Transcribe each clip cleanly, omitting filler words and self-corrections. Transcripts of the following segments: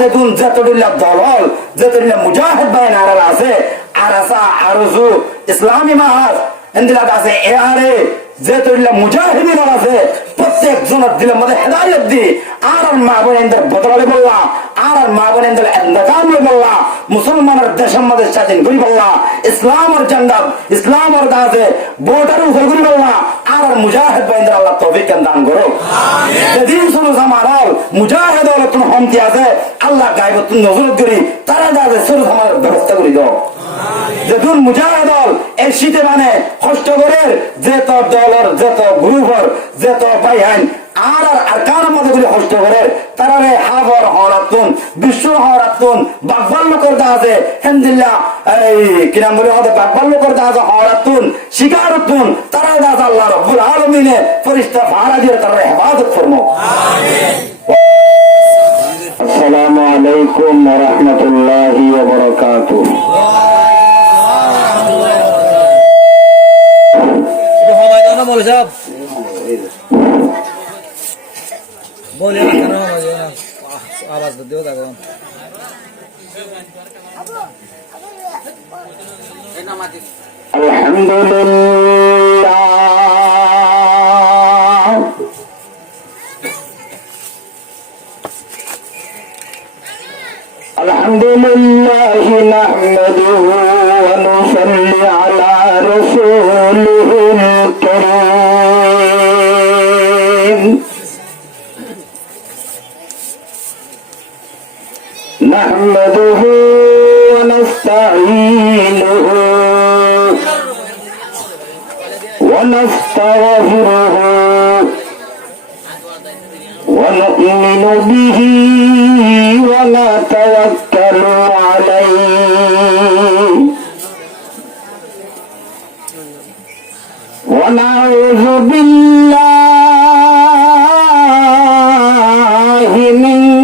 যেতুন যতদিল্লা দলল যতদিল্লা মুজাহিদ ভাই নারা আছে আর আসা আরজু ইসলামী মাহাজ এন্দিলাত আছে এআরে যেতদিল্লা মুজাহিদিন আছে প্রত্যেক জনের দিলের মধ্যে হেদায়েত দি আর মা বোনেদের বদলালে বললা আর মা বোনেদের ইন্তকাম বললা মুসলমানের দেশের মধ্যে স্বাধীন করি বললা ইসলামের জান্নাত ইসলামের দাসে ভোটার উপর করি বললা আর মুজাহিদ ভাইদের আল্লাহ তৌফিক দান করো আমিন যেদিন শুরু জামারাল মুজাহিদ হল তুমি হমতি আছে আল্লাহ গায়ব তুমি নজরত করি তারা দাসে শুরু আমার ব্যবস্থা করে দাও যেদিন মুজাহিদ হল এই শীতে মানে কষ্ট করে যেত দলের যেত গ্রুপের যেত ভাইহান আর আর কার মধ্যে গুলি কষ্ট করে তারা হাবর হরাতুন বিশ্ব হরাতুন বাকবাল্য করতে আছে হেন্দিল্লা এই কিরাম বলে হতে বাকবাল্য করতে আছে হরাতুন শিকারতুন তারা দাস আল্লাহ রব্বুল আলামিনে ফেরেশতা ফারা দিয়ে তারা হেফাজত ফরমাও আমিন আসসালামু আলাইকুম ওয়া রাহমাতুল্লাহি ওয়া বারাকাতুহু बोलिए ना करना आवाज तो दियो दादा अल्हम्दुलिल्लाह नहमदुहु व नुसल्ली अला रसूलिहिल करीम नहमदुहु व नस्तईनुहु व नस्तगफिरुहु व नु'मिनु बिही व नतवक्कलु अलैहि व नऊज़ु बिल्लाहि मिन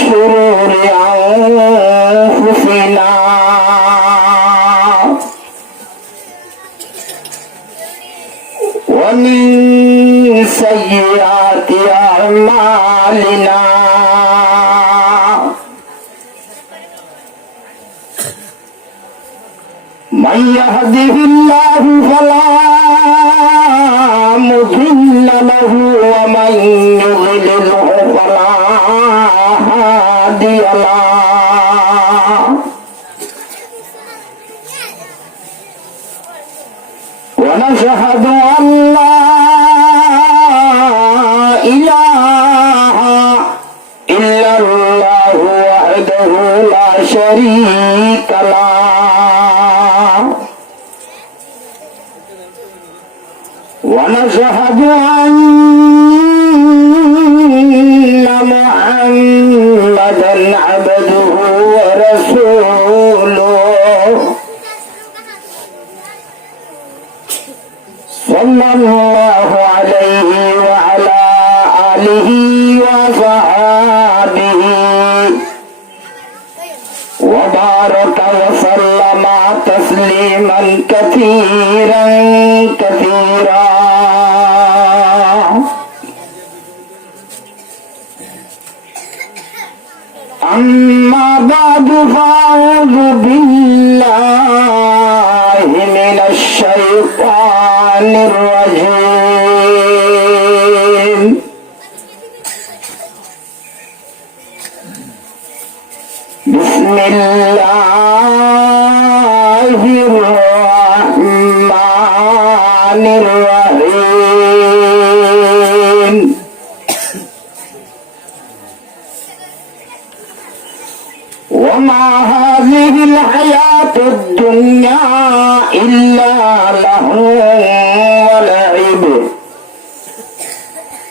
शुरूरि अनफुसिना व मिन सय्यिआति अअमालिना من يهده الله فلا مضل له ومن يضلله فلا هادي له ونشهد أن لا إله إلا الله وحده لا شريك له ونشهد أن محمدا عبده ورسوله صلى الله عليه وعلى آله وصحابه وبارك وسلم تسليما كثيرا كثيرا أما بعد فأعوذ بالله من الشيطان الرجيم بسم الله الرحمن الرحيم وما هذه الحياة الدنيا إلا لهو ولعب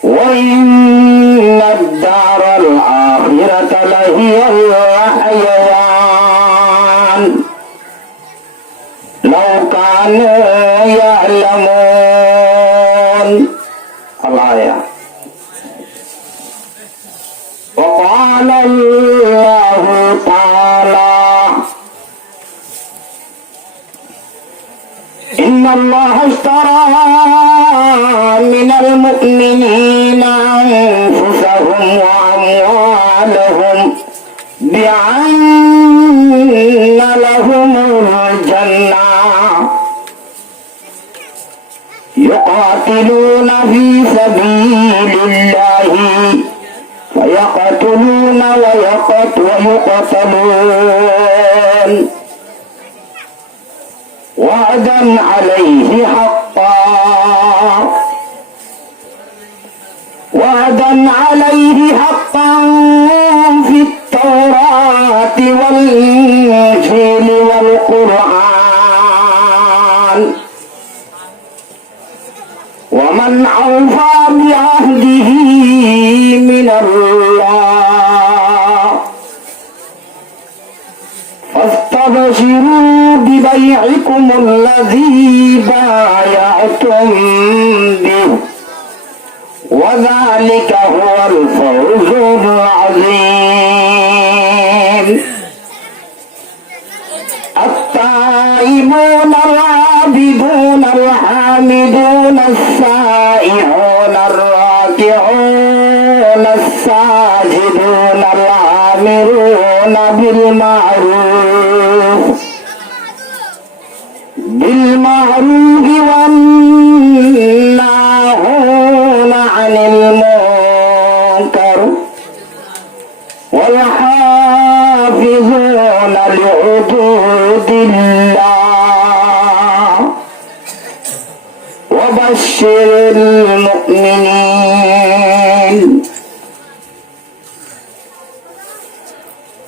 وإن الدار الآخرة لهي الحيوان لو كانوا يعلمون الآية وقال الله تعالى إن الله اشترى من المؤمنين أنفسهم وأموالهم لهم بأن لهم الجنة يقاتلون في سبيل الله فيقتلون ويقتلون وعدا عليه حقا في التوراة والإنجيل والقرآن ومن أوفى بعهده من الله فاستبشروا ببيعكم الذي بايعتم به وذلك هو الفوز العظيم. التائبون العابدون الحامدون السائحون الراكعون الساجدون الآمرون بالمعروف والناهون عن المنكر والحافظون لحدود الله وبشر المؤمنين.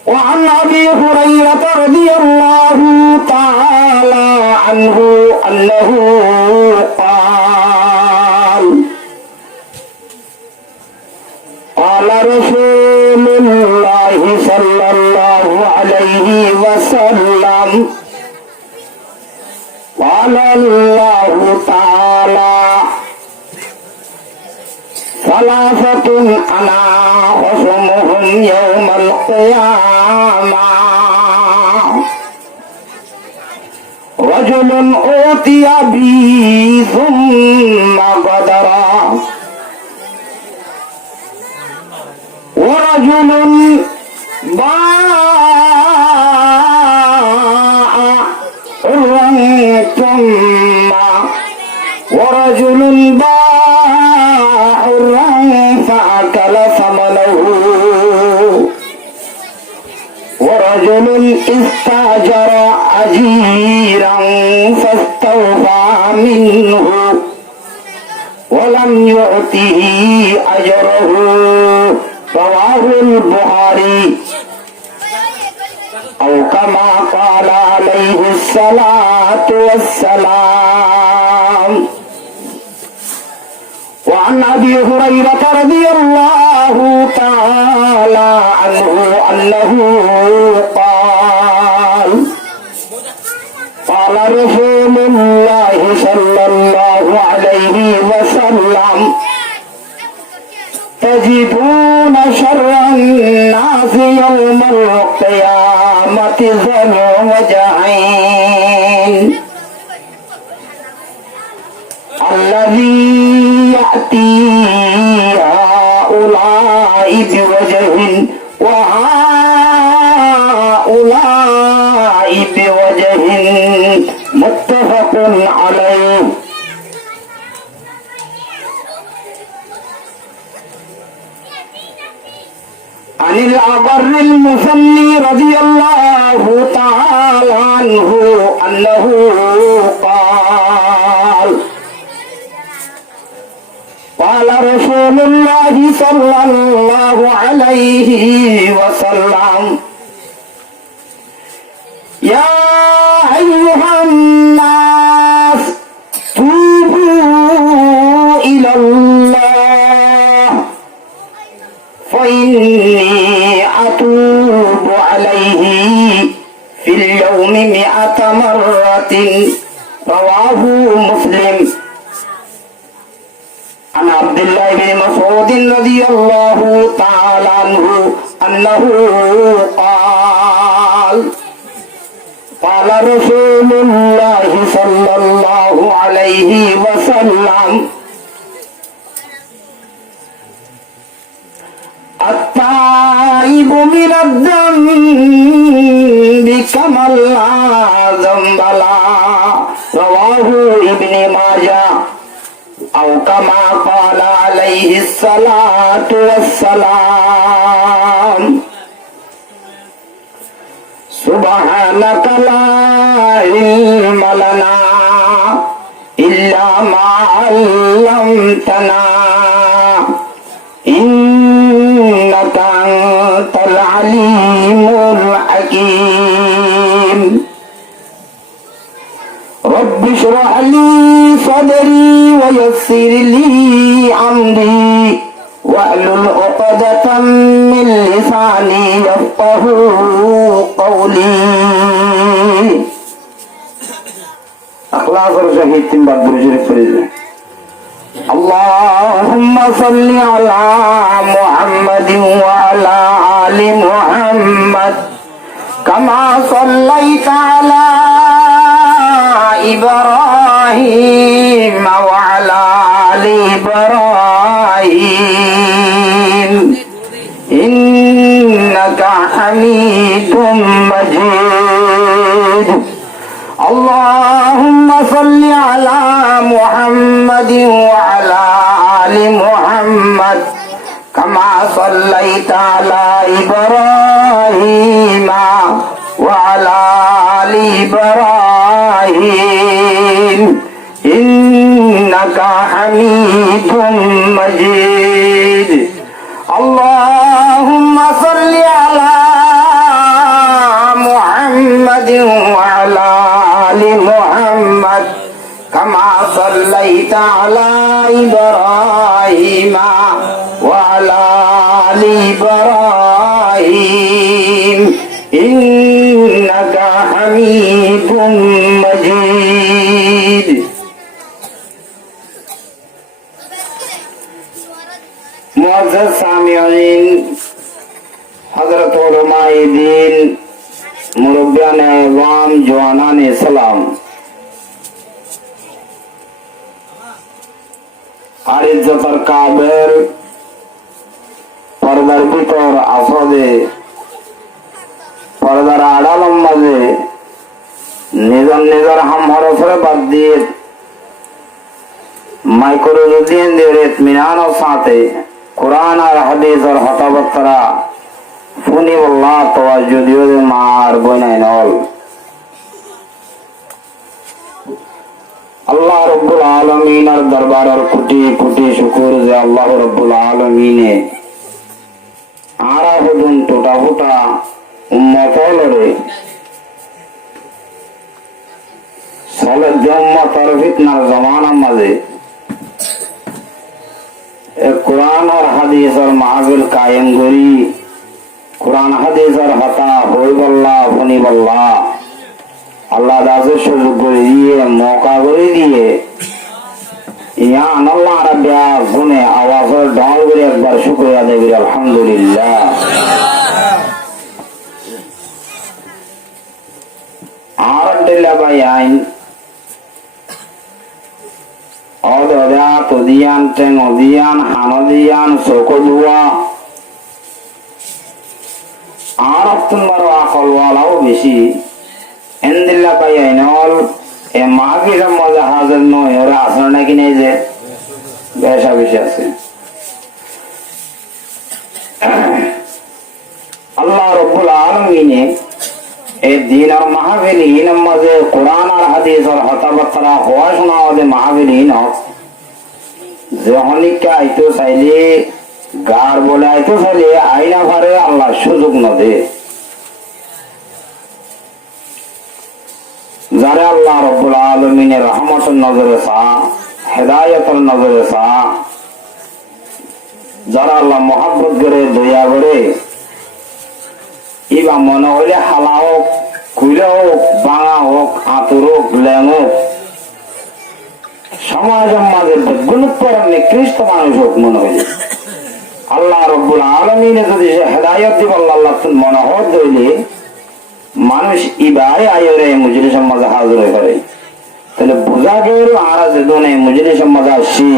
وعن أبي هريرة رضي الله تعالى عنه أنه قال رسول الله صلى الله عليه وسلم قال الله تعالى ثلاثة أنا خصمهم يوم القيامة رجل أوتي بي ثم غدر ورجل باع حرا ورجل باع حرا فأكل ثمنه ورجل استأجر أجيرا فاستوفى منه ولم يؤته أجره رواه البخاري أو كما قال عليه الصلاة والسلام. وعن أبي هريرة رضي الله تعالى عنه أنه قال رسول الله صلى الله عليه وسلم تجدون شر الناس يوم القيامة ذا الوجهين الذي يأتي هؤلاء بوجه وهؤلاء بوجه متفق عليه. عن الأبر المثني رضي الله تعالى عنه أنه قال رسول الله صلى الله عليه وسلم يا أيها الناس توبوا إلى الله فإني أتوب عليه في اليوم 100 مرة رواه مسلم. عن عبد الله بن مسعود رضي الله تعالى عنه أنه قال رسول الله صلى الله عليه وسلم التائب الذنب كمن لا ذنب له رواه ابن ماجه أو كما قال عليه الصلاة والسلام سبحانك لا علم لنا إلا ما علمتنا إنك أنت العليم الحكيم رب اشرح لي صدري ويسر لي أمري واحلل عقدة من لساني يفقه قولي أخلاق الشهيد تنبات برجل فريزة اللهم صل على محمد وعلى آل محمد كما صليت على إبراهيم وعلى آل إبراهيم إنك حميد مجيد اللهم صل على محمد وعلى آل محمد كما صليت على إبراهيم وعلى آل إبراهيم إنك حميد مجيد اللهم صل على محمد وعلى آل محمد كما صليت على إبراهيم وعلى آل إبراهيم إنك حميد مجيد معزز سامعين حضرت علماء دین مربیان عوام جوانان اسلام আর ইজ্জতের কাবের পর্দার ভিতর আফরদে পর্দার আড়ালম মাঝে নিজর নিজর হাম হরফরে বাদ দিয়ে মাইক্রোজুদ্দিন দের ইতমিনান সাথে কোরআন আর হাদিস আর হতাবত্তরা ফুনি বল্লাহ তোয়া যদিও মার বইনাই নল আল্লাহ রব্বুল আলমিনের দরবারের কোটি কোটি শুকুর যে আল্লাহ রব্বুল আলমিনে আরা হুদুন টোটা ফুটা উম্মতলরে সলে জম্মতর ফিতনার জমানার মাঝে কোরআন আর হাদিসের মাহফিল কায়েম করি কোরআন হাদিসের হতা হই বল্লাহ ফনি বল্লাহ আল্লাহ দাসের সুযোগ করে দিয়ে মৌকা করে দিয়ে ইয়া আল্লাহ আরবিয়া গুনে আওয়াজের ঢল করে একবার শুকরিয়া দেবি আলহামদুলিল্লাহ আলহামদুলিল্লাহ ভাই আইন অদরা তদিয়ান টেং অদিয়ান হানদিয়ান চকদুয়া আর তোমার আকলওয়ালাও বেশি এন্দিল্লা পাই আইনল এ মাহফিলের মজা হাজার নয় ওরা আসলে নাকি নেই যে বেশা বেশি আছে আল্লাহ রব্বুল আলামিনে এই দিন আর মাহফিলিন মাঝে কোরআন আর হাদিস আর হতাবত্তরা হওয়া শোনা ওদের মাহফিলিন যখনকে আইতো চাইলে গার বলে আইতো চাইলে আইনা পারে আল্লাহ সুযোগ ন দে যারা আল্লাহ রব্বুল আলামিনের রহমতের নজরে চা হেদায়েতের নজরে চা যারা আল্লাহ মহব্বত করে দয়া করে ইবা মনে হইলে হালা হোক কুইলা হোক বাঙা হোক আতুর হোক ল্যাং হোক সমাজের মাঝে গুরুত্বর নিকৃষ্ট মানুষ হোক মনে হইলে আল্লাহ রব্বুল আলামিনে যদি হেদায়েত দিব আল্লাহ মনে হত দইলে মানুষ ইবাই আয়রে মজলিসের মাঝে হাজির করে তাহলে বোঝা গেল আর যেদনে মজলিসের মাঝে আসি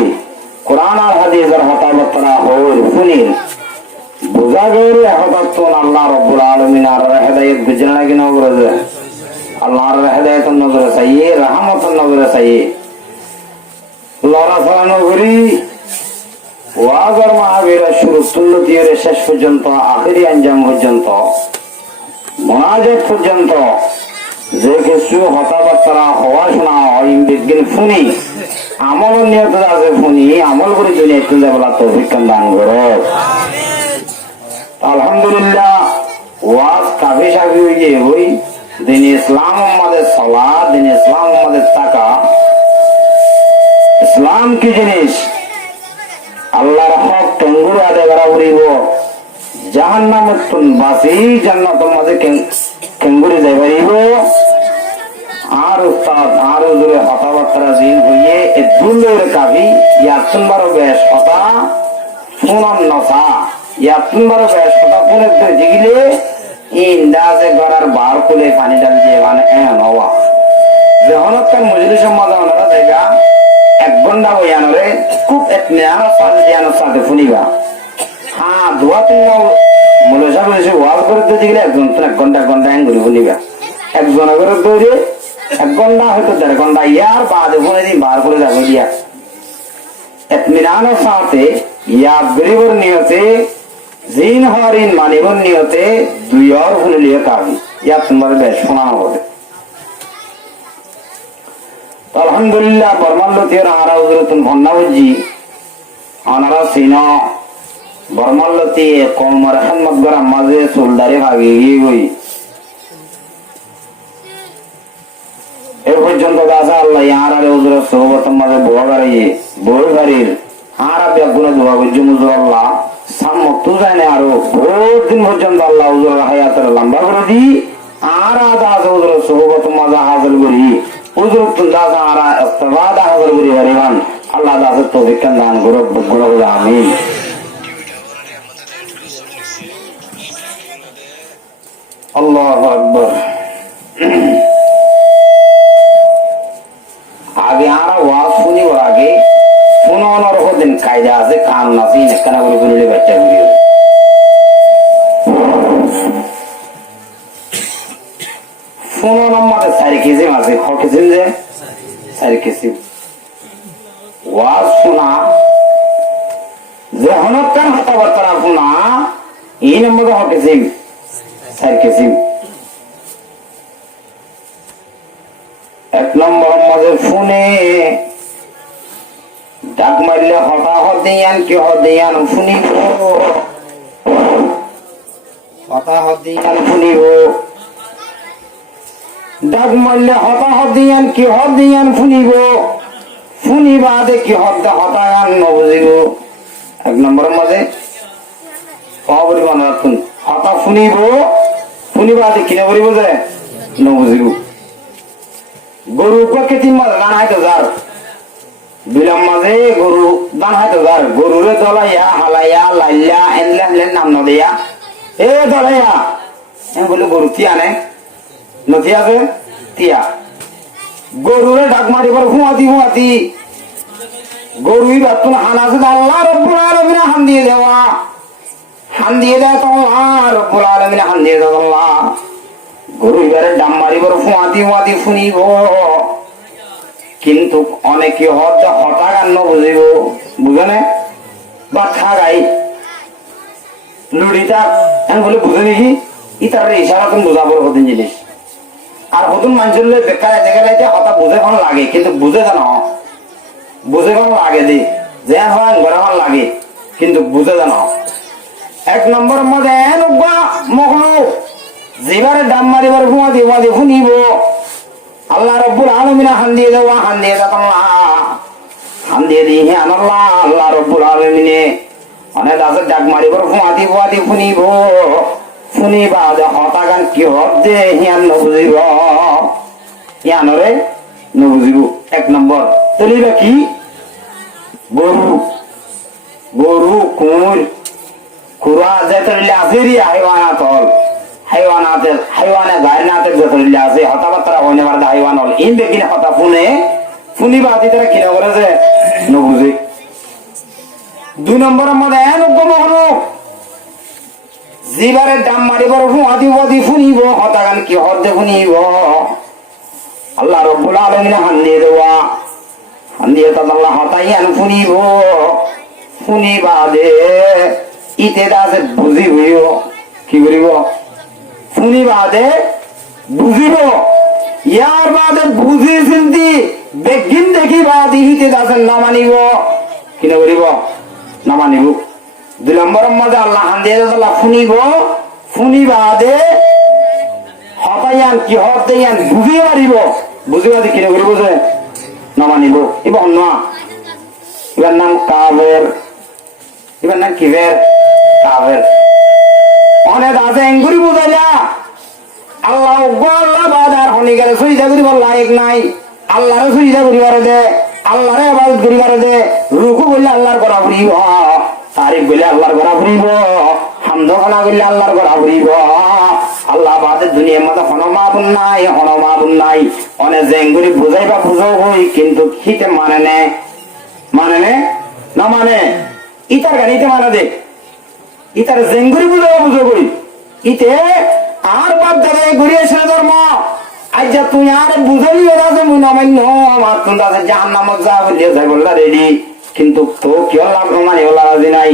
কোরআন আর হাদিসের হতাবত্তরা হই শুনি বোঝা গেলে হঠাৎ আল্লাহ রব্বুল আলমিন আর হেদায়ত বুঝে না কিনা করে দেয় আল্লাহর হেদায়তের নজরে চাইয়ে রহমতের নজরে চাইয়ে লড়া ফলানো করি ওয়াগর মাহাবীরের শুরু তুল্য দিয়ে শেষ পর্যন্ত আখেরি আঞ্জাম পর্যন্ত মোনাজাত পর্যন্ত যে কিছু হতাবার্তা হওয়া শোনা হয় বিজ্ঞান শুনি আমল নিয়ত আছে শুনি আমল করে দুনিয়া একটু যাবলা তৌফিক দান করো আলহামদুলিল্লাহ ওয়াজ কাফি সাফি হয়ে হই দিন ইসলাম আমাদের সলা দিন ইসলাম আমাদের টাকা ইসলাম কি জিনিস আল্লাহর হক টেঙ্গুর আদায় করা উড়িব জাহান্নামের বাসি জান্নাতের মাঝে কেঙ্গুরি যাই পারিব আর উস্তাদ আর জোরে হতাবার্তা দিন হইয়ে দুলের কাবি ইয়াতুনবারও বেশ হতা সুনাম নসা ইয়াতুনবারও বেশ হতা ফোনের তো জিগিলে ইন্দাজে গড়ার বার খুলে পানি ডাল দিয়ে মানে হওয়া যখন একটা মজলিসের মাঝে ওনারা জায়গা 1 ঘন্টা বইয়ানরে খুব এতমিয়ানোর সাথে জিয়ানোর সাথে শুনিবা হ্যাঁ দোয়া তিন মূলসা বলেছে ওয়াজ করে দিতে গেলে 1 ঘন্টা ঘুরে শুনিবা একজনের করে দৌড়ে 1 ঘন্টা হয়তো 1.5 ঘন্টা ইয়ার বাদে ফোনে দিন বার করে যাবো দিয়া এতমিয়ানোর সাথে ইয়াদ গরিবর নিয়তে জিন হরিন মানিবর নিয়তে 2 আর শুনে লিয়ে কাবি ইয়াদ তোমার বেশ শোনানো হবে আলহামদুলিল্লাহ বর্মাল্লতির আরা উজরতুন ভন্নাবজি আনারা সিনা বর্মাল্লতি কৌমার হাম্মদ গরা মাঝে সুলদারে ভাগে গিয়ে গই এ পর্যন্ত গাছা আল্লাহ আরারে উজরত সোহবত মাঝে বোয়াগারিয়ে বইগারির আরা ব্যাগুনে দোয়া বুঝি মুজুর আল্লাহ সাম্মত যায় না আরো বহুত দিন পর্যন্ত আল্লাহ উজর হায়াতের লম্বা করে দি আরা দাস উজরত সোহবত মাঝে হাজির করি উজরতুন দাস আরা ইস্তেফাদা হাজির করি হরিবান আল্লাহ দাসের তৌফিক দান করুক বলে আমিন আল্লাহু আকবার আগে আরা ওয়াজ শুনিবার আগে শুনানোর দিন কায়দা আছে কানুন আছে ইনকানা করে বলে বাচ্চা গুলো শুনানোর মধ্যে 4 কিসিম আছে ক কিসিম যে 4 কিসিম ওয়াজ শোনা যে হনকান কথাবার্তা শোনা এই নম্বরে ক কিসিম 4 কিসিম 1 নম্বর মাঝে শুনে ডাক মারলে হতা হদিয়ান কি হদিয়ান শুনিব হতা হদিয়ান শুনিব ডাক মারলে হতা হদিয়ান কি হদিয়ান শুনিব শুনিবা দে কি হতায়ান নবুঝিব 1 নম্বরের মাঝে হতা শুনিব শুনিবা দে কি নবুঝিব যে নবুঝিব গরু কেতির মাঝে দান হাইতে যার বিলাম মাঝে গরু দান হাইতে যার গরুরে দলাইয়া হালাইয়া লাইয়া এনলে নাম নদিয়া এ দলাইয়া বলে গরু তিয়া নে নথি আছে তিয়া গরুরে ডাক মারিবার হুঁয়াতি গরুই বাতুন হান আছে আল্লাহ রব্বুল আলামিন হান দিয়ে দেওয়া হান দিয়ে দেয় তো আল্লাহ রব্বুল আলামিন হান দিয়ে দেওয়া আল্লাহ গরু এবারে ডাম মারিবার হুঁয়াতি শুনিব কিন্তু অনেকে হতা গান বুঝিব বুঝে বা খাগাই লুড়িটা বলে বুঝে নাকি ইতার ইশারা তুমি বুঝাবো হতেন জিনিস আর হতুন মানুষের বেকার দেখে হতা বুঝে কোন লাগে কিন্তু বুঝে কেন বুঝে কোন লাগে দি যে হয় ঘরে কোন লাগে কিন্তু বুঝে কেন 1 নম্বর মধ্যে মহল যেবারে ডাম মারিবার হুঁয়াদি শুনিব আল্লাহ রব্বুল আলামিন হান দিয়ে দেওয়া হান দিয়ে হান দিয়ে দিই হে আল্লাহ আল্লাহ রব্বুল আলামিনে অনেক আছে ডাক মারিবার হুঁয়াদি শুনিব শুনিবা যে হতা গান কি হত দে হিয়ান নবুঝিব হিয়ানরে নবুঝিব 1 নম্বর চলিবা কি গরু কুমুর কুরা যে তরিলে আসেরি হাইওয়ানাত হল হাইওয়ানে গায়নাতে যে তরিলে আছে হতাবার্তা হইনে মারদা হাইওয়ান হল ইন বেকিনে হতা শুনিবা আদি তারা কিনা করে যে নবুঝি 2 নম্বরের মধ্যে জিবারে দাম মারিবার ফুঁয়াদি ফুনিব হতাগান কি হদে ফুনিব আল্লাহ রব্বুল আলামিন হান দিয়ে দেওয়া হান দিয়ে তো আল্লাহ হতাইয়ান ফুনিব ফুনিবাদে ইতে দাসে বুঝি হইও কি করিব ফুনিবাদে বুঝিব ইয়ার বাদে বুঝি চিন্তি বেগিন দেখি বাদি হিতে দাসের না মানিব কিনে করিব না মানিব 2 নম্বরের মধ্যে আল্লাহ হান দিয়ে আল্লাহ ফুনিব ফুনিবাদে হতাইয়ান কি হতাইয়ান বুঝি মারিব বুঝিবাদে কিনে করিব যে না মানিব এবার অন্য এবার নাম কাবের এবার নাম কিবের কাবের অনেক আছে এঙ্গুরি বুঝাইলা আল্লাহ আল্লাহ বাদার হনিকারে সুবিধা করিবার লায়ক নাই আল্লাহরে সুবিধা করিবার দে আল্লাহরে ইবাদত করিবার দে রুকু বললে আল্লাহর করা ফুরিব তারিফ বললে আল্লাহর করা ফুরিব হামদ খানা বললে আল্লাহর করা ফুরিব আল্লাহ বাদে দুনিয়ার মধ্যে হনমাবুন নাই অনেক জেঙ্গুরি বুঝাইবা বুঝাও হই কিন্তু হিতে মানে নে না মানে ইতার গাড়িতে মানে দে ইতার জেঙ্গুরি বুঝাইবা বুঝাও হই ইতে আর বাদ দাদা ঘুরিয়ে এসে ধর্ম আজ যা তুই আর বুঝালি আছে মুই নমান্য আমার তুমি তাদের জাহান্নামত যা বলিয়ে যাই বললা রেডি কিন্তু তো কি হলাম মানে হলা রাজি নাই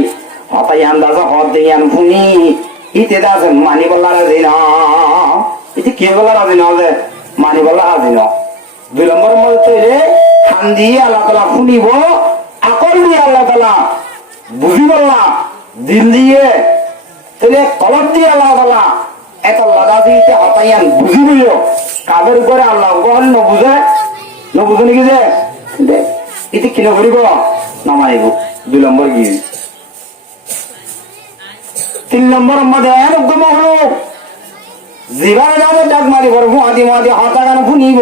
হতাই আন্দাজ হত দিয়ে আন ফুনি ইতে দাস মানি বললা রাজি না ইতে কি বললা রাজি না যে মানি বললা রাজি না 2 নম্বর মধ্যে তৈরি হান দিয়ে আল্লাহ তাআলা ফুনিব আকল দিয়ে আল্লাহ তাআলা বুঝি বললা দিল দিয়ে তাহলে কলব দিয়ে আল্লাহ তাআলা এত লাদাদিতে হতাইয়ান বুঝিবইল কাদের উপরে আল্লাহ গহল নবুঝে নাকি যে এতে কিনে করিব না মানিব 2 নম্বর কি 3 নম্বর মধ্যে একদম হলো জিবারে যাবে ডাক মারিব ফুয়াদি মাদি হতাগান ফুনিব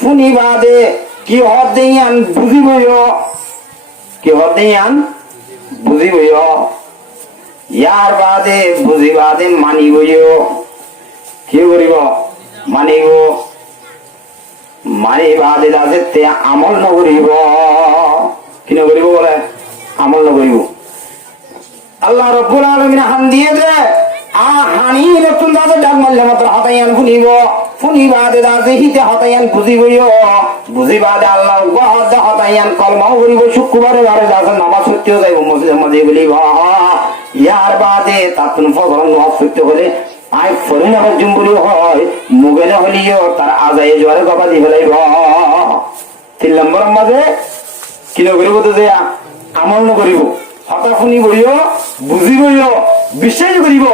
ফুনিবাদে কি হদ দেয়ান বুঝিবইল কি হদ দেয়ান বুঝিবইল ইয়ার বাদে বুঝিবাদে মানিবইও কি করিব মানিব মানিবাদে দাসে আমল নকরিব কি নকরিব বলে আমল নকরিব আল্লাহ রব্বুল আলামিন হান দিয়ে দে হানি নতুন দাসে ডাক মারলে মাত্র হতাইয়ান ফুনিব ফুনিবাদে দাসে হিতে হতাইয়ান বুঝিবইও বুঝিবাদে আল্লাহ গহদ হতাইয়ান কলমাও করিব শুক্রবারে বারে দাসে নামাজ পড়তেও যাইব মসজিদে মধ্যে বলিব ইয়ার বাদে তাতুন ফজর নামাজ পড়তে হলে আই ফরিন হবে জুম্বুরি হয় মুগেলে হলিও তার আজায়ে জোরে গবা দি ফেলাইব 3 নম্বর মাঝে কিনো করিব তো যে আমল ন করিব হতা শুনি বইও বুঝিবইও বিশ্বাস করিব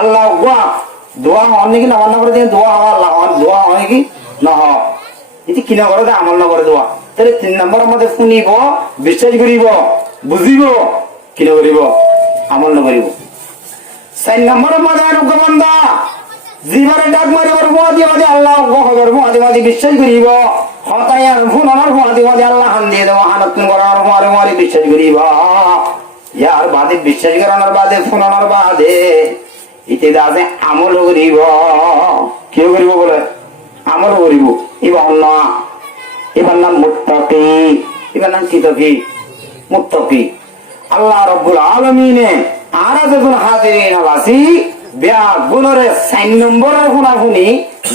আল্লাহ গা দোয়া হন নাকি না না করে দিয়ে দোয়া হওয়া আল্লাহ দোয়া হয় কি না হয় এটি কিনা করে দে আমল ন করে দোয়া তাহলে 3 নম্বর মাঝে শুনিব বিশ্বাস করিব বুঝিব কিনো করিব আমল ন করিব 4 নম্বর মাঝে বান্দা জিবারে ডাক মারিবার ফুয়াদি মাদি আল্লাহ গহবের ফুয়াদি মাদি বিশ্বাস করিব হতাইয়ান ফুনার ফুয়াদি মাদি আল্লাহ হান দিয়ে দেওয়া হানাতুন করার ফুয়ারে ফুয়ারি বিশ্বাস করিব ইয়ার বাদে বিশ্বাস করানোর বাদে ফুনানোর বাদে ইতে দাসে আমল করিব কি করিব বলে আমল করিব এবার নাম মুত্তাকি এবার নাম কি তকি মুত্তাকি আল্লাহ রব্বুল আলামিনে আর যখন হাজিরিন আলাসি বিয়া গুণরে 4 নম্বরের ফুনাফুনি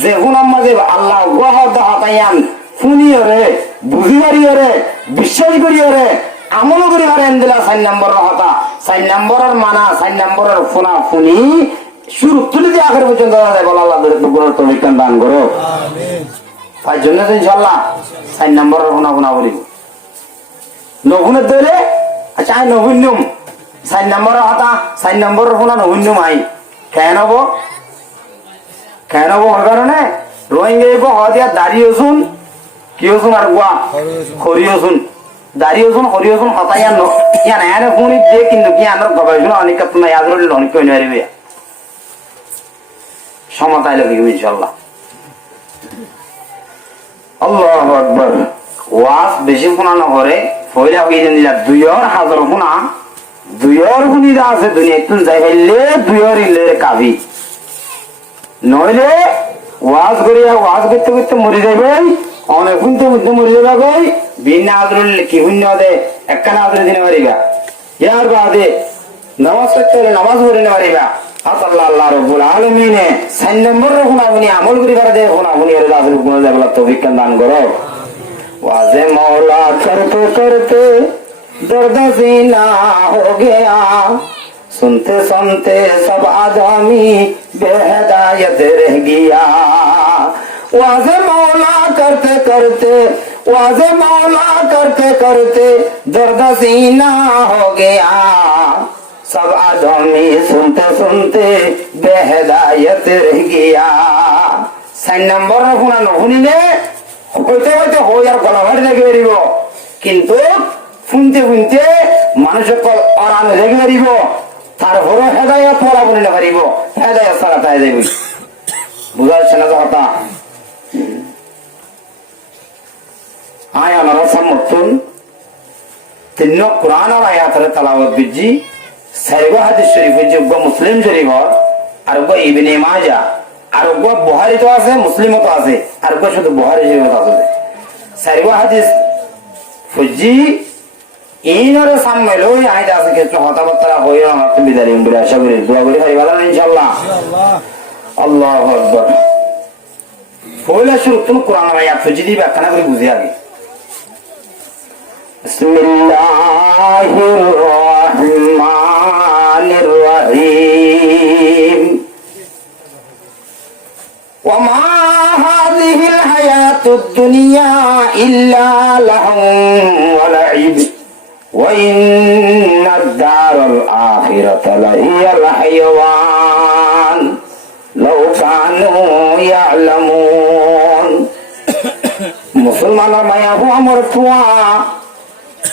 যে ফুনার মাঝে আল্লাহ গহদ হতাইয়ান ফুনিয়রে বুঝিবারিয়রে বিশ্বাস করিয়রে আমল করিবারে এন্দিলা 4 নম্বরের হতা 4 নম্বরের মানা 4 নম্বরের ফুনাফুনি শুরু তুলে দিয়ে আখের পর্যন্ত যায় বলা আল্লাহ গুণের তৌফিক দান করো আমিন তাই জন্য ইনশাআল্লাহ 4 নম্বরের ফুনাফুনা বলিব নগুনের দলে আচ্ছা আই নগুন্যম 4 নম্বরের হতা 4 নম্বরের ফুনা নগুন্যম আই কেন হবো ওর কারণে রোহিঙ্গা হদিয়া দাঁড়িয়ে শুন কি শুন আর গুয়া খরিও শুন দাঁড়িয়ে শুন খরিও শুন হতাইয়া ইয়ান এনে ফোনি দিয়ে কিন্তু কি আনার গবেষণা অনেক তোমার ইয়াদ রইল অনেক কই নারিবে সমতাই লাগিব ইনশাআল্লাহ আল্লাহু আকবার ওয়াজ বেশি ফোনা না করে ফয়লা হই দেন দিলা 2000 ফোনা 2 গুণী আছে দুনিয়া তুন যাই হইলে 2 ইলে কাবি নইলে ওয়াজ করতে মরে যাবে অনেক কিন্তু মরে যাবে কই বিনা আদরুল কি শূন্য দে একখানা আদর দিনে মারিবা ইয়ার বাদে নামাজ পড়তে নামাজ পড়ে না মারিবা আল্লাহ রাব্বুল আলামিনে 4 নম্বর রকম আপনি আমল করি পারে দেখুন আপনি এর রাসূল কোন জায়গা তৌফিক দান করো ওয়াজে মৌলা করতে করতে दर्द सीना हो गया सुनते सुनते सब आदमी बेहदायत रह गया वाज़े मौला करते करते वाज़े मौला करते करते दर्द सीना हो गया सब आदमी सुनते सुनते बेहदायत रह गया 4 নম্বর শুনা নুশুনিলে হইতে হইতে হই আর গলা ভাড়ি লেগে বেরিব কিন্তু শুনতে শুনতে মানুষের অরানো লেগে বেরিব তারপরে হেদায়ত পড়া বলে পারিব হেদায়ত ছাড়া তাই যাইব বুঝা যাচ্ছে না কথা আয় আমার সমর্থন তিন কোরআন আর আয়াতের তেলাওয়াত বিজি সাইবা হাদিস শরীফ যোগ্য মুসলিম শরীফ আর গো ইবনে মাজাহ আর গো বুখারী তো আছে মুসলিমও তো আছে আর গো শুধু বুখারী শরীফ আছে সাইবা হাদিস ফুজি ইনরে সামনে লই আইদা আছে কিছু হতাবত্তা হই আমার তো বিদারি বলে আশা করি দোয়া করি ভাই ভালো ইনশাআল্লাহ আল্লাহু আকবার পয়লা শুরু তুমি কোরআন আয়াত ফুজি দিবা কানা করে বুঝি আগে বিসমিল্লাহির রহমানির রহিম ওয়া মা হাযিহিল হায়াতুদ দুনিয়া ইল্লা লাহুম ওয়া লাইব وإن الدار الآخرة لهي الحيوان لو كانوا يعلمون مسلمان মায়া হো আমার ফুয়া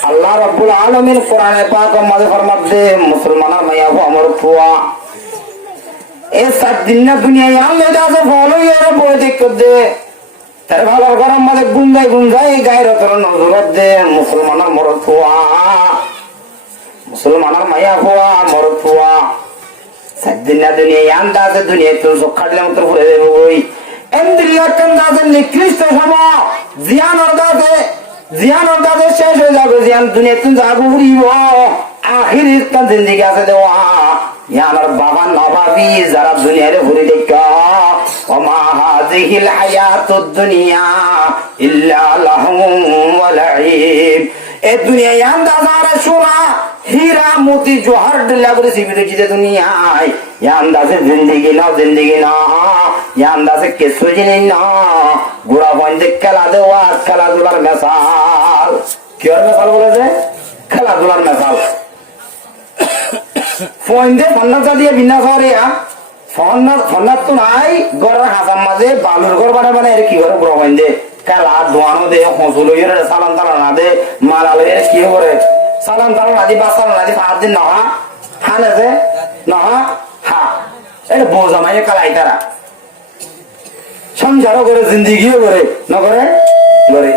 আল্লাহ রাব্বুল আলামিন কোরআনে পাক মধ্যে ফরমাতে মুসলমানের মায়া হো আমার ফুয়া এই 7 দিন না দুনিয়ায় আল্লাহ দাসে ফলো এর বই দেখতে তার ভালো গরম মধ্যে গুঞ্জাই গায়ের তোর নজরত দে মুসলমানের মরদ ফুয়া মুসলমানের মায়া ফুয়া মরদ ফুয়া 7 দিন না দুনিয়ায় আন্দাজে দুনিয়ায় তো সকালে মত ঘুরে দেব ওই এমদিল্লাহ কান্দাজে নিকৃষ্ট সমা জিয়ান অর্দাতে শেষ হয়ে যাবে জিয়ান দুনিয়া তুমি যাবো ঘুরিব আখির ইসলাম জিন্দিগি আছে দেওয়া ইয়ানার বাবা নবাবি যারা দুনিয়ারে ঘুরে দেখা ওমা হাযিহিল হায়াতুদ দুনিয়া ইল্লা লাহুম ওয়া লাইব এই দুনিয়ায় আন্দাজারে শোনা হীরা মোতি জোহর দিলা করে জীবিত জিতে দুনিয়ায় আন্দাজে জিন্দিগি না আন্দাজে কিছু জিনিস না গোড়া বন্ধে খেলাধুলার মেশাল কি আর মেশাল বলেছে খেলাধুলার মেশাল ফোন দিয়ে ফন্নাটা দিয়ে বিন্যাস করে ফন্নার তো নাই গড়ের হাসার মাঝে বালুর ঘর বানায় এর কি করে গোড়া বন্ধে খেলা দোয়ানো দে হসুল সালাম তালা দে মারালে কি করে সালাম তালা নাদি বা সালাম নাদি 5 দিন নহা হান আছে নহা হা এটা বোঝামাই কালাই তারা সংসারও করে জিন্দিগিও করে নগরে করে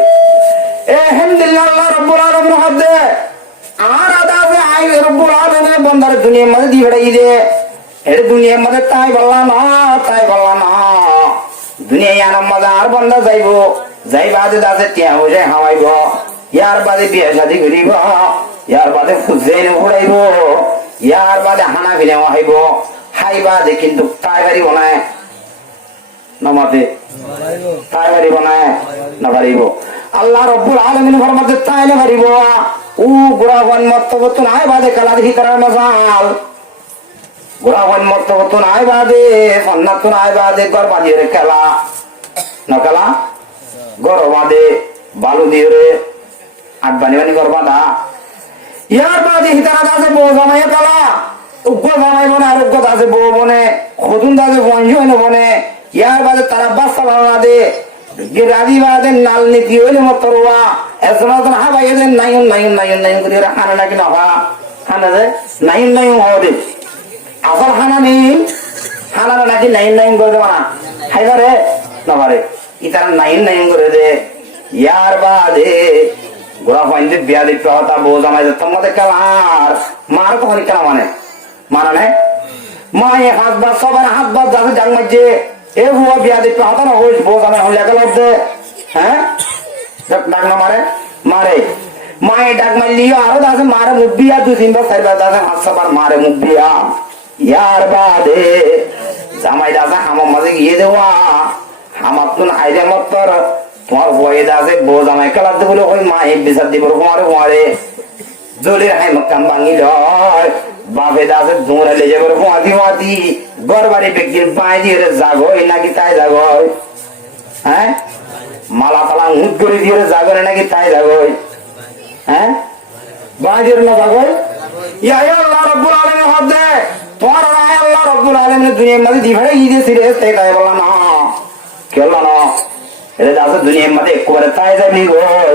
আলহামদুলিল্লাহ আল্লাহ রাব্বুল আলামিন হাদে আর আদাবে আই রাব্বুল আলামিন বন্দার দুনিয়ার মধ্যে দি বেড়াই দে এর দুনিয়ার মধ্যে তাই বললা না দুনিয়ায় আনার মধ্যে আর বন্দা যাই বাদে দাসে টিয়া হয়ে যায় হাওয়াইব ইয়ার বাদে বিয়ে শাদি করিব ইয়ার বাদে ফুজেন উড়াইব ইয়ার বাদে হানা বিনা হাইব হাই বাদে কিন্তু তাই বাড়ি বনায় নামাতে তাই বাড়ি বনায় না পারিব আল্লাহ রাব্বুল আলামিন ফরমাতে তাই না পারিব ও গুরাবান মতবতুন আই বাদে কালা দেখি করার মজাল গুরাবান মতবতুন আই বাদে ফন্নাতুন আই বাদে গরবাদি রে কালা না কালা গরবাদে বালু দিয়ে রে আট বানি গরবাদা ইয়ার বাদে হিতারা দাসে বউ জামাই কালা উগ্র জামাই বনে আর উগ্র দাসে বউ বনে খুদুন দাসে বঞ্জন বনে ইয়ার বাদে তারা বাচ্চা বাবা দে গিরাদি বাদে নাল নীতি হইলে মতরুয়া এজমাতন হাবাই এদের নাইন করে খানা নাকি না হওয়া খানা যে নাইন হওয়া দে আসল খানা নেই খানা নাকি নাইন করে দেবা না খাইবারে না পারে ইতারা নাইন করে দে ইয়ার বাদে গোড়া পয়েন্টে বিয়া দেখতে হতা বউ জামাই তোমাদের কালার মার কখন কেনা মানে নাই মায়ে হাতবার সবার হাতবার যাবে জাং মাঝে এ হুয়া বিয়া দেখতে হতা না হইস বউ জামাই হলে গেল হ্যাঁ ডাক না মারে মায়ে ডাক মারলি আরো দাসে মারে মুখ বিয়া 2-3 বার 4 বার দাসে হাত সবার মারে মুখ বিয়া ইয়ার বাদে জামাই দাদা আমার মাঝে গিয়ে দেওয়া আমার তো আইলে মতর তোমার বয়ে দাসে বউ জামাই খেলাতে বলে ওই মা এক বিচার দিব তোমার মারে জলের হাই মক্কাম ভাঙিল বাপে দাসে দৌড়ে লে যাবে মাতি মাতি ঘর বাড়ি ব্যক্তির পায়ে দিয়ে জাগয় নাকি তাই জাগয় হ্যাঁ মালা তালা উঠ করে দিয়ে জাগরে নাকি তাই জাগয় হ্যাঁ বাঁ দিয়ে না জাগয় ইয়া আল্লাহ রাব্বুল আলামিন হাত দে তোমার রায় আল্লাহ রাব্বুল আলামিন দুনিয়ার মধ্যে দিভাড়ে ইদে সিরে তাই তাই বলা না কেন না এটা দাসে দুনিয়ার মধ্যে একবারে তাই যাবি গই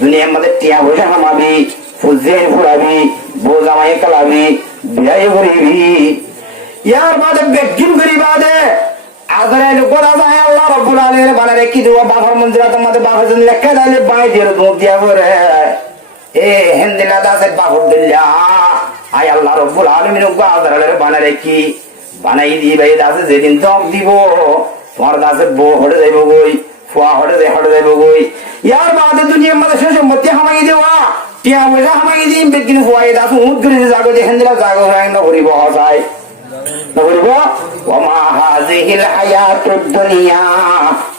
দুনিয়ার মধ্যে টিয়া বসে হামাবি ফুজে ফুরাবি বউ জামাই কালাবি বিয়ে করিবি ইয়ার বাদে বেগিন করি বাদে আজরাইল বলা যায় আল্লাহ রাব্বুল আলামিন বানারে কি দেওয়া বাবার মন্দিরে তোমাদের বাবার জন্য লেখা দিলে বাই দিয়ে দোক দিয়া করে এ হেন্দিলা দাসের বাবুর দিল্লা আয় আল্লাহ রাব্বুল আলামিন আজরাইল বানারে কি বানাই দিবে দাসে যেদিন দোক দিব তোমার দাসের বউ হড়ে যাইব গই ফুয়া হড়ে যাইব গই ইয়ার বাদে দুনিয়ার মধ্যে শেষ সম্পত্তি হামাই দেওয়া টিয়া পয়সা হামাই দিন বেগিন ফুয়াই দাস উঠ করে জাগো যে হেন্দিলা জাগো হয় না করিব হসাই নবরিব ওমা হাযিহিল হায়াতুদ দুনিয়া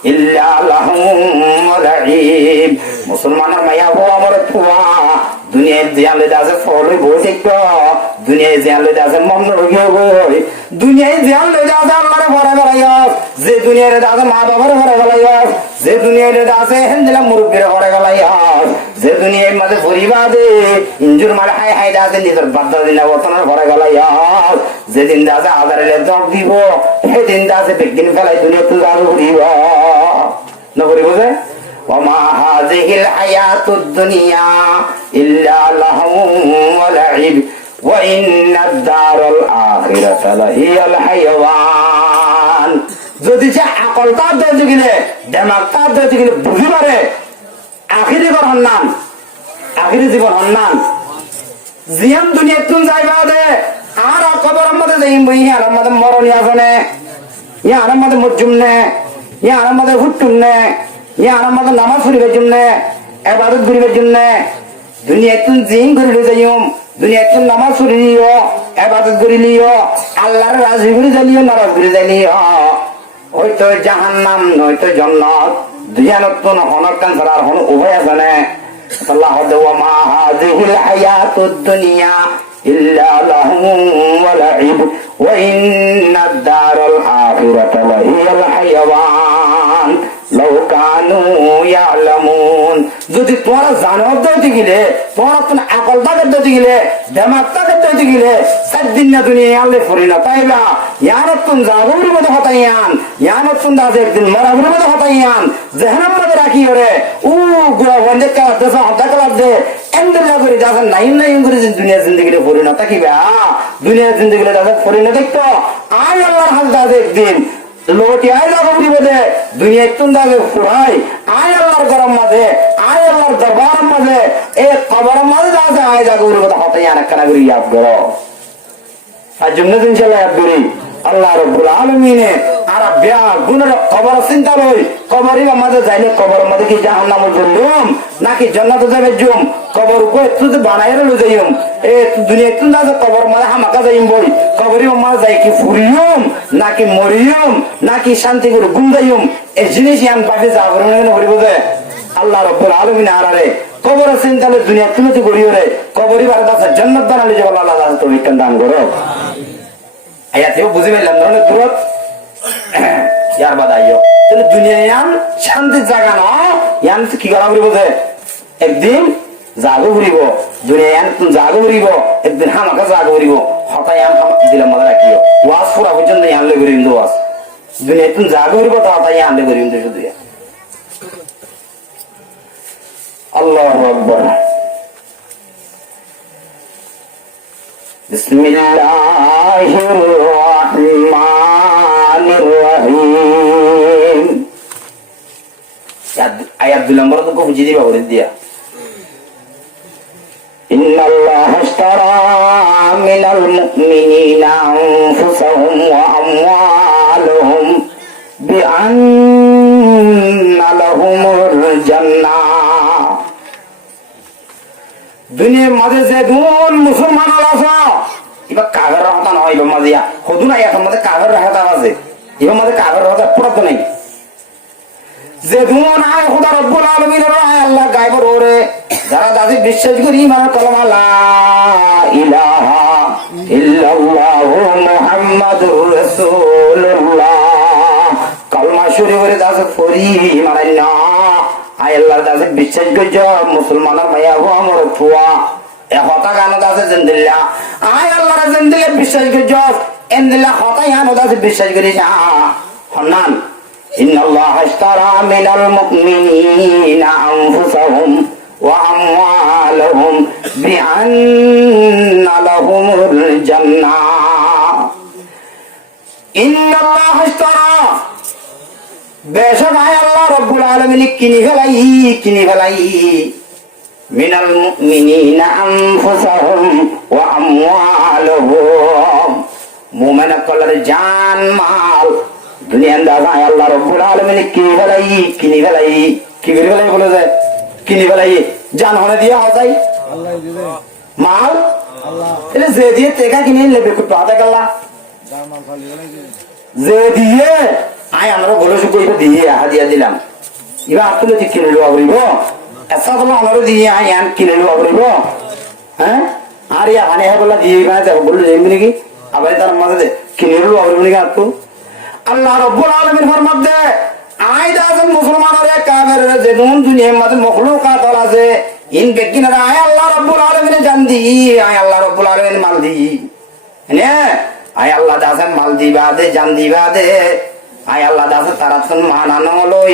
ইল্লা লাহুম লাইব মুসলমানের মায়া হো আমার ফুয়া দুনিয়ায় জিয়ালে দাসে ফলে বসে তো দুনিয়ায় জিয়ালে দাসে মন রগে গই দুনিয়ায় জিয়ালে দাসে আল্লাহর ঘরে গলাইয়া যে দুনিয়ার দাসে মা বাবার ঘরে গলাইয়া যে দুনিয়ার দাসে হেন্দিলা মুরব্বির ঘরে গলাইয়া যে দুনিয়ার মধ্যে পরিবাদে ইনজুর মারে হাই হাই দাসে নিজের বাদ্দা দিনা বতনের ঘরে গলাইয়া যেদিন দাসে আদারে দক দিব সেদিন দাসে বেগিন ফেলাই দুনিয়া তুই আরো ঘুরিব নকরিব যে وما هذه الحياة الدنيا إلا لهو ولعب وإن الدار الآخرة لهي الحيوان যদি সে আকল তার দরজে গেলে দেমাগ তার দরজে গেলে বুঝি পারে আখিরি জীবন হন্নান আখিরি জীবন হন্নান জিয়াম দুনিয়া তুন যাইবা দে আর কবর মধ্যে যাইম বই আর মধ্যে মরণি আসনে ইয়া আর মধ্যে মরজুমনে ইয়া আর মধ্যে হুট্টুমনে ইয়া আর মধ্যে নামাজ পড়িবার জন্য ইবাদত করিবার জন্য দুনিয়া তুন জিম করিলে যাইম দুনিয়া তুন নামাজ পড়িলিও ইবাদত করিলিও আল্লাহর রাজি করে যাইলিও নারাজ করে যাইলিও হয়তো জাহান্নাম নয়তো জান্নাত দুনিয়াত তুন হনর কান ছাড়া আর হন উভয় আছে না আল্লাহ ওয়া মা হাযিহিল হায়াতুদ দুনিয়া ইল্লা লাহুম ওয়া লাইব ওয়া ইন্নাদ দারাল আখিরাতা লাহিয়াল হায়াওয়ান লাউ কানু ইয়ালামুন যদি তোরা জানো দতে গিলে তোরা তো আকল দতে গিলে দিমাগ দতে গিলে সাদিন না দুনিয়া আল্লাহ ফরিনা তাইবা ইয়ানতুন জাগুরি মত হতাইয়ান ইয়ানতুন দাজে একদিন মরাগুরি মত হতাইয়ান জাহান্নাম মধ্যে রাখি ওরে ও গুলা বন্ধে কা দসা হতা কলা দে এন্ডলা করে দাজা নাই নাই করে দুনিয়া জিন্দেগিতে ফরিনা তাকিবা দুনিয়া জিন্দেগিতে দাজা ফরিনা দেখতো আয় আল্লাহর হাত দাজে একদিন লোটি আয় জাগুরি বদে দুনিয়া তুন দাজে ফুরাই আয় আল্লাহর গরম মাঝে আয় আল্লাহর দরবার মাঝে এ কবর মাঝে দাজে আয় জাগুরি বদে হতাইয়ান কানা করি ইয়াদ করো আর জুমনে ইনশাআল্লাহ ইয়াদ করি আল্লাহ রাব্বুল আলামিন আর বিয়া গুনের কবর চিন্তা লই কবরের মাঝে যাইলে কবরের মধ্যে কি জাহান্নামে জুম নাকি জান্নাতে যাবে জুম কবর কো তুই বানাইরে লই যাইম এ দুনিয়া তুই না কবর মাঝে হামাকা যাইম বই কবরের মাঝে যাই কি ফুরিয়ম নাকি মরিয়ম নাকি শান্তি করে ঘুম যাইম এই জিনিস ইয়ান পাবে জাগরণ করিব যে আল্লাহ রাব্বুল আলামিন আরারে কবর চিন্তা লই দুনিয়া তুই করিও রে কবরের বারে দাস জান্নাত বানালি যে আল্লাহ দাস তো বিকান দান করো আয়াতেও বুঝে পেলাম ধরনের দূরত ইয়ার বাদ আইও তাহলে দুনিয়ায় শান্তির জায়গা না ইয়ান কি করা করিব যে একদিন জাগো ঘুরিব দুনিয়ায় জাগো ঘুরিব একদিন হামাকা জাগো ঘুরিব হঠাৎ ইয়ান দিলাম মজা রাখিও ওয়াজ পুরা পর্যন্ত ইয়ান লে ঘুরিম দো ওয়াজ দুনিয়ায় তুমি জাগো ঘুরিব তো হঠাৎ ইয়ান লে ঘুরিম তো শুধু আল্লাহু আকবার বিসমিল্লাহির রহমানির রহিম আয়াত 2 নম্বর তো বুঝি দিবা বলে দিয়া ইন্নাল্লাহা আশতারা মিনাল মুমিনিনা আনফুসাহুম ওয়া আমওয়ালাহুম বিআন্না লাহুমুল জান্নাহ দুনিয়ার মাঝে যে দুন মুসলমান আছে এবার কাগের হতা নয় এবার মাঝে হদু নাই এখন মাঝে কাগের হাতা আছে এবার মাঝে কাগের হতা পুরো তো নেই যে ধুমন আয় খোদা রব্বুল আলামিনের আয় আল্লাহ গায়ব ওরে যারা দাদি বিশ্বাস করি মানে কলমা লা ইলাহা ইল্লাল্লাহু মুহাম্মাদুর রাসূলুল্লাহ কলমা শরীফ করে দাস পড়ি মানে না আয় আল্লাহর দাসে বিশ্বাস করছ মুসলমানের ভাইয়া গো আমার ফুয়া এ হতা গান দাসে জিন্দিল্লাহ আয় আল্লাহর জিন্দিল্লাহ বিশ্বাস করছ এন্দিল্লাহ হতা গান দাসে বিশ্বাস করি না হন্নান إن الله اشترى من المؤمنين أنفسهم وأموالهم بأن لهم الجنة إن الله اشترى বেশক আয় আল্লাহ রব্বুল আলামিন কিনি ফেলাই মিনাল মুমিনিনা আনফুসাহুম ওয়া আমওয়ালুহুম মুমিনা কলার জান মাল দুনিয়ার দাদা আল্লাহ রব্বুল আলামিন কিনি ফেলাই কি করে ফেলাই বলে যায় কিনি ফেলাই জান হনে দিয়া হতাই আল্লাহ দিবে মাল আল্লাহ এটা যে দিয়ে টেকা কিনে নেবে কত পাতা গেলা দাম মাল ফালি গেলে দিবে যে দিয়ে আয় আমরা বলে শুকো এটা দিয়ে হাদিয়া দিলাম এবার আপনি যদি কিনে লওয়া বলিব এসা বলে আমরা দিয়ে আয় আন কিনে লওয়া বলিব হ্যাঁ আর ইয়া হানে বলা দিয়ে বললো এমনি নাকি আবার তার মাঝে কিনে লওয়া বলিব নাকি আপনি আল্লাহ রব্বুল আলামিন ফরমাতে আই দাজন মুসলমানরে কাফের যে দুনিয়ার মধ্যে মখলুকাত আছে ইন বেকিনারা আয় আল্লাহ রব্বুল আলামিন জান দি আয় আল্লাহ রব্বুল আলামিন মাল দি নে আয় আল্লাহ দাজন মাল দিবা দে জান দিবা দে আয় আল্লাহ দাজ তারা তুন মানানো লই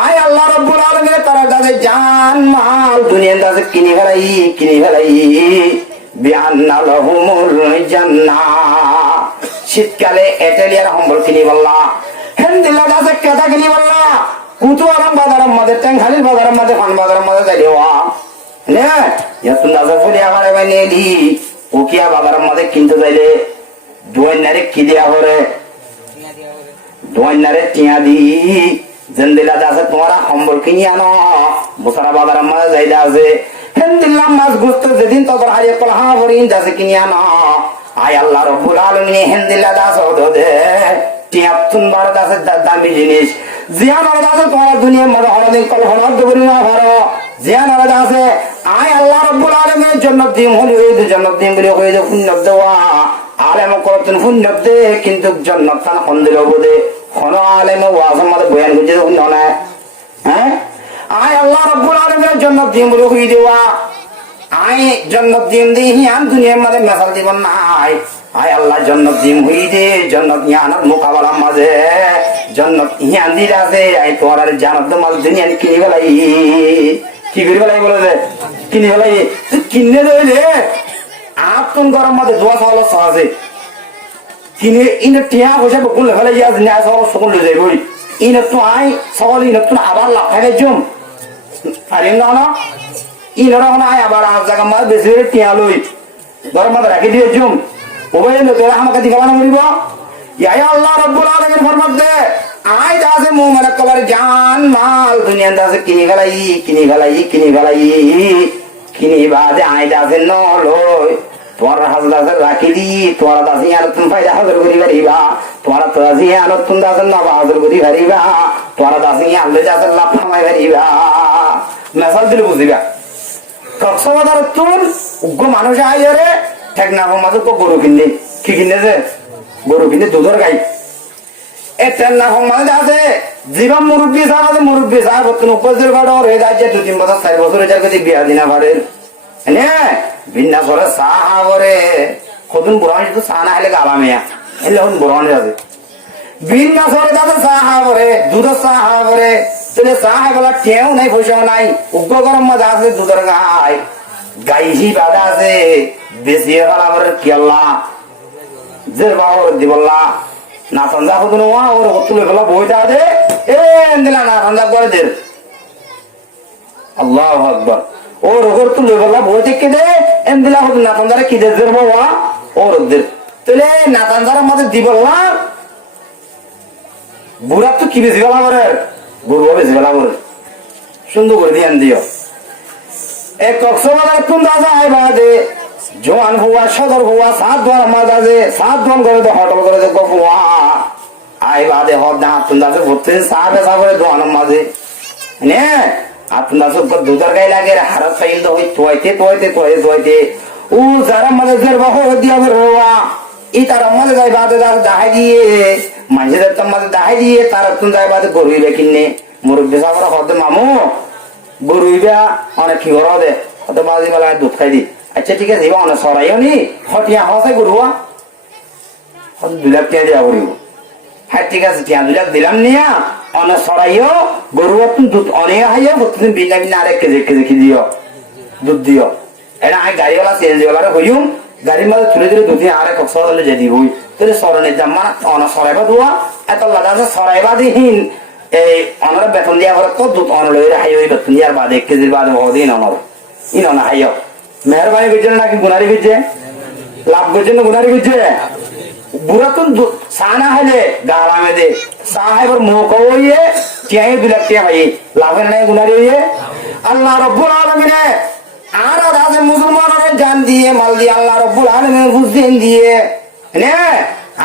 আয় আল্লাহ রব্বুল আলামিন তারা দাজে জান মাল দুনিয়ার দাজে কিনি ফেলাই বিআন্না লাহুমুল জান্নাহ শীতকালে এটালিয়ার সম্বল কিনি বললা হেন্দিল্লা দাসে কেটা কিনি বললা কুতু আরাম বাজারের মধ্যে ট্যাংখালির বাজারের মধ্যে ফান বাজারের মধ্যে যাই দেওয়া নে ইয়াতুন দাসে ফুলি আমার এবার নিয়ে দি উকিয়া বাজারের মধ্যে কিনতে যাইলে দোয়াইনারে কি দেয়া করে দোয়াইনারে টিয়া দি জেন্দিল্লা দাসে তোমারা সম্বল কিনি আনো বসারা বাজারের মধ্যে যাই আছে হেন্দিল্লা মাছ গুস্ত যেদিন তোর হারিয়ে কলহা ভরিন দাসে কিনি আনো আয় আল্লাহ রব্বুল আলামিন হেন্দিল্লা দাস ওদে টিয়াতুন বড় দাসের দামি জিনিস জিয়ান আলাদা আছে তোমার দুনিয়ার মধ্যে অনেকদিন কল্পনা করি না ভালো জিয়ান আলাদা আছে আয় আল্লাহ রব্বুল আলামিনের জন্য দিন হলি ওই জন্য দিন বলে হয়ে যে পুণ্য দেওয়া আলেম করতেন পুণ্য দে কিন্তু জন্নত তান হন্দিল বোধে হন আলেম ওয়াজের মধ্যে বয়ান করছে পুণ্য না হ্যাঁ আয় আল্লাহ রব্বুল আলামিনের জন্য দিন বলে হয়ে দেওয়া আয় জন্নত দিন দি হিয়ান দুনিয়ার মধ্যে মেসাল দিব নাই আয় আল্লাহ জন্নত দিন হই দে জন্নত হিয়ানের মোকাবেলার মাঝে জন্নত হিয়ান দি আছে আয় তোমার আর জানত মাল দুনিয়া কিনি ফেলাই কি করে ফেলাই বলে যে কিনি ফেলাই কিনে দেবে আত্মন গরম মাঝে দোয়া চাওয়াল আছে কিনে ইনে টিয়া পয়সা বকুল ফেলাই আজ ন্যায় চাওয়াল সকল লয়ে যাই বই ইনে তো আয় সকল ইনে তো আবার লাভ থাকে জম পারিম না ইনরা হন আয় আবার আজ জায়গা মাঝে বেশি টিয়া লই গরম মাঝে রাখি দিয়ে জম ওবাই তোরা আমাকে দিগালানো করিব ইয়া আল্লাহ রব্বুল আলামিন ফরমাতে আয় দাসে মুমিন কবার জান মাল দুনিয়া দাসে কিনি ফেলাই কিনি বাদে আয় দাসে ন লই তোমার হাজদাসে রাখি দি তোমার দাসে আর তুমি ফায়দা হাজার করি পারিবা তোমার দাসে আর তুমি দাসে নবা হাজার করি পারিবা তোমার দাসে আল্লাহ দাসে লাভ কামাই পারিবা মেসাল দিলে বুঝিবা কক্সবাজার তুল উগ্র মানুষ আয় রে ঠেক না মাঝে তো গরু কিনে কি কিনেছে গরু কিনে দুধের গাই আছে জীবন মুরব্বী সাহেব আছে মুরব্বী সাহেব উপস্থিত হয়ে যাচ্ছে 2-3 বছর 4 বছর বিয়া দিনা পারেন ভিন্না করে চাহ করে কদিন বুড়ানি তো চাহ না হলে গালা মেয়া এলে এখন বুড়ানি আছে ভিন্না করে তাদের চাহ করে দুধের চাহ করে চাহ বলা কেউ নাই পয়সাও নাই উগ্র গরম মজা আছে দুধের গাই গাইহি বাধা আছে বেশি কেল্লা যে বাবা দিবল্লা না সন্ধ্যা হতো না ওর তুলে ফেলা বইটা দে দিলা না সন্ধ্যা করে দে আল্লাহ আকবার ওর ওর তুলে ফেলা বই থেকে দে এন দিলা হতো না সন্ধ্যা কি দে বাবা ওর দের তাহলে না সন্ধ্যার মধ্যে দিবল্লা বুড়া তো কি বেশি ফেলা করে গরু বেশি ফেলা করে সুন্দর করে ধ্যান দিও এক কক্সবাজার কোন রাজা আয় বাদে জোয়ান হুয়া সদর হুয়া 7 দোয়ার মাঝে 7 দোয়ান করে তো হোটেল করে তো গফুয়া আই বাদে হদ না তুন্দাছে ভর্তি সাবে সাবে দোয়ানের মাঝে নে আপনাদের দুধের গায়ে লাগে হারাত ফাইল তো হই তোয়াইতে ও যারা মাঝে জের বাহ দিয়া বেরোয়া ই তার মাঝে যাই বাদে তার দাহাই দিয়ে মানুষদের তো মাঝে দাহাই দিয়ে তার তুমি যাই বাদে গরুইবে কিনে মুরব্বী সাবরা হদে মামু গরুইবা অনেক কি করো দে হতে বাজি বেলা দুধ খাই দি আচ্ছা ঠিক আছে এবার অনেক সরাইও নি হটিয়া হসাই গরুয়া হতে 2 লাখ টাকা দিয়া করিব হ্যাঁ ঠিক আছে টিয়া 2 লাখ দিলাম নিয়া অনেক সরাইও গরুয়া তুমি দুধ অনেক হাইয়া প্রতিদিন বিনা বিনা আরেক কেজি কি দিও দুধ দিও এটা আমি গাড়িওয়ালা সিএনজিওয়ালা হইম গাড়ির মাঝে তুলে দিলে দুধ আরে কক্সবাজারে যে দিব তাহলে সরণের দাম মানে অনেক সরাইবা দেওয়া এত লাদা আছে সরাইবা দিহীন এই অনার বেতন দিয়া করে তো দুধ অনলই হাই ওই বেতন দিয়ার বাদে 1 কেজির বাদে দিন অনর ইন অনা হাইয় মেহরবানি করছে নাকি গুনারি করছে লাভ করছে না গুনারি করছে বুড়া তো সানা হাইলে গালামে দে সাহেবের মুখ হইয়ে টিয়াই 2 লাখ টাকা ভাই লাভের নাই গুনারি হইয়ে আল্লাহ রাব্বুল আলামিনে আর আদাজে মুসলমানের জান দিয়ে মাল দিয়ে আল্লাহ রাব্বুল আলামিন বুঝিয়ে দিয়ে নে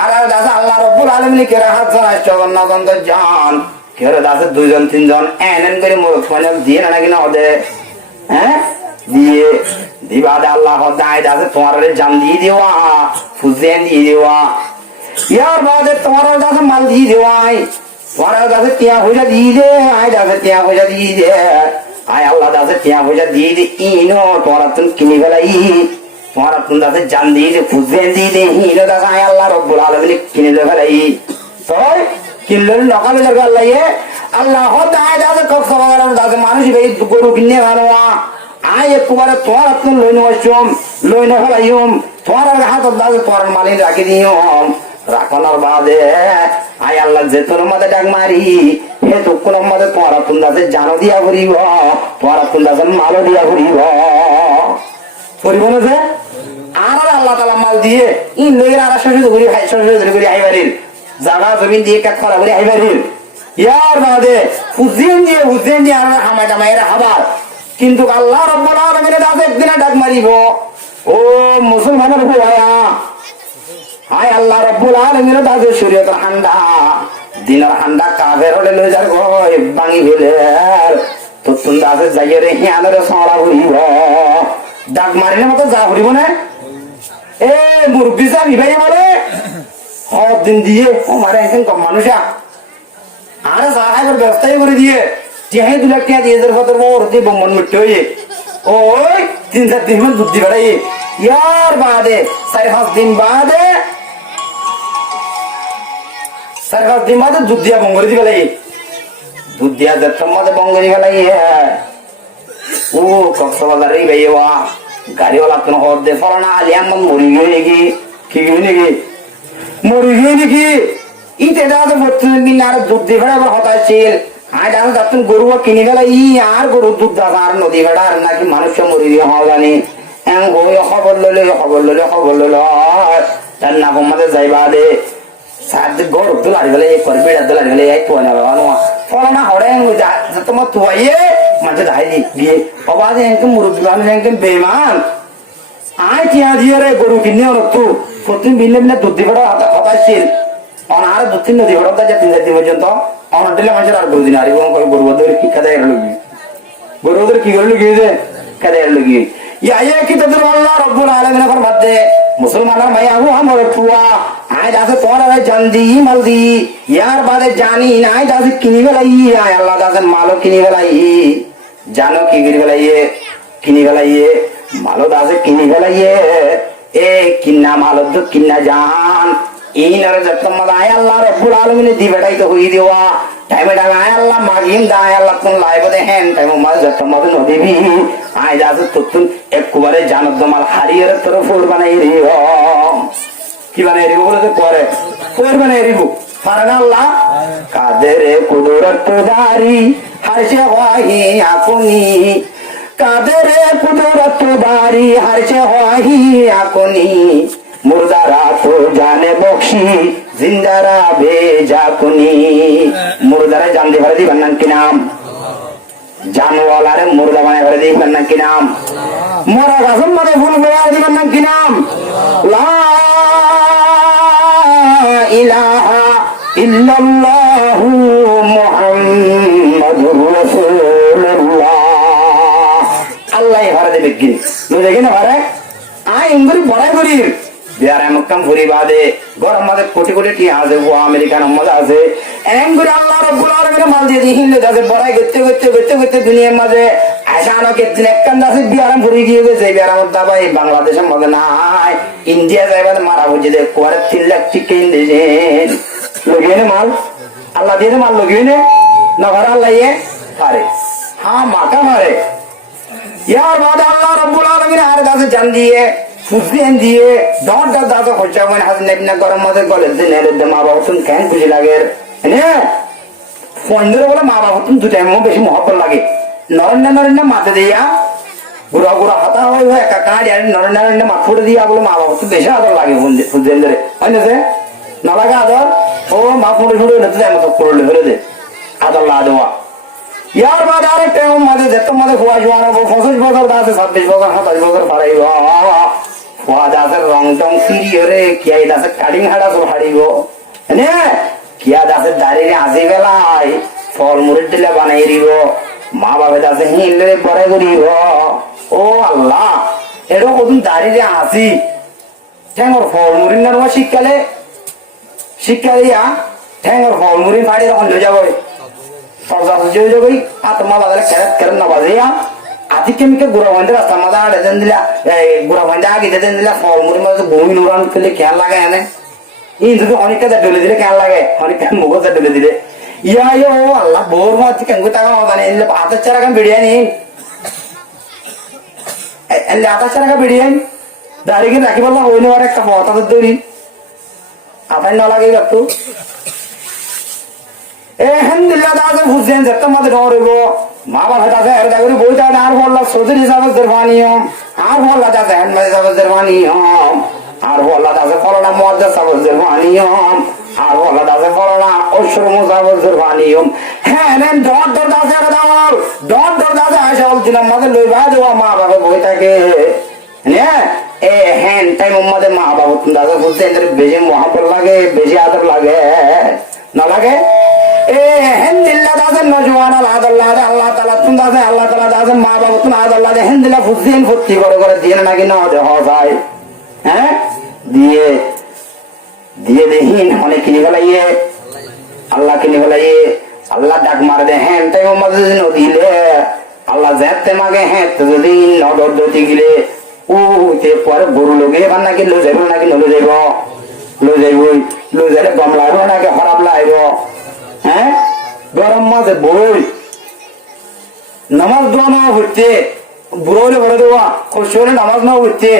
আর আদাজে আল্লাহ রাব্বুল আলামিন কে রাহাত জানাই জগন্নাথ জান কেরে দাসে 2 জন 3 জন এনএন করে মুখ মানে দিয়ে না কিনা ওদে হ্যাঁ দিয়ে দিবাদে আল্লাহ দাই দাসে তোমার জান দিয়ে দেওয়া ফুজেন দিয়ে দেওয়া ইয়ার বাদে তোমার দাসে মাল দিয়ে দেওয়াই তোমার দাসে টিয়া হইয়া দিয়ে দে আই দাসে টিয়া হইয়া দিয়ে দে আয় আল্লাহ দাসে টিয়া হইয়া দিয়ে দে ইনো তোমার তুমি কিনে ফেলাই তোমার তুমি দাসে জান দিয়ে দে ফুজেন দিয়ে দে ইনো দাসে আয় আল্লাহ রব্বুল আলামিন কিনে ফেলাই তো কিনলে নকালে দরকার লাগে আল্লাহ দায় দাদা কক্সবাজার দাদা মানুষ গরু কিনে খানোয়া আয় একবারে তোমার আপনি লই নয়ম লই না ফেলাইম তোমার হাত দাদা তোমার মালিক রাখি দিম রাখানোর বাদে আয় আল্লাহ যে তোর মাঝে ডাক মারি হে তো কোন মাঝে তোমার আপন দাদা জানো দিয়া করিব তোমার আপন দাদা মালও দিয়া করিব করিব না যে আর আল্লাহ তালা মাল দিয়ে ই লইয়ের আর শ্বশুর করি আইবারির জাগা জমিন দিয়ে কাট করা করে আইবারির ইয়ার বাদে হুজেন দিয়ে আর হামাই টামাইরা হাবার কিন্তু আল্লাহ রাব্বুল আলামিন দাদা একদিন ডাক মারিব ও মুসলমানের হুয়ায়া হায় আল্লাহ রাব্বুল আলামিন দাদা শরীয়তের হান্ডা দিনের হান্ডা কাফের হলে লই যার গয় ভাঙি ফেলের তো তুমি দাদা যাইয়ে রে হিয়ানরে সরা হইব ডাক মারিলে মতো যা হইব না এ মুরব্বি যাবি ভাই বলে দিন দিয়ে ও মারে একদিন কম মানুষা আরে সাহেবের ব্যবস্থাই করে দিয়ে টিহাই 2 লাখ টাকা দিয়ে ফতর মোর দিয়ে বমন মিটতে হয়ে ওই 3-4 দিন মান দুধ দি বেড়াই ইয়ার বাদে 4-5 দিন বাদে দুধ দিয়া বঙ্গরি দি বেলাই দুধ দিয়া যাত্রার মাঝে বঙ্গরি বেলাই ও কক্সবাজার রে ভাইয়া গাড়িওয়ালা তো হর দে ফলানা আলিয়াম মরি গিয়ে নাকি কি গিয়ে নাকি মরি গিয়ে নাকি ইতে দাদা প্রতিদিন আর দুধ দিয়ে ফেলে আবার হতাশীল আয় দাদা যাচ্ছেন গরু কিনে গেলে আর গরুর দুধ দাদা আর নদী ভেড়া আর নাকি মানুষকে মরি দিয়ে হওয়া জানি খবর লইল তার না কমাতে যাইবা দে সাহায্য গরু তো লাড়ি গেলে করে বেড়া তো লাড়ি গেলে এই তো না ফলনা হরে তোমার তুয়াইয়ে মাঝে ধাই গিয়ে অবাধ একদম মুরব্বী মানুষ একদম বেমান আয় টিয়া দিয়ে রে গরু কিনে তু প্রতিদিন ভিন্ন ভিন্ন দুধ দিয়ে ফেটা হতাশীল আর 2-3 নদী ফেটা যায় 3-4 দিন পর্যন্ত অনেক দিলে মানুষের আর গরু দিন আর গরু ওদের কি কাদায় লুগি গরু ওদের কি করে লুগিয়ে দে কাদায় লুগিয়ে ইয়া কি তোদের আল্লাহ রাব্বুল আলামিন এখন বাদে মুসলমানের মাইয়া হু আমার ফুয়া আয় দাসে তোমার আয় জান দি মাল দি ইয়ার বাদে জানি না আয় দাসে কিনি গেলাই আয় আল্লাহ দাসের মালও কিনি গেলাই জানো কি গিরি গেলাইয়ে কিনি গেলাইয়ে মালও দাসে কিনি গেলাইয়ে এ কিন্না মালও তো কিন্না জান ইনারে যতম আয় আল্লাহ রাব্বুল আলামিন দি বেড়াই তো হই দেওয়া টাইমে টাইমে আয় আল্লাহ মাগিম দা আয় আল্লাহ কোন লাইব দেখেন টাইমে মাল যতম নদীবি আয় দাসে তুতুন একবারে জানত দমাল হারিয়ের তরফ ফোর বানাই রিব কি বানাই রিব বলে তো করে ফোর বানাই রিব পারেন আল্লাহ কাদের কুদরত দারি হারশে ওয়াহি আপনি কাদের কুদরত দারি হারশে ওয়াহি আপনি মুর্দারা তো জানে বখশি জিন্দারা বেজা কুনি মুর্দারা জান দে ভরে দিবেন নাম কি নাম জানওয়ালারে মুর্দা বানায় ভরে দিবেন নাম কি নাম মরা গাছের মধ্যে ফুল বেড়া দিবেন নাম কি নাম? লা ইলাহা ইল্লাল্লাহু মুহাম্মাদুর রাসূলুল্লাহ। আল্লাহ ভাড়া দেবে কি দেখি না ভাড়া আয় ইংরি বড়াই করি বিয়ার এমকাম ফুরি বাদে গরম মাঝে কোটি কোটি টি আছে ও আমেরিকান মজা আছে এম করে আল্লাহ রাব্বুল আলামিন মাল দিয়ে দিহিলে দাসে বড়াই করতে দুনিয়ার মাঝে আশানকে দিনেকান দাসে বিয়ার ফুরি গিয়ে গেছে বিয়ার মধ্যে ভাই বাংলাদেশের মধ্যে নাই ইন্ডিয়া যাইবা মারা বুঝে দে কোয়ারে 3 লাখ টিকে ইন্ডিয়ান লগেনে মাল আল্লাহ দিয়ে মাল লগেনে না ঘর আল্লাহ ইয়ে পারে হ্যাঁ মাকা মারে यार बाद अल्लाह रब्बुल आलमीन हर दासे जान दिए फुसदिन दिए डॉट डॉट दासे खोचा मन हज नेबना गरम मदे गले दिन ने दे मां बाप तुम केन खुशी लागे ने फोंदरे बोले मां बाप तुम दुटे मो बेसी मोहब्बत लागे नरन माथे दिया गुरा गुरा हता होय का काडी आणि नरन माथुडे दिया बोले मां बाप तुम बेसी आदर लागे फुसदिन दरे अन्य से ना लागे आदर ओ मां फुडे फुडे नते मत कोरले फरे दे आदर ला देवा यार बाद आ रहे टाइम मदे जत्तो मदे हुआ जुआना वो 25 बছর দাসে 26 বছর 27 বছর পারাইব हुआ दासे रंग टंग फिरी रे किया दासे काटिंग हाडा सो हाडिबो ने किया दासे दारी रे आसी बेलाई फल मुरे दिले बानाई रिबो মা বাবা দাসে হিলে পরে করিব ও আল্লাহ এরো কদিন দারি রে আসি ঠ্যাঙ্গর ফল মুরি না শিক্ষালিয়া ঠ্যাঙ্গর ফল মুরি ফাড়ি রকম লয়ে যাবো जोई आत्मा बाजार खेर ना बाजिया आती के मिके गुरा वंदे रास्ता मदा डजन दिला गुरा वंदे आगे डजन दिला फॉल मुरी मदे भूमि नुरान के लिए क्या लगा है ने इन जो अनेक दा डले दिले क्या लगे अनेक मुगो दा डले दिले या यो अल्लाह बोर माती कंगु तागा होदाने इल्ले आता चरा का बिडिया नी इल्ले आता चरा का बिडिया दारी के राखी बल्ला होइने वाला का होता तो दोरी आता ना लगे गत्तू এহেনদিল্লা দাসে ফুসেন যেত মধ্যে ধরবো মা বাবা দাসে এর দাগরি বইতা আর বললা চৌধুরী হিসাবে জরবানিয়ম আর বললা দাসে হেনমাই হিসাবে জরবানিয়ম আর বললা দাসে ফলনা মুআদ্দাস হিসাবে জরবানিয়ম আর বললা দাসে ফলনা অশরম হিসাবে জরবানিয়ম হ্যাঁ নেন ডট দাসে আর দাও ডট দাসে আশা বলছিল মধ্যে লইবা দেওয়া মা বাবা বইতাকে নে এ হেন টাইম মধ্যে মা বাবা তুমি দাসে ফুসেন বেশি মহব্বত লাগে বেশি আদর লাগে না লাগে हिंदिल्ला दासे नौजवान अल्लाह ताला तुम दासे अल्लाह ताला दासे माँ बाप तुम अल्लाह दे हिंदिल्ला फुद्दीन फुत्ती करे दिए ना कि ना दे हो जाए हैं दिए देहीन होने की निकलाइए अल्लाह की निकलाइए अल्लाह डाक मार दे हैं टाइम मदद न दिले अल्लाह जाते मागे हैं तो दिन नडर दती गिले ও তে পরে গরু লগে বান্না কি লো যাইবো নাকি নলো যাইবো লো যাইলে গম লাগবো নাকি খারাপ লাগবো হ্যাঁ গরম মাঝে বই নামাজ দোয়া না হইতে বুড়োলে ভরে দেওয়া খসলে নামাজ না হইতে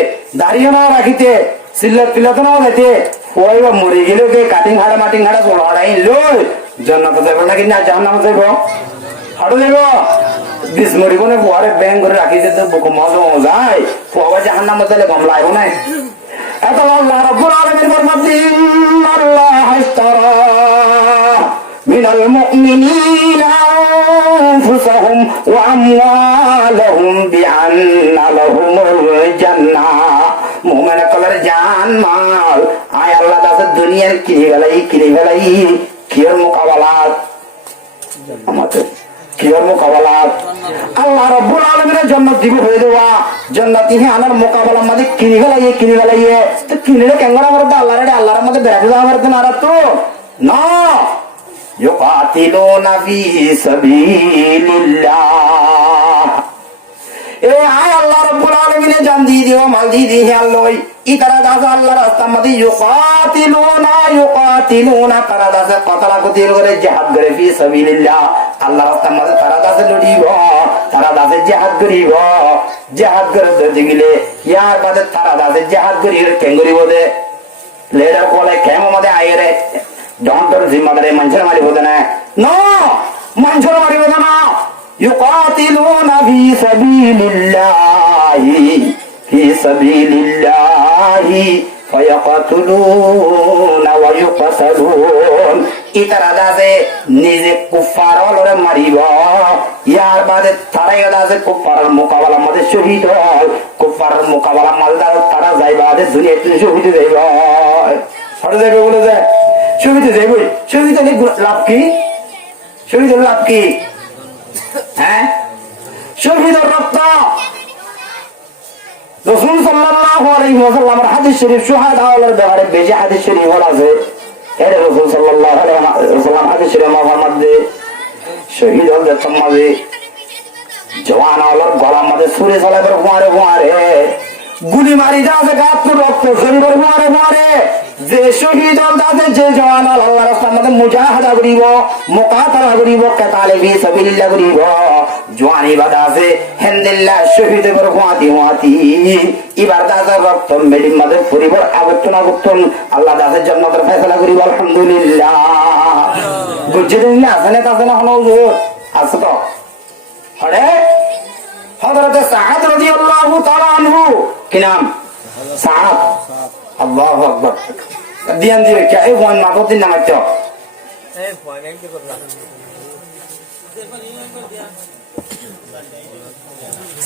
দাঁড়িয়ে না রাখিতে সিল্লাত পিলাতে না যাইতে ওইবা মরে গেলে কে কাটিং হাড়া মাটিং হাড়া চড় হাড়াই লই জান্নাত যাইবো নাকি না জাহান্নাম যাইবো হাড়ো যাইবো বিষ মরিব না পরে ব্যাং করে রাখি দিতে বুক মজা যায় পোয়া জাহান্নাম যাইলে গম লাগবো না এত আল্লাহ রাব্বুল আলামিন ফরমাতেন আল্লাহ ইস্তারা من المؤمنين أنفسهم وأموالهم بأن لهم الجنة مؤمن قدر جان مال آي الله داس الدنيا كني غلاي كير مقابلات আমাদের কিয়ার মোকাবেলাত আল্লাহ রাব্বুল আলামিনের জান্নাত দিব হয়ে দেওয়া জান্নাতি হে আনার মোকাবেলা আমাদের কিনি গলাইয়ে তো কিনিলে কেঙ্গরা করতে আল্লাহর মধ্যে বেড়াতে যাওয়া করতে না তো না يقاتلون في سبيل الله এ আয় আল্লাহ রাব্বুল আলামিন জান দি দিও মাল দি দি হে আল্লাহ ইতারা দাস আল্লাহ রাস্তা মধ্যে ইউকাতিলুনা তারা দাস কতলা কতির করে জিহাদ করে ফি সাবিলিল্লাহ আল্লাহ রাস্তা মধ্যে তারা দাস লড়িব তারা দাস জিহাদ করিব জিহাদ করে দিগিলে ইয়ার বাদে তারা দাস জিহাদ করিব কেঙ্গরিব দে লেডার কোলে কেমো মধ্যে আইরে डॉक्टर जिम्मेदारी मंचर मारी होता ना नो मंचर मारी होता ना युकातिलूना फी सबिलिल्लाहि फयक़तुलूना व युक़तलून ইতারা দাসে নিজে কুফার হলরে মারিব ইয়ার বাদে তারাই দাসে কুফারের মোকাবেলার মধ্যে শহীদ হয় কুফারের মোকাবেলার মধ্যে তারা যাইবা দুনিয়াতে শহীদ যাইব হঠাৎ যাইবে বলে যায় শহীদ যাইব শহীদ লাভ কি শহীদের লাভ কি হ্যাঁ শহীদের রক্ত রাসূল সাল্লাল্লাহু আলাইহি ওয়াসাল্লামের হাদিস শরীফ শুহাদাওয়ালের ব্যাপারে বেশি হাদিস শরীফ আছে এর রাসূল সাল্লাল্লাহু আলাইহি ওয়াসাল্লাম হাদিস শরীফের মধ্যে শহীদ হলে তোমাবে জওয়ান আলোর গলার মধ্যে ছুরি চালাবে ফুয়ারে গুলি মারি যাবে গাত রক্ত শরীরের ফুয়ারে যে শহীদ হলে যে জওয়ান আল্লাহর রাস্তার মধ্যে মুজাহাদা করিব মুকাতালা করিব কাতালে ফি সাবিলিল্লাহ করিব জওয়ানি বাদাসে হেনদিল্লাহ শহীদ করে ফুয়াতি এবার দাসের রক্ত মেডির মধ্যে পরিবার আগতন আল্লাহ দাসের জান্নাতের ফয়সালা করিব আলহামদুলিল্লাহ বুঝছেন না আসলে কাছে না হলো আছে তো আরে হযরত সাদ রাদিয়াল্লাহু তাআলা আনহু কি নাম সাদ আল্লাহু আকবার দিয়ান দিবে কে এই ওয়ান মাপতিন নাম আছে এই ফয়নাল কি করলা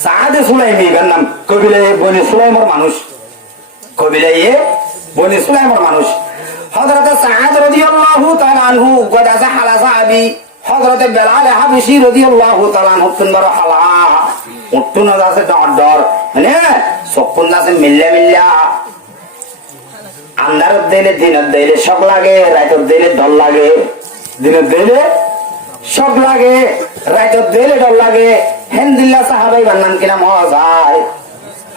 সাদ সুলাইমি এর নাম কবিলায়ে বনি সুলাইমের মানুষ কবিলায়ে বনি সুলাইমের মানুষ হযরত সাদ রাদিয়াল্লাহু তাআলা আনহু গদাসা হালা সাহাবী হযরত বেলাল হাবশী রাদিয়াল্লাহু তাআলা আনহু তিনবার হালা উঠতুন আছে ডর মানে সকুন আছে মিল্লা আন্ধার দিলে দিনের দিলে শক লাগে রাতের দিলে ডর লাগে দিনের দিলে শক লাগে রাতের দিলে ডর লাগে হেনদিল্লাহ সাহাবাই বান্নান কিনা মজায়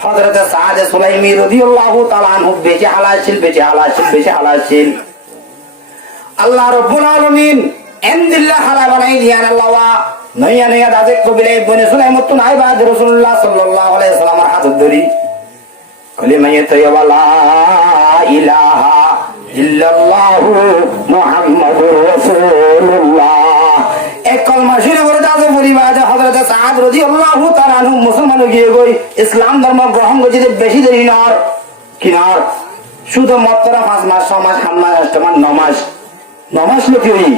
হযরত সাদ সুলাইমি রাদিয়াল্লাহু তাআলা আনহু বেঁচে হালাছিল আল্লাহ রাব্বুল আলামিন এনদিল্লাহ হালা বানাই দিয়ান আল্লাহ নয়া দাদে কবিলে বনে সুলাইমত নাই বাদ রাসূলুল্লাহ সাল্লাল্লাহু আলাইহি ওয়াসাল্লামের হাত ধরি কলিমা তাইয়্যিবা লা ইলাহা ইল্লাল্লাহু মুহাম্মাদুর রাসূলুল্লাহ এক কলমা শুনে বলে দাদে পরিবার হযরত সাদ রাদিয়াল্লাহু তাআলা আনহু মুসলমান হয়ে গই ইসলাম ধর্ম গ্রহণ করতে বেশি দেরি নর কিনার শুধু মাত্র 5 মাস 6 মাস 7 মাস 8 মাস নমাজ লোকে হই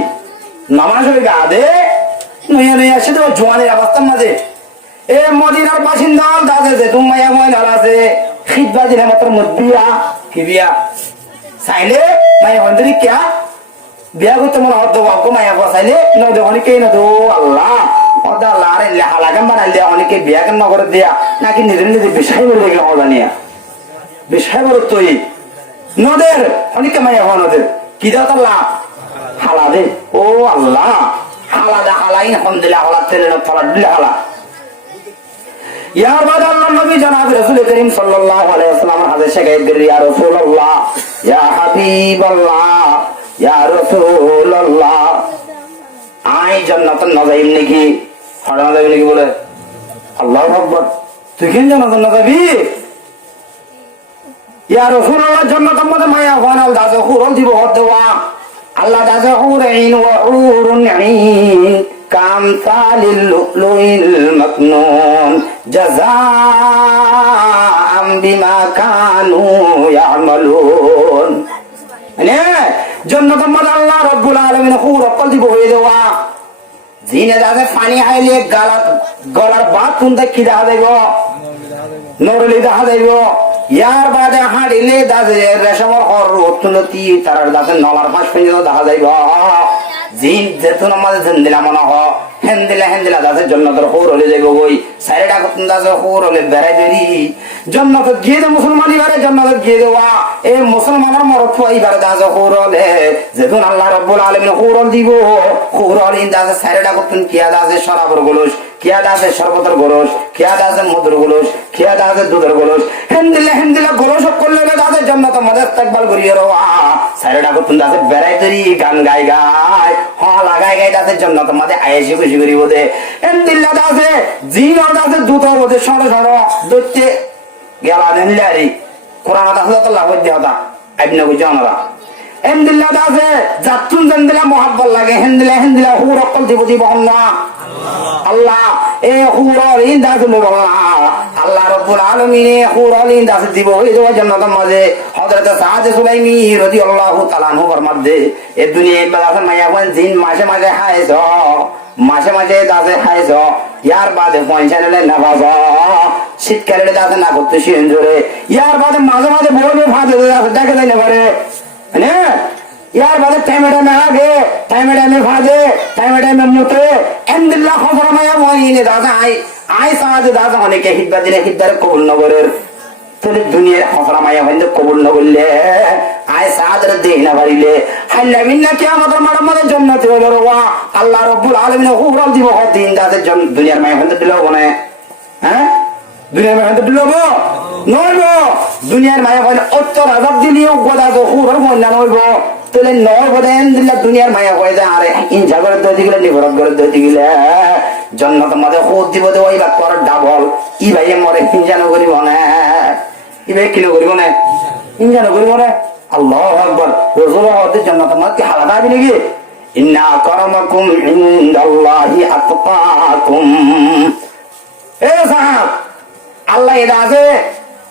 নামাজ হয়ে গাদে নয়া আসে তো জোয়ানের অবস্থার মাঝে এ মদিনার বাসিন্দা দাদে যে তুমি মায়া ময় নালাছে খিদবা দিলে মাত্র মদিয়া কি বিয়া চাইলে মায়া হন্দরি কিয়া বিয়া করতে মনে হতো বাপু মায়া বসাইলে ন যখনই কে না তো আল্লাহ ওদা লারে হালাগাম বানাই দেয়া অনেকে বিয়া কেন করে দেয়া নাকি নিজের নিজে বিষয় বলে লেগে হওয়া নিয়া বিষয় বলে তুই নদের অনেকে মায়া হওয়া নদের কি দাও তার লাভ হালা দে ও আল্লাহ হালা দে হালাই এখন দিলে হালা তেলে ফলা দিলে হালা ইয়ার বাদ আল্লাহ নবী জনাব রাসূল করিম সাল্লাল্লাহু আলাইহি ওয়াসাল্লাম হাদিসে গায়েব করি ইয়া রাসূলুল্লাহ ইয়া হাবিবাল্লাহ ইয়া রাসূলুল্লাহ আই জান্নাতুন নাযাইম নাকি হড়া যাবে নাকি বলে আল্লাহু আকবার তুই কেন জান্নাতুন না যাবি ইয়া রাসূলুল্লাহ জান্নাতুর মধ্যে মায়া ওয়ানাল দাজা হুরল দিব হদওয়া আল্লাহ দাজা হুরাইন ওয়া হুরুন আইন কামসালিল লুলুইল মাকনুন জাযাআম বিমা কানু ইয়ামালুন মানে জান্নাতুর মধ্যে আল্লাহ রাব্বুল আলামিন হুর অকল দিব হয়ে দেওয়া জিনে দাজা পানি আইলে গলার বাত তুনতে কি দেখা দেব নরলি দেখা দেব ইয়ার বাদে হাড়িলে দাজে রেশমর হর উত্তনতি তার দাজে নলার পাশ পর্যন্ত দেখা যাইব জিন যেতুন আমাদের জিন্দিলা মনে হ হেন্দিলা দাজের জন্নতের হোর হলে যাইব গই সাইডা কতন দাজে হোর হলে বেড়াই দেরি জন্নত গিয়ে দে মুসলমানি বারে জন্নত গিয়ে দেওয়া এই মুসলমানের মরত পাইবার দাজে হোর হলে যেতুন আল্লাহ রাব্বুল আলামিন হোর দিব হোর হলে দাজে সাইডা কতন কিয়া দাজে শরাবর গোলস কিয়া দাজে শরবতের গোলস কিয়া দাজে মধুর গোলস কিয়া দাজে দুধের গোলস হেন্দিলা গোলস করলে দাজে জন্নত মধ্যে ইস্তেকবাল করিয়ে রওয়া সাইডা কতন দাজে বেড়াই দেরি গান গাই হ লাগাই গাই দাজে জন্নত মধ্যে আয়েশি খুশি করিব দে হেন্দিলা দাজে জিন দাজে দুধ হতে সর দইতে গেলা নেনলারি কোরআন দাজে তো লাভ দি হতা আইবনা কই জানারা হেন্দিলা দাজে জাতুন জন্দিলা মোহাব্বত লাগে হেন্দিলা হুর অকল দিব না আল্লাহ এ হুর ইন দাজে আল্লাহ আল্লাহ রাব্বুল আলামিন হুরুল ইন দাস দিব এই যে জান্নাতের মাঝে হযরত সাদ সুলাইমি রাদিয়াল্লাহু তাআলা আনহু ফরমাতে এই দুনিয়ায় বালাসা মায়া কোন জিন মাসে মাঝে হাইছ মাসে মাঝে দাসে হাইছ ইয়ার বাদে পয়সালে না বাবা শীতকালে দাসে না করতে শিন জোরে ইয়ার বাদে মাঝে মাঝে বড় ভাতে দাসে দেখে যায় না পারে হ্যাঁ यार बात टाइम में आगे टाइम में भाजे टाइम में मुते एंदिल्ला खबर में वही ने दादा आई साज दादा होने के हिब्बा दिने हिब्बार कबूल न करे तेरे दुनिया खबर में वही कबूल न बोले आई साज रे दे ना भरिले हल्ला मिन्ना क्या मतलब मर मर जन्नत हो रवा अल्लाह रब्बुल आलमीन हुरल दिबो दिन दादा जन दुनिया में वही दिलो बने हैं दुनिया में वही दिलो बो नइबो दुनियार माया वही उत्तर आजाद दिलियो गोदा जो हुरल बन ना नइबो তোলে নয় বদেন দিল্লা দুনিয়ার মায়া কয় যায় আরে ইনসা করে দইতে গেলে নিবরত করে দইতে গেলে জন্নত মধ্যে খোদ দিব দে ওই বাত করার ডাবল ই ভাইয়ে মরে হিংসা করিব না ই ভাই কিনো করিব না হিংসা করিব না আল্লাহু আকবার রাসূল হতে জন্নত মধ্যে হালাদা দিলে কি ইন্না কারামাকুম ইনদাল্লাহি আতকাকুম এ সাহাব আল্লাহ এদা আছে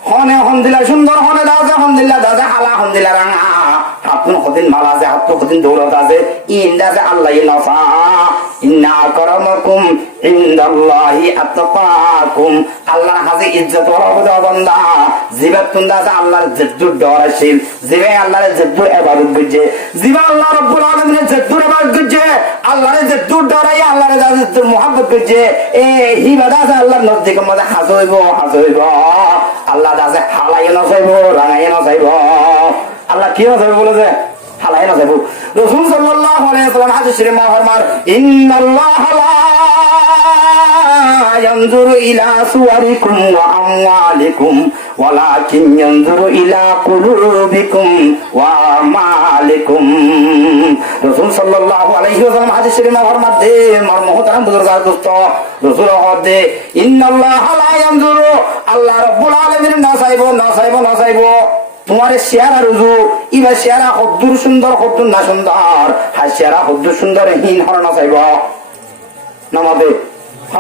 হনে হন্দিলা সুন্দর হনে দাজে হন্দিলা দাজে হালা হন্দিলা রাঙা হাতুন হদিন মালা আছে হাতু হদিন দৌলত আছে ইন্দাজে আল্লাহ নফা ইন্না কারামাকুম ইনদাল্লাহি আতকাকুম আল্লাহর হাজে ইজ্জত ওয়ালা বান্দা জিবাতুন দাজে আল্লাহর জিদ্দুর ডরাশীল জিবে আল্লাহর জিদ্দুর ইবাদত করছে জিবা আল্লাহ রাব্বুল আলামিনের জিদ্দুর ইবাদত করছে আল্লাহর জিদ্দুর ডরাই আল্লাহর জিদ্দুর মুহাব্বত করছে এ হিবাদা আছে আল্লাহর নজদিকে মধ্যে হাজইব আল্লাহ দাসে হালাই না চাইব রাঙাই না চাইব আল্লাহ কি না চাইব বলেছে হালাই না চাইব রাসূল সাল্লাল্লাহু আলাইহি ওয়াসাল্লাম হাদিস শরীফে ফরমান ইন্নাল্লাহা লা ইয়ানজুরু ইলা সুওয়ারিকুম ওয়া আমওয়ালিকুম ওয়ালাকিন ইয়ানজুরু ইলা কুলুবিকুম ওয়া আমালিকুম রাসূল সাল্লাল্লাহু আলাইহি ওয়াসাল্লাম হাদিস শরীফে ফরমান দে আমার মুহতারাম বুজুর্গার দোস্ত রাসূল হদে ইন্নাল্লাহা লা ইয়ানজুরু আল্লাহ রাব্বুল আলামিন না চাইব তোমার চেহারা রুজু ইবা চেহারা হদ্দুর সুন্দর হদ্দুর না সুন্দর হাই চেহারা হদ্দুর সুন্দর হীন হর না চাইব নামাবে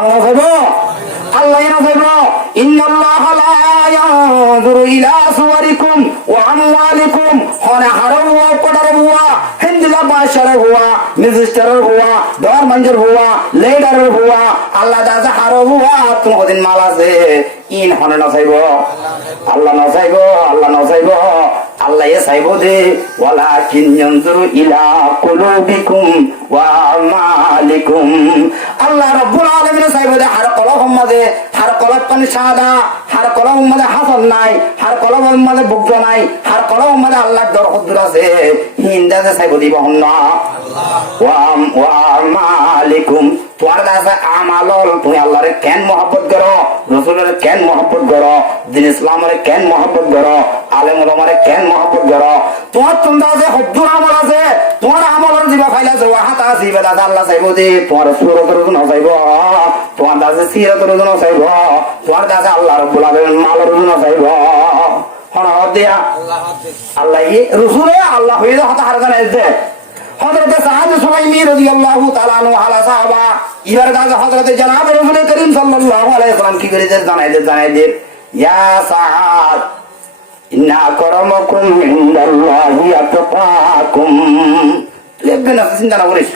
না চাইব আল্লাহ না চাইব ইন্নাল্লাহা লা ইয়ানজুরু ইলা সুওয়ারিকুম ওয়া আমওয়ালিকুম হনা হারু ওয়া পড়ার হুয়া হিন্দিলা বাশার হুয়া মিজিস্টার হুয়া দর মঞ্জুর হুয়া লেডার হুয়া আল্লাহ দাজা হারু হুয়া তুমি হদিন মাল আছে ইন হনে না চাইব আল্লাহ না চাইব আল্লাহ এ চাইব দে ওয়ালাকিন ইয়ানজুরু ইলা কুলুবিকুম ওয়া আমালিকুম আল্লাহ রাব্বুল আলামিন চাইব দে হার কলব মধ্যে হার কলব পানি সাদা হার কলব মধ্যে হাসন নাই হার কলব মধ্যে বুক নাই হার কলব মধ্যে আল্লাহর দর হদ্দুর আছে হিন্দাতে চাইব দিব না ওয়া আমালিকুম তোমার কাছে আমালল তুমি আল্লাহরে কেন মহব্বত করো রাসূলের কেন মহব্বত করো দিন ইসলামের কেন মহব্বত করো আলেম ওলামারে কেন মহব্বত করো তোমার আছে হদ্দুর আমল আছে তোমার আমলের জিবা ফাইলা যাওয়া হাত আছে ইবাদত আল্লাহ চাইব দে তোমার সুরতের জন্য চাইব তোমার কাছে সিরাতের জন্য চাইব তোমার কাছে আল্লাহ রাব্বুল আলামিন মালের জন্য চাইব হনা দিয়া আল্লাহ রাসূলে আল্লাহ হইয়া হাত হারদান আছে হযরত সাদ সুলাইমি রাদিয়াল্লাহু তাআলা আনহু হালা সাহাবা ইবার দাদা হযরত জনাব রাসূল করিম সাল্লাল্লাহু আলাইহি ওয়াসাল্লাম কি করে জানাই দে ইয়া সাদ ইন্না আকরামাকুম ইনদাল্লাহি আতকাকুম লেবে না চিন্তা না করিস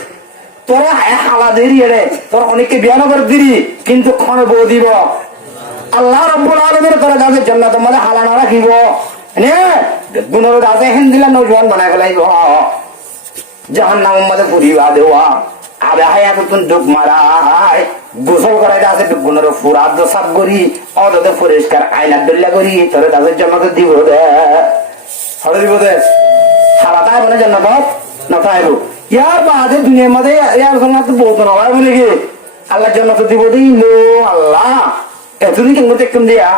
তোরা হালা দেরি রে তোরা অনেককে বিয়ান করে দিরি কিন্তু ক্ষণে বউ দিব আল্লাহ রাব্বুল আলামিন তোরা দাদা জান্নাতের মধ্যে হালা না রাখিব নে গুণর দাদা হিন্দিলা নওজওয়ান বানায় ফেলাইব জাহান্নামের মধ্যে পুরিবা দেওয়া আবে হায়াত তুন ডুব মারাই গোসল করাই আছে গুণের ফুরাদ সাফ করি অদতে পরিষ্কার আয়না দল্লা করি তোর দাদের জন্মতে দিব দে হবে দিব দে হালাতায় বলে জন্নত না তাইব ইয়ার বাদে দুনিয়ার মধ্যে ইয়ার জন্নত বহুত নয় বলে কি আল্লাহ জন্নত দিব দিল আল্লাহ এতদিন কেমন দেখতাম দিয়া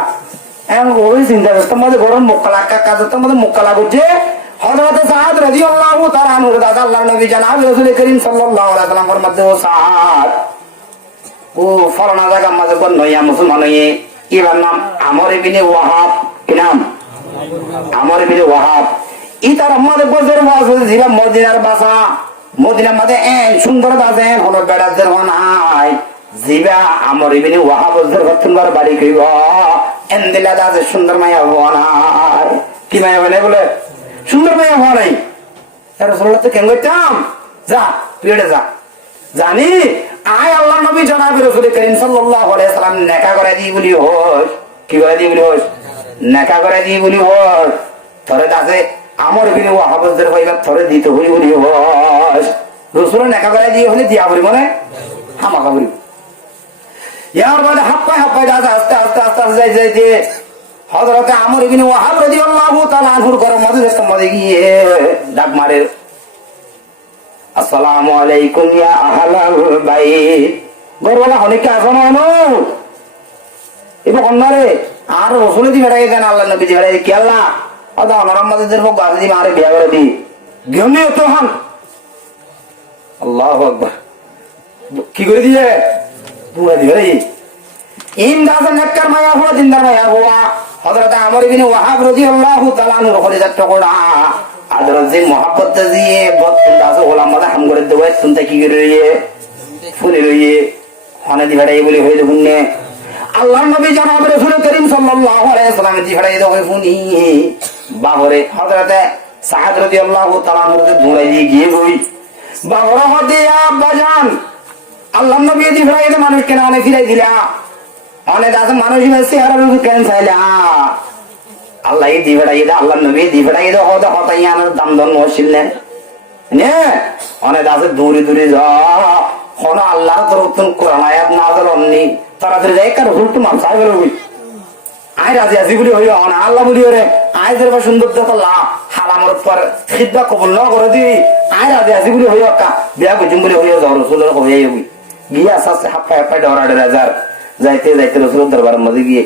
এমন ওই চিন্তা করতাম মধ্যে গরম মোকালা কাজের মধ্যে মোকালা করছে হযরত সাদ রাদিয়াল্লাহু তাআলা আনহু দাদা আল্লাহর নবী জনাব রাসূল করিম সাল্লাল্লাহু আলাইহি ওয়াসাল্লামের মধ্যে ও সাদ ও ফরনা জায়গা মধ্যে কোন নয়া মুসলমান হয়ে ইবার নাম আমর ইবনে ওয়াহাব কি নাম আমর ইবনে ওয়াহাব ইতার মধ্যে বজর ওয়াজ জিরা মদিনার বাসা মদিনার মধ্যে সুন্দর বাজে হলো বেড়াদের নাই জিবা আমর ইবনে ওয়াহাব বজর হতুনবার বাড়ি কইব এন্দিলা দাসে সুন্দর মায়া হওয়া নাই কি মায়া বলে বলে সুন্দর মায়া হওয়া নাই রাসূলুল্লাহ তো কেন করতাম যা তুই এটা যা জানি আয় আল্লাহ নবী জনাবে রাসূল করিম সাল্লাল্লাহু আলাইহি সাল্লাম নেকা করে দি বলি হোস কি করে দি বলি হোস নেকা করে দি বলি হোস তোরে দাসে আমার বিনে ওয়াহাবদের কইবা তোরে দিতে হই বলি হোস রাসূল নেকা করে দি হলে দিয়া বলি মানে হামাকা বলি ইয়ার বাদে হাপ্পায় দাদা আস্তে আস্তে আস্তে আস্তে যাই যাইতে হযরতে আমর ইবনে ওয়াহাব রাদিয়াল্লাহু তাআলা আনহুর ঘরের মধ্যে গিয়ে ডাক মারে আসসালামু আলাইকুম ইয়া আহলাল বাইত গরওয়ালা হনিকা আসনো আনো এব অন্নারে আর রাসূল দি বেড়াই কেন আল্লাহ নবী দি বেড়াই কি আল্লাহ আদা অনরাম মধ্যে হোক গাজি মারে বিয়া করে দি গেমনে তো হন আল্লাহু আকবার কি করে দিয়ে পুরা দিয়ে ইন দাদা নেককার মায়া হওয়া দিনদার মায়া হওয়া হযরত আমর ইবনে ওয়াহাব রাদিয়াল্লাহু তাআলা আনহু করে যাত্র করা আদর যে মোহাব্বত দিয়ে বতুন দাস ওলামারা হাম করে দেওয়া শুনতে কি করে রে ফুলে রইয়ে হনে দি ভাড়াই বলি হইলো বুননে আল্লাহর নবী জনাব রাসূল করিম সাল্লাল্লাহু আলাইহি ওয়াসাল্লাম দি ভাড়াই দেওয়া ফুনি বাহরে হযরত সাদ রাদিয়াল্লাহু তাআলা আনহু দৌড়াই দিয়ে গিয়ে বই বাহরা হদিয়া বাজান আল্লাহর নবী দি ভাড়াই দে মানুষ কেন অনেক ফিরাই দিলা অনেক দাস মানুষ মেসে আর কেন চাইলা আল্লাহ দি ভাড়াই দে আল্লাহর নবী দি ভাড়াই দে হদা হতাইয়ানের দাম দন নছিলেন নে অনেক দাস দূরে দূরে যা কোন আল্লাহর তরফতন কোরআন আয়াত নাযিল হননি তাড়াতাড়ি যাই কার হুলটু মাল সাই গেল ওই আই রাজি আজি বলি হইও না আল্লাহ বলি রে আই দেরবা সুন্দর দেখলা হালামর পর খিদবা কবুল না করে দি আই রাজি আজি বলি হইও কা বিয়া বুঝুম বলি হইও যাও রাসূলের হইয়াই হই গিয়া সাসে হাপ্পা ডরাডে রাজার যাইতে যাইতে রাসূলের দরবারের মধ্যে গিয়ে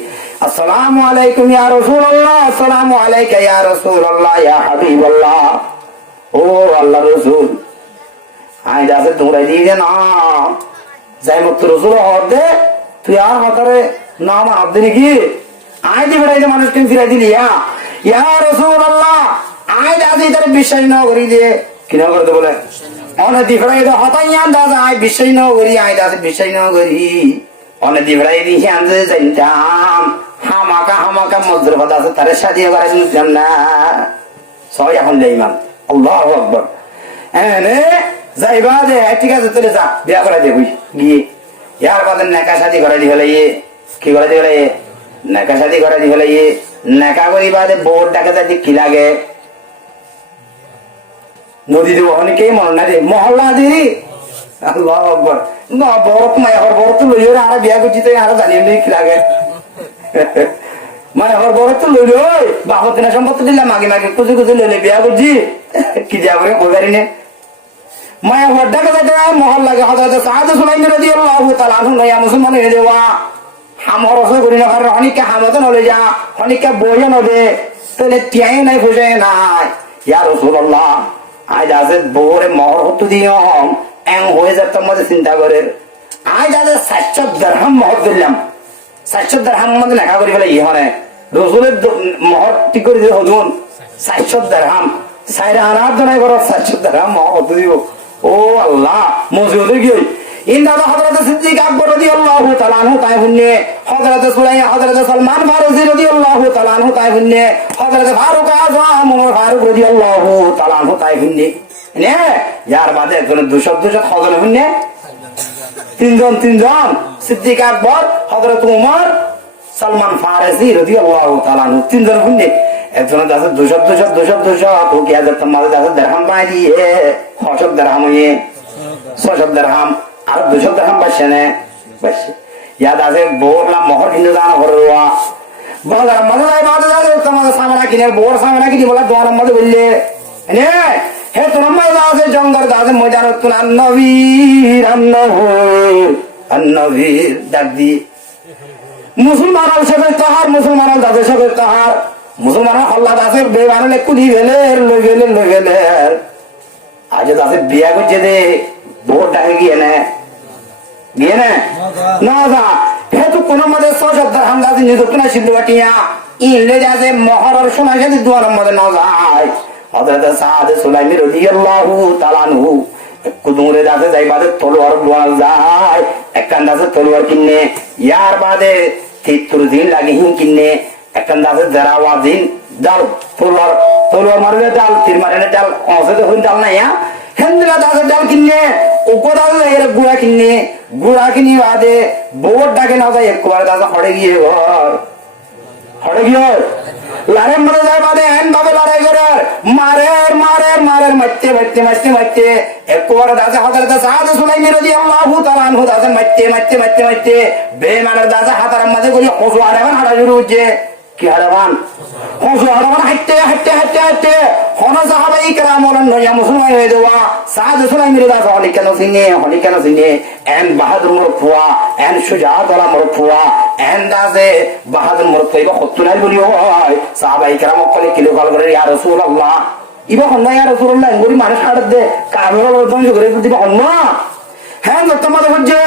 আসসালামু আলাইকুম ইয়া রাসূলুল্লাহ আসসালামু আলাইকা ইয়া রাসূলুল্লাহ ইয়া হাবিবাল্লাহ ও আল্লাহর রাসূল আই দাসে দৌড়াই দিয়ে না যাই মত রাসূল হদে তুই আর মাতারে না আমার আব্দে নাকি আই দি বেড়াই মানুষ কেন ফিরাই দিলি ইয়া রাসূলুল্লাহ আই দাদি তার বিশ্বাস না করি দিয়ে কিনা করতে বলে অনেক দি বেড়াই দে হতাইয়ান দাদা আই বিশ্বাস না করি আই দাদি বিশ্বাস না করি অনেক দি বেড়াই দি আনতে যাইতাম হামাকা মজুর কথা আছে তার সাথে করাই দিতাম না সবাই এখন যাইমান আল্লাহু আকবার এনে যাইবা দে ঠিক আছে চলে যা বিয়া করাই দে গিয়ে ইয়ার বাদে নেকা শাদি করাই দি হলে কি করাই দি হলে নেকা শাদি করাই দি হলে নেকা করি বাদে বোর্ড ডাকে যাই কি লাগে নদী দেব অনেকে মনে না রে মহল্লা দি আল্লাহু আকবার না বরত মায়ের বরত লইও আর বিয়া করছি তো আর জানি নেই কি লাগে মায়ের বরত লইল ওই বাহত না সম্পত্তি দিলাম মাগে কুচি লইলে বিয়া করছি কি যাবো ওগারি নে মায়া হড্ডা কে যাইতে মহল্লা কে হযরত সাদ সুলাইম রাদিয়াল্লাহু তাআলা আনহু নয়া মুসলমান হয়ে দেওয়া হামর রসে করি না আর অনেককে হামতে নলে যা অনেককে বইয়ে নদে তাহলে টিয়াই নাই খুঁজে নাই ইয়া রাসূলুল্লাহ আজ আছে বউরে মহর হতো দিয়ম এং হয়ে যেতাম মধ্যে চিন্তা করে আজ আছে 700 দিরহাম মহর দিলাম 700 দিরহাম মধ্যে লেখা করি ফেলে ইহনে রাসূলের মহর ঠিক করে দিয়ে হদুন 700 দিরহাম সাইরা আনার জন্য করো 700 দিরহাম মহর হতো দিব ও আল্লাহ মসজিদে গিয়ে ইন দাদা হযরত সিদ্দিক আকবর রাদিয়াল্লাহু তাআলা আনহু তাই হুন্নে হযরত সুলাইমান হযরত সালমান ফারুসি রাদিয়াল্লাহু তাআলা আনহু তাই হুন্নে হযরত ফারুক আযম ওমর ফারুক রাদিয়াল্লাহু তাআলা আনহু তাই হুন্নে নে यार বাদে কোন 200 হযরত হুন্নে তিনজন সিদ্দিক আকবর হযরত ওমর সালমান ফারুসি রাদিয়াল্লাহু তাআলা আনহু তিনজন হুন্নে একজন আছে 200 ওকে হাজার তোমাদের আছে দিরহাম বাই দিয়ে 600 দিরহাম হয়ে 600 দিরহাম আর 200 দিরহাম বাসনে বাস याद আছে বোরলা মোহর কিনে দান করওয়া বাজার মজায় বাজারে তোমাদের সামনে কিনে বোর সামনে কিনে বলা দোয়ার মধ্যে বললে নে হে তোমার আছে জঙ্গল দাদে ময়দান তুন নবীর দাদি মুসলমান সবে তাহার মুসলমান দাদে সবে তাহার মুসলমান আল্লাহ দাসের বেবানলে কুলি লই গেলে আজ দাসের বিয়া করছে দে বোর ডাকে গিয়ে না না যা হেতু কোন মধ্যে 600 দিরহাম দাদি নিযুক্ত না সিদ্ধ বাটিয়া ইলে যাতে মহরর সময় যদি দুয়ার মধ্যে না যায় হযরত সাদ সুলাইম রাদিয়াল্লাহু তাআলা আনহু কুদুরে দাতে যাই বাদে তলোয়ার দোয়া যায় একখান দাসে তলোয়ার কিনে ইয়ার বাদে তিত্তুর দিন লাগে হিং কিনে একটা দাসে জরাওয়া দিন ডাল তলোয়ার মারলে ডাল তীর মারলে ডাল অসে তো হইন ডাল নাই হেন্দিলা দাসের ডাল কিনে উপদাল এর গুড়া কিনি বাদে বোট ডাকে না যায় একবার দাসা হড়ে গিয়ে ঘর হড়ে গিয়ে লড়াই মরে যায় বাদে এন ভাবে লড়াই করার মারের মারতে একবার দাসে হযরত সাদ সুলাইমান রাদিয়াল্লাহু তাআলা আনহু দাসে মারতে বেমানের দাসে হাতার মাঝে গলি হসু আড়াবান হাড়া শুরু হচ্ছে কি আড়াবান হসু আড়াবান হাঁটতে হন সাহাবাই کرام ওরা নয়া মুসলমান হয়ে যাওয়া সাদ সুলাইমান দাস হলি কেন সিনে এন বাহাদুর মরফুয়া এন সুজাত ওয়ালা মরফুয়া এন দাসে বাহাদুর মরফুয়া খতুনাই বলি হয় সাহাবাই کرام কলে কিলো কল করে ইয়া রাসূলুল্লাহ ইবা হন্না ইয়া রাসূলুল্লাহ গরি মানুষ হাড় দে কামের বন্ধ করে দিবা হন্না হ্যাঁ যতমত হচ্ছে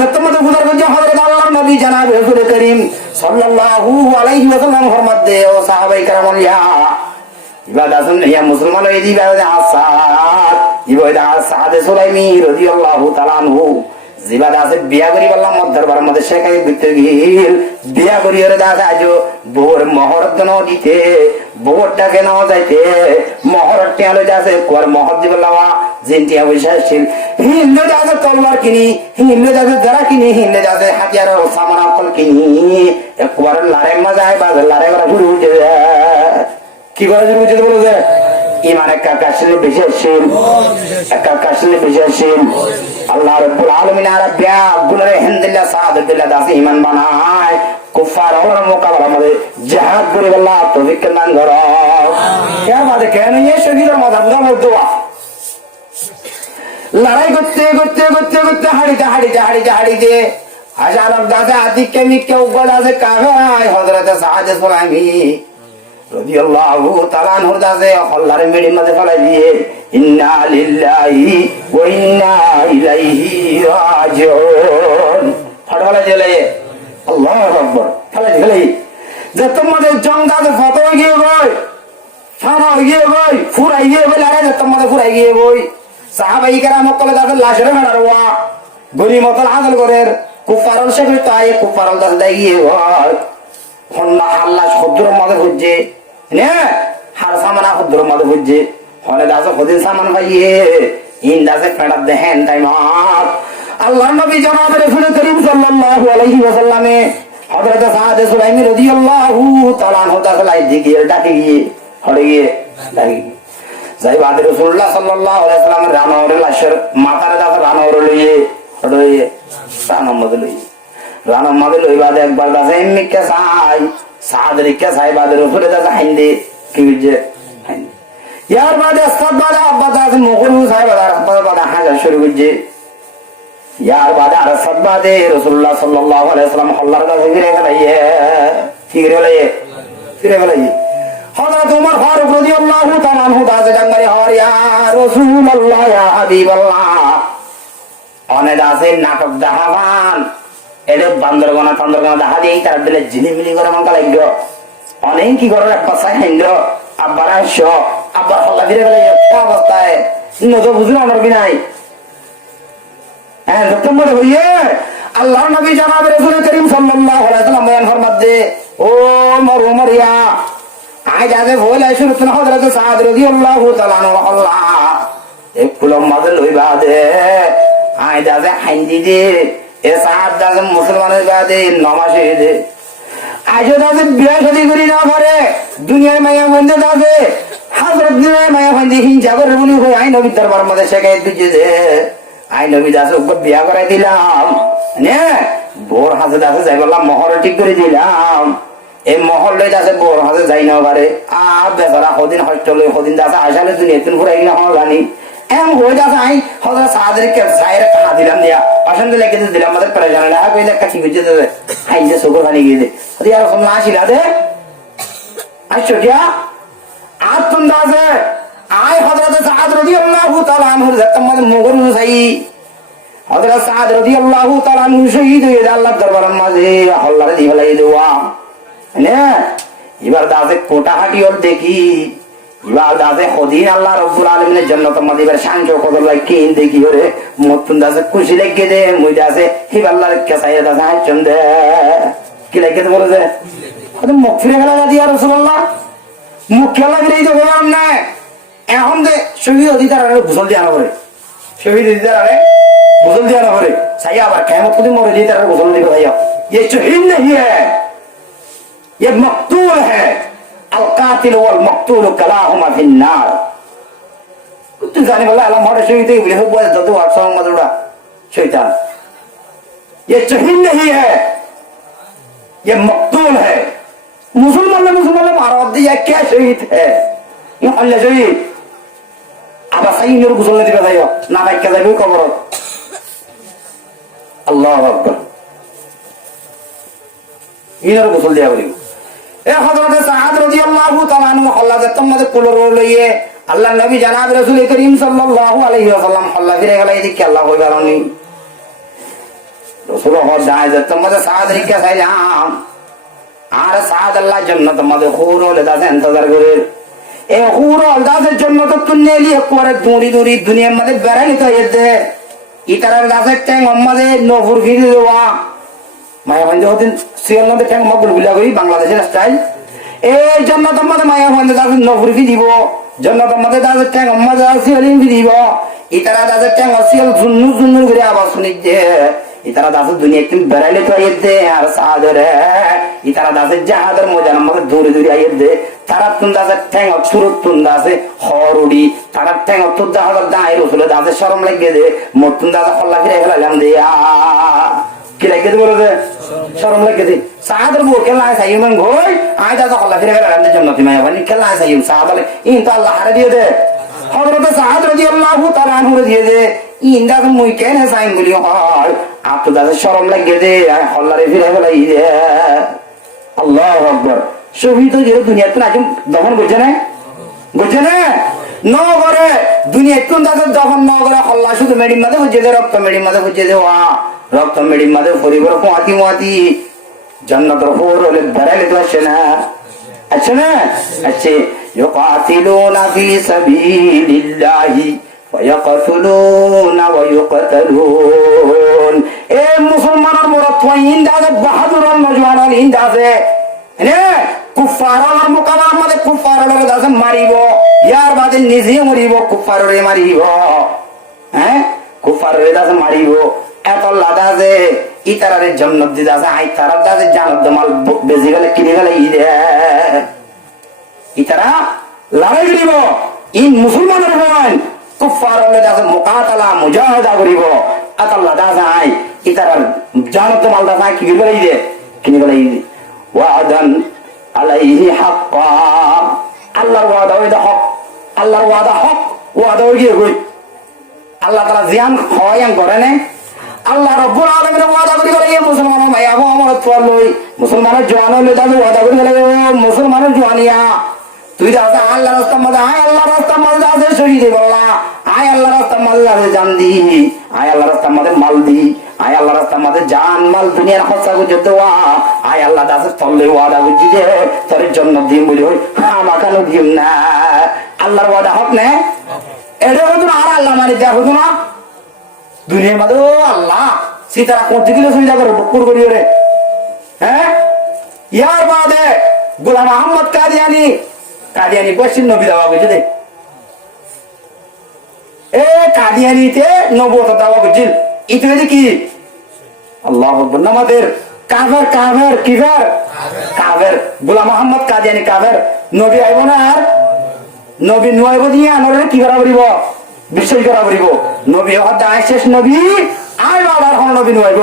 যতমত বুঝার করছে হযরত আল্লাহর নবী জনাব রাসূল করিম সাল্লাল্লাহু আলাইহি ওয়াসাল্লাম ফরমাত দে ও সাহাবায়ে کرام ইয়া ইবাদাতুন ইয়া মুসলমান এই দিবা আসাদ ইবাদা সাদ সুলাইমি রাদিয়াল্লাহু তাআলা আনহু জিবাদ আছে বিয়া করি বললাম দরবার মধ্যে শেখাই বিতে গিল বিয়া করি এর দাদা আজো বোর মোহর দন দিতে বোরটাকে নাও যাইতে মোহর টিয়ালে যাচ্ছে কোর মোহর দিব লাওয়া জিনটিয়া বৈশাসিল হিন্দে যাচ্ছে তলোয়ার কিনি হিন্দে যাচ্ছে যারা কিনি হিন্দে যাচ্ছে হাতিয়ার সামান আকল কিনি একবার লড়াই মজায় বাজার লড়াই করা শুরু হয়ে যায় কি করা শুরু হয়েছে বলো যে ইমান একাকাশলে বিশেষশীল আল্লাহ রাব্বুল আলামিন আরাবিয়া গুনারে হিন্দিল্লাহ সাহাদাতুল্লাহ দাসে ঈমান বানায় কুফার ওর মোকাবেলা মধ্যে জিহাদ করে আল্লাহ তৌফিক দান করো এর মাঝে কেন এই শহীদের মাঝে দোয়া লড়াই করতে হাড়িতে হাজার দাদা আদিকে মিকে উগল আছে কাভাই হযরত সাদ সুলাইমি রাদিয়াল্লাহু তাআলা আনহু দাসে আল্লাহর মেডি মধ্যে ফলাই দিয়ে ইন্না লিল্লাহি ওয়া ইন্না ইলাইহি রাজিউন ফড়ালা জেলে আল্লাহু আকবার ফলাই যে তোমাদের জং দাদে ফটো গিয়ে গই সারা গিয়ে গই ফুরাই গিয়ে গই আরে তোমাদের ফুরাই গিয়ে গই সাহাবাই کرام কলে দাদে লাশের মেডারওয়া গনিমতুল হাসিল করের কুফারল শেখ তাই কুফারল দাস দাই গিয়ে গই হন্না আল্লাহ শব্দের মধ্যে বুঝছে নে হার সামানা শব্দের মধ্যে বুঝছে হলে দাস খদিন সামান ভাইয়ে ইন দাসে পেড়া দেহেন তাই মাত আল্লাহর নবী জনাব রাসূল করিম সাল্লাল্লাহু আলাইহি ওয়াসাল্লামে হযরত সাদ সুলাইমি রাদিয়াল্লাহু তাআলা আনহু দাসে লাই দিকে ডাকে গিয়ে হড়ে গিয়ে ডাকে যাই বাদে রাসূলুল্লাহ সাল্লাল্লাহু আলাইহি ওয়াসাল্লামের রানওরে লাশের মাথার দাস রানওরে লইয়ে হড়ে রানম মধ্যে লইয়ে রানম মধ্যে লই বাদে একবার দাসে এমনিকে চাই সাদরিকে চাই বাদে রাসূল দাসে হাইন্দে কি বুঝে হাইন্দে ইয়ার বাদে সাদ বাদে আব্বা দাসে মুগরু চাই বাদে হাজার শুরু বুঝে ইয়ার বাদে আর সাদ বাদে রাসূলুল্লাহ সাল্লাল্লাহু আলাইহি ওয়াসাল্লাম আল্লাহর দাসে ফিরে গেলাইয়ে হযরত ওমর ফারুক রাদিয়াল্লাহু তাআলা আনহু দাসে ডাঙ্গারে হর ইয়া রাসূলুল্লাহ ইয়া হাবিবাল্লাহ অনে দাসে নাটক দেখাবান এলে বান্দরগনা দেখা দিয়ে তার দিলে ঝিলিমিলি করে মাঙ্কা লাগলো অনেক কি করে এক বাসায় হাইন্দ্র আব্বার আসো আব্বার হল্লা ফিরে গেলে অবস্থায় নজর বুঝলো আমার কি নাই হ্যাঁ যত মনে হইয়ে আল্লাহ নবী জনাব রাসূল করিম সাল্লাল্লাহু আলাইহি ওয়াসাল্লাম বয়ান ফরমাত দে ও মরিয়া আজ আগে বলে শুরু তো হযরত সাদ রাদিয়াল্লাহু তাআলা আনহু আল্লাহ এক কুলম মাঝে লইবা দে আজ আগে হাইন্দি দে এ সাদ দাসে মুসলমানের বাদে নমাজে দে আজও দাসে বিয়া শাদী করি না পারে দুনিয়ায় মায়া বন্ধে দাসে হযরত দুনিয়ায় মায়া বন্ধে হিংসা করে বলি কই আই নবী দরবার মধ্যে শেখাই দিছে যে আই নবী দাসে উপর বিয়া করাই দিলাম নে বোর হাতে দাসে যাই বললাম মোহর ঠিক করে দিলাম এই মহল লই দাসে বোর হাতে যাই না পারে আর বেচারা কদিন হস্ত লই কদিন দাসে আসালে দুনিয়া তুন ফুরাই গেলে হওয়া জানি এম হয়ে যাচ্ছে আই হযরত সাদরিকে সাইরে টাকা দিলাম দিয়া পছন্দ লেগে দিলাম আমাদের পরেশান লাগা কইলে কাটি বুঝে দেবে হাই যে সুগর পানি গিয়ে দে আরে আর কোন আসিলা দে আচ্ছা কিয়া আজ তুম দাসে আই হযরত সাদ রাদিয়াল্লাহু তাআলা আনহু জাতমাদ মুগর সাই হযরত সাদ রাদিয়াল্লাহু তাআলা আনহু শহীদ হয়ে আল্লাহর দরবারের মাঝে আল্লাহর দি হলাই দেওয়া নে এবার দাসে কোটা হাটিওল দেখি এবার দাসে কদিন আল্লাহ রাব্বুল আলামিনের জান্নাতের মধ্যে এবার শান্ত কদর লাগে দেখি ওরে মতুন দাসে খুশি লাগে দে মুই দাসে হি আল্লাহর কাছে দাসে চন্দে কি লাগে বলে যে মুখ ফিরে গেল দিয়া রাসূলুল্লাহ মুখ খেলা ফিরেই তো বললাম না এখন যে শহীদ অধিকার ঘোষণ দিয়া না করে শহীদ অধিকার घुसल दिया ना भरे सही आवाज क़यामत को दिन मोरे जी तरह घुसल दिया भैया ये शहीद नहीं है ये मक़तूल है अल क़ातिल वल मक़तूल कलाहुमा फिन्नार तू जाने वाला अल्लाह मोरे शहीद है ये हुआ तो आठसौ मदुड़ा शैतान ये शहीद नहीं है ये मक़तूल है मुसलमान ने मारा दिया क्या शहीद है ये अल्लाह शहीद अब सही मेरे घुसल दिया भैया ना भाई क्या जाए कबर আল্লাহু আকবার ইনার গোসল দিয়া বলি এ হযরত সাদ রাদিয়াল্লাহু তাআলা আনহু আল্লাহ তোমাদের কোলে লইয়ে আল্লাহর নবী জনাব রাসূল করিম সাল্লাল্লাহু আলাইহি ওয়াসাল্লাম আল্লাহ ফিরে গেল এদিকে আল্লাহ কই বারনি রাসূল হদ যায় তোমাদের সাদ রিকা সাইলাম আর সাদ আল্লাহ জান্নাত তোমাদের হুর হলে দাসে ইন্তজার করে এ হুর হল দাসের জন্য তো তুন্নে লিয়ে করে দূরি দূরি দুনিয়ার মধ্যে বেড়াই তো এতে ইতারার গাছের ট্যাং আমাদের নফুর ফিরে দেওয়া মায়াবন্ধ হতেন সিয়াল নদের ট্যাং মগুল বিলা করি বাংলাদেশের স্টাইল এই জন্য তোমাদের মায়াবন্ধ গাছের নফুর ফি দিব জন্য তোমাদের গাছের ট্যাং আমাদের সিয়ালিং ফি দিব ইতারা গাছের ট্যাং সিয়াল ঝুন্নু ঝুন্নু করে আওয়াজ শুনি যে ইতারা দাসের দুনিয়া একদিন বেড়াইলে তো আইয়ে দে আর সাদের ইতারা দাসের জাহাদের মজা আমাদের দূরে দূরে আইয়ে দে তারা তুন দাসের ঠ্যাং সুরত তুন দাসে হরুড়ি তারা ঠ্যাং তুন দাসের দাঁড়িয়ে রসুলে দাসের সরম লাগিয়ে দে মতুন দাসে হল্লা ফিরে ফেলালাম দে কি লাগিয়ে দে বলে দে সরম লাগিয়ে দে সাদের বউ খেলা সাইম ঘই আয় দাসে হল্লা ফিরে ফেলালাম দে জন্নতি মায়া বানি খেলা সাইম সাদলে ইন তো আল্লাহ হারে দিয়ে দে হযরত সাদ রাদিয়াল্লাহু তাআলা আনহু দিয়ে দে ইন্দা তো মুই কেন সাইম বলি হয় আপ তো দাসের সরম লাগিয়ে দে হল্লারে ফিরে ফেলাই দে আল্লাহু আকবার শহীদ যে দুনিয়াতে আজম দফন করছে না নগরে দুনিয়া কোন দাদা দফন নগরে হল্লা শুধু মেডির মাঝে বুঝে দে রক্ত মেডির মাঝে বুঝে দে রক্ত মেডির মাঝে পরিবার পোয়াতি মোয়াতি জান্নাতের হোর হলে বেড়াইলে তো আসছে না আচ্ছা ইউকাতিলুনা ফি সাবিলিল্লাহি ওয়া ইয়াকতুলুনা ওয়া ইউকতালুন এ মুসলমানের মরদ তো ইন্দাজ বাহাদুর নজওয়ান ইন্দাজে কুফারের মোকাবেলা আমাদের কুফারের দাসে মারিব ইয়ার বাদে নিজে মরিব কুফারের মারিব কুফারের দাসে মারিব এত লাদা যে ইতারারে জান্নাত দি দাসে আই তারার দাসে জান্নাত মাল বেজি গেলে কিনে গেলে ইদে ইতারা লড়াই করিব ইন মুসলমানের ভয় কুফারের দাসে মুকাতালা মুজাহিদা করিব এত লাদা যে আই ইতারার জান্নাত মাল দাসে কিনে গেলে ইদে ওয়াদান আলাইহি হাক্কা আল্লাহর ওয়াদা হইদা হক আল্লাহর ওয়াদা হক ওয়াদা হইয়ে কই আল্লাহ তাআলা জিয়ান খয়ান করে না আল্লাহ রাব্বুল আলামিন ওয়াদা করি বলে এই মুসলমান ভাইয়া গো আমার তোর লই মুসলমানের জওয়ান হইলে দাদু ওয়াদা করি বলে মুসলমানের জওয়ানিয়া তুই দাদা আল্লাহর রাস্তা মধ্যে আয় আল্লাহর রাস্তা মধ্যে আছে শহীদ বললা আয় আল্লাহর রাস্তা মধ্যে জান দি আয় আল্লাহর রাস্তা মধ্যে মাল দি আয় আল্লাহ রাস্তা মধ্যে জান মাল দুনিয়ার খরচা করে দেওয়া আয় আল্লাহ দাসের তল্লে ওয়াদা করছি যে তোর জন্য দিম বলি হই আমাকানো দিম না আল্লাহর ওয়াদা হক না এটা হতো না আর আল্লাহ মানে দেয়া হতো না দুনিয়ার মধ্যে ও আল্লাহ সীতারা করতে গেলে সুবিধা করে বকুর করি রে ইয়ার বাদে গোলাম আহমদ কাদিয়ানি বসিন নবী দেওয়া হয়েছে দে এ কাদিয়ানিতে নবুয়ত দেওয়া হয়েছিল ইতো কি আল্লাহু আকবার আমাদের কাফের গোলাম মোহাম্মদ কাদিয়ানি কাফের নবী আইব না আর নবী নুয়াইব দিয়ে আনরে কি করা করিব বিশ্বাস করা করিব নবী হতে শেষ নবী আই বাবার হন নবী নুয়াইব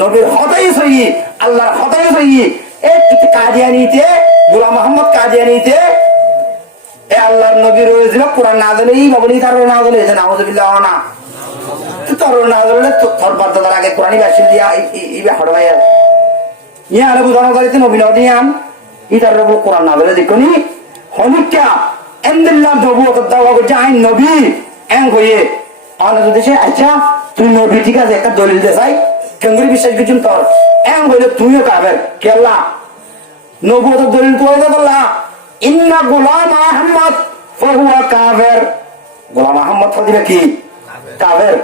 নবীর হতাই সহি আল্লাহর হতাই সহি এ কাদিয়ানিতে গোলাম মোহাম্মদ কাদিয়ানিতে এ আল্লাহর নবী রয়েছিল কোরআন নাযিলেই বাবলি তার নাযিল হয়েছে নাউযুবিল্লাহ না তোর নাযিল হলে তোর বাদদার আগে কোরআনই বাসিল দিয়া ইবে হড়বাই ইয়া আরে বুঝানো করিতে নবী নদিয়ান ইতার রব কোরআন নাযিল দেখনি হনিকা এমদিল্লাহ নবুয়ত দাওয়া করছে আইন নবী এং হয়ে আনা যদি সে আচ্ছা তুই নবী ঠিক আছে একটা দলিল দে চাই কেন্দ্রী বিশ্বাস করছেন তোর এং হইলে তুইও কাফের কেল্লা নবুয়ত দলিল তো হয়ে বললা ইন্না গোলাম আহমদ ফাহুয়া কাফের গোলাম আহমদ ফদিবে কি কাফের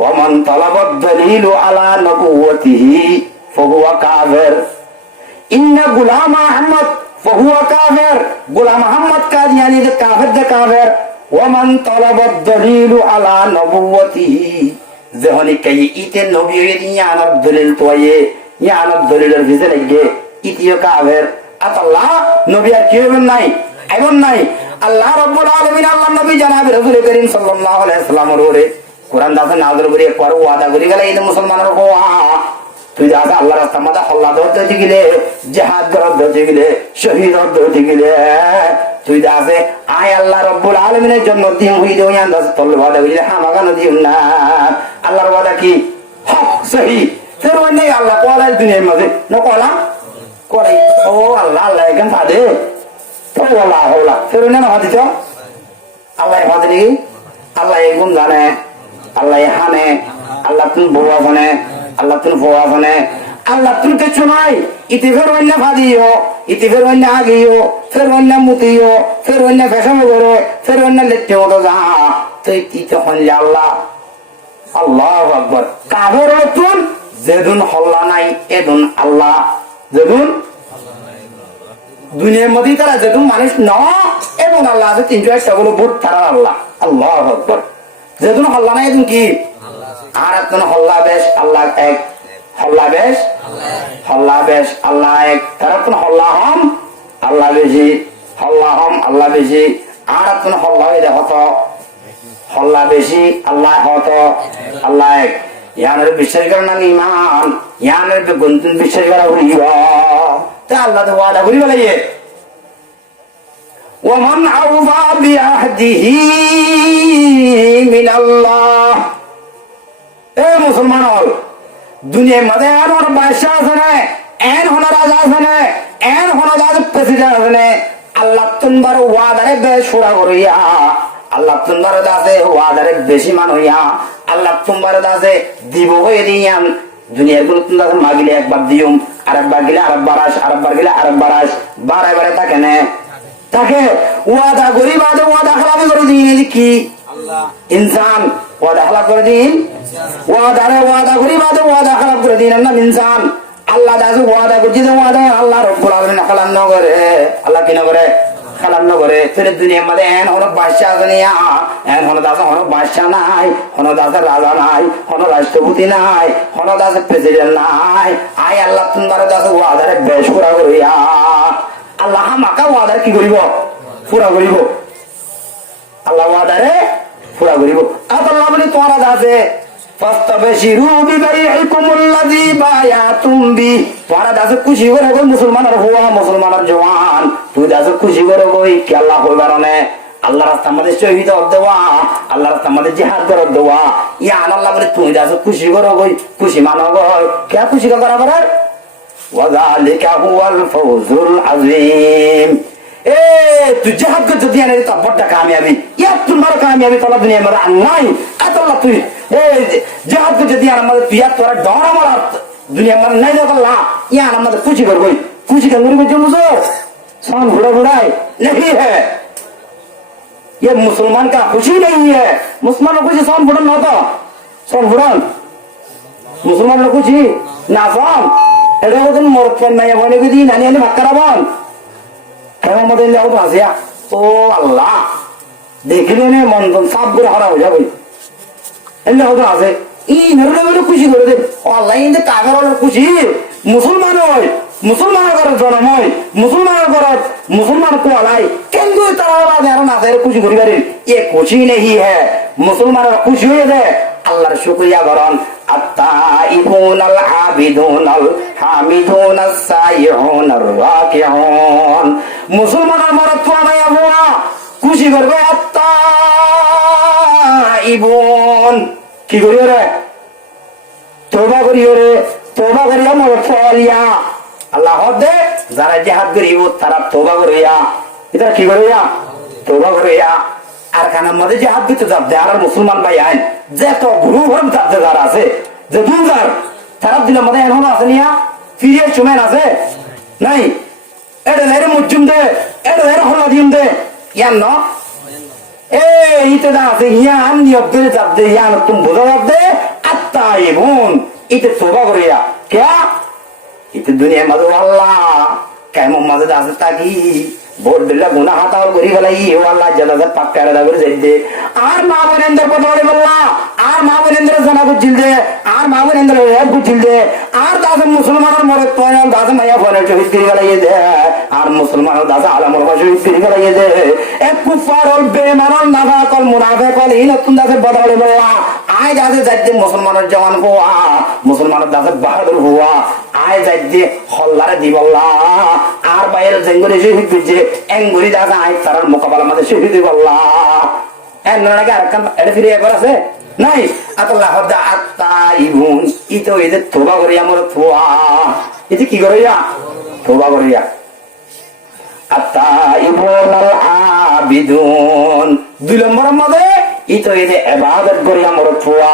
ওমান তালাবাদ দলিল আলা নবুয়তিহি ফাহুয়া কাফের ইন্না গুলাম আহমদ ফাহুয়া কাফির, গোলাম আহমদ কাদিয়ানী যে কাফির দে কাফির। ওয়ামান তালাবা দলিলু আলা নবুওয়াতিহি, যহনি কাই ইতে নবী ইয়ানার দলিল তোয়ে, ইয়ানার দলিলের ভিতরে লাগে ইতিও কাফির। আল্লাহ নবী আর কি হবেন নাই, এমন নাই। আল্লাহ রাব্বুল আলামিন আল্লাহ নবী জনাব রাসূল করিম সাল্লাল্লাহু আলাইহি ওয়াসাল্লামের উপরে কোরআন দাসে নাযিল করে পর ওয়াদা করে গেলে এই মুসলমানের কোয়া তুই যা আল্লাহর রাস্তার মধ্যে হল্লা ধরতে গেলে, জিহাদ ধরতে গেলে, শহীদ ধরতে গেলে, তুই যা আছে আয় আল্লাহ রাব্বুল আলামিনের জন্য দিন হই দেও আন্দাজ তোলে ওয়াদা কইলে হামাগানো দিন না। আল্লাহর ওয়াদা কি হক সহি, ফের অন্য আল্লাহ কোয়ালাল দুনিয়ার মধ্যে ন কোলা করে ও আল্লাহ আল্লাহ কেন ফাদে তো ওলা হলা ফের অন্য না ফাদিত আল্লাহ ফাদে নাকি? আল্লাহ এগুন জানে, আল্লাহ হানে, আল্লাহ তুমি বউয়া জানে, আল্লাহ তুমি বউয়া জানে, আল্লাহ তুমি কিছু নাই। ইতি ফের অন্য ফাদিও, ইতি ফের অন্য আগিও, ফের অন্য মুতিও, ফের অন্য ফেশন করে, ফের অন্য লেটে মতো যা তুই ইতে হলে আল্লাহ আল্লাহু আকবার। কাফের তুন যেদুন হল্লা নাই এদুন আল্লাহ, যেদুন দুনিয়ার মধ্যে তারা যেদুন মানুষ ন এবং আল্লাহ আছে তিনশো একটা গুলো বুট তারা আল্লাহ আল্লাহু আকবার। যেদুন হল্লা নাই এদুন কি আর একজন হল্লা বেশ আল্লাহ এক, হল্লা বেশ হল্লা বেশ আল্লাহ এক, তারা কোন হল্লা হম আল্লাহ বেশি, হল্লা হম আল্লাহ বেশি, আর একজন হল্লা হয়ে দেখত হল্লা বেশি আল্লাহ হত আল্লাহ এক। ইয়ানের বিশ্বাস করে না ইমান, ইয়ানের গন্তুন বিশ্বাস করা করিব তা আল্লাহ তো ওয়াদা করি বলে ওমান আউফা বিআহদিহি মিনাল্লাহ। এ মুসলমান হল দুনিয়ার মধ্যে এন হন বাদশাহ আছে না, এন হন রাজা আছে না, এন হন রাজা প্রেসিডেন্ট আছে না, আল্লাহ তোমার ওয়াদারে বেসুরা করিয়া, আল্লাহ তোমার দাসে ওয়াদারে বেশি মান হইয়া, আল্লাহ তোমার দাসে দিব হয়ে দিয়ান। দুনিয়ার গুলো তোমার মাগিলে একবার দিউম, আরেকবার গেলে আরেকবার আস, আরেকবার গেলে আরেকবার আস, বারে বারে থাকে না তাকে ওয়াদা করি বাদে ওয়াদা খালাপি করে দিন কি ইনসান, ওয়াদা খালাপ করে দিন, ওয়াদারে ওয়াদা করি বাদে ওয়াদা খালাপ করে দিন না ইনসান। আল্লাহ দাসে ওয়াদা করছি যে ওয়াদা আল্লাহ রব্বুল আলামিন খালাপ না করে, আল্লাহ কি না করে খালাপ না করে। ফের দুনিয়ার মধ্যে এন হলো বাদশাহ আছে না, এন হলো দাসে হলো বাদশাহ নাই, হলো দাসে রাজা নাই, হলো রাষ্ট্রপতি নাই, হলো দাসে প্রেসিডেন্ট নাই। আয় আল্লাহ তোমার দাসে ওয়াদারে বেশ পুরা করিয়া আল্লাহ মাকা ওয়াদার কি করিব পুরা করিব, আল্লাহ ওয়াদারে পুরা করিব। আল্লাহ বলে তোমার দাসে ফাস্তাবশিরু বিবাইকুমুল্লাযী বায়াতুম বি, তোমার দাসে খুশি করে কই মুসলমানের হুয়া মুসলমানের জওয়ান, তুই দাসে খুশি করে কই কি আল্লাহ কই কারণে আল্লাহ রাস্তা আমাদের শহীদ দেওয়া, আল্লাহ রাস্তা আমাদের জিহাদ করে দেওয়া। ইয়া আল্লাহ বলে তুই দাসে খুশি করে কই খুশি মানো কই কে খুশি করা করার ওয়াযালিকা হুয়াল ফাওজুল আযীম। এ তুই জিহাদ করতে দিয়ে না তো বড় কামিয়াবি, ইয়া তোমার কামিয়াবি তোলা দুনিয়া মধ্যে আর নাই। আল্লাহ তুই এই জিহাদ করতে দিয়ে আমাদের তুই তোরা ডর আমার দুনিয়া মধ্যে নাই আল্লাহ ইয়া আমাদের খুশি করবো, খুশি কেন করবো যে বুঝো सान घुड़ा घुड़ाए नहीं है, ये मुसलमान का खुशी नहीं है। मुसलमान को सान घुड़न होता सान घुड़न मुसलमान खुशी ना सान এটা ওদের মরকেন নাই বলে কি দিন আনি আনি মাকরাবান কেমন মধ্যে লেও তো আসিয়া ও আল্লাহ দেখিলে নে মন তো সব করে হারা হয়ে যাবে এলে হতো আছে ই নরলে খুশি করে দে আল্লাহ ইন্দে কাগর খুশি মুসলমান হয় মুসলমান করার জন্ম হয় মুসলমান को अलाई কিন্তু তারা যারা না তাদের খুশি করি পারে ये खुशी नहीं है। মুসলমান খুশি হয়ে যায় আল্লাহর শুকরিয়া করন আত্তাইবুন আল আবিদুন আল হামিদুন আস-সাইহুন আর-রাকিউন। মুসলমানের মরত নাই আবুয়া খুশি করবে আত্তাইবুন কি করি রে তওবা করি রে তওবা করিয়া মরত ফলিয়া আল্লাহ দে যারা জিহাদ করিব তারা তওবা করিয়া এটা কি করিয়া তওবা করিয়া আর কানার মধ্যে জিহাদ দিতে যাবে আর মুসলমান ভাই আইন যে তো গুরু হরম তাতে যারা আছে যে দুজার তারা দিনের মধ্যে এখনো আছে নিয়া ফিরিয়ে চুমেন আছে নাই এটা এর মুজুম দে এটা এর হল্লা দিম দে ইয়ান ন এ ইতে দা আছে ইয়ান নিয়ত করে যাবে ইয়ান তুমি বোঝা যাবে আত্তাইবুন ইতে তওবা করিয়া কে ইতে দুনিয়ার মাঝে আল্লাহ কেমন মাঝে আছে তাকি ভোট দিলে গুনা হাতাও করি গেলাই ও আল্লাহ জানাজা পাক্কা আলাদা করে যাইতে আর মা বোনেন্দ্র কথা বলে বললা আর মা বোনেন্দ্র জানা বুঝছিল দে আর মা বোনেন্দ্র রেপ বুঝছিল দে আর দাদা মুসলমানের মরে পয়নাল দাদা মাইয়া ফোনের শহীদ করে গেলাই দে আর মুসলমানের দাদা আলামর শহীদ করে গেলাই দে এক কুফার হল বেমানল নাভা কল মুনাফে কল এই নতুন দাসে বদলে বললা আয় যাতে যাইতে মুসলমানের জওয়ান হওয়া মুসলমানের দাসে বাহাদুর হওয়া আয় যাইতে হল্লারে দি বললা আর বাইরের জেঙ্গুরি শহীদ করছে এঙ্গুরি দাদা আয় তার মোকাবেলা মাঝে শহীদ বললা এর নাকি আরেকখান এটা ফিরে একবার আছে নাই আল্লাহ আত্মা ইবুন ইতো এদের তোবা করিয়া মোর থোয়া এতে কি করিয়া তোবা করিয়া আত্মা ইবুন আল আবিদুন 2 নম্বরের মধ্যে ইতো এদের ইবাদত করিয়া মোর থোয়া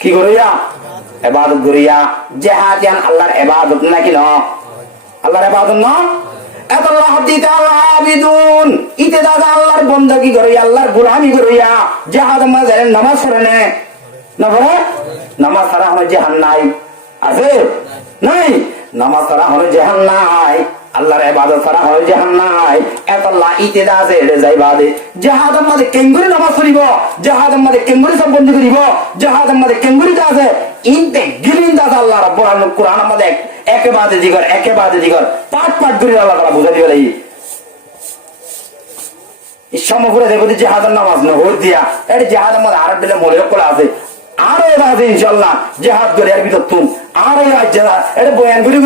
কি করিয়া ইবাদত করিয়া জিহাদ জান আল্লাহর ইবাদত নাকি না আল্লাহর ইবাদত না আল্লাহ দিতা আবিদুন ইতে দাদা আল্লাহর বندگی করিয়া আল্লাহর গোলামি করিয়া জিহাদ মাঝে নামাজ পড়ে না পড়ে নামাজ ছাড়া হলো জিহাদ নাই আছে নাই নামাজ ছাড়া হলো জিহাদ নাই আল্লাহর ইবাদত ছাড়া হলো জিহাদ নাই আল্লাহ ইতে দাদা এড়ে যাইবা দে জিহাদ মাঝে কেঙ্গুরি নামাজ পড়িব জিহাদ মাঝে কেঙ্গুরি সব বন্ধ করিব জিহাদ মাঝে কেঙ্গুরি দাদা ইনতে গিরিন দাদা আল্লাহ রাব্বুল আলামিন কুরআন মাঝে একেবারে দিগর পাট করে আল্লাহ তাআলা বুঝাই দিবেন এই সমগ্র দেবতি জিহাদের নামাজ না হই দিয়া এর জিহাদের মধ্যে আর দিলে মনে করা আছে আর এর আছে ইনশাআল্লাহ জিহাদ করে এর ভিতর তুম আর এই রাজ্যা এর বয়ান করি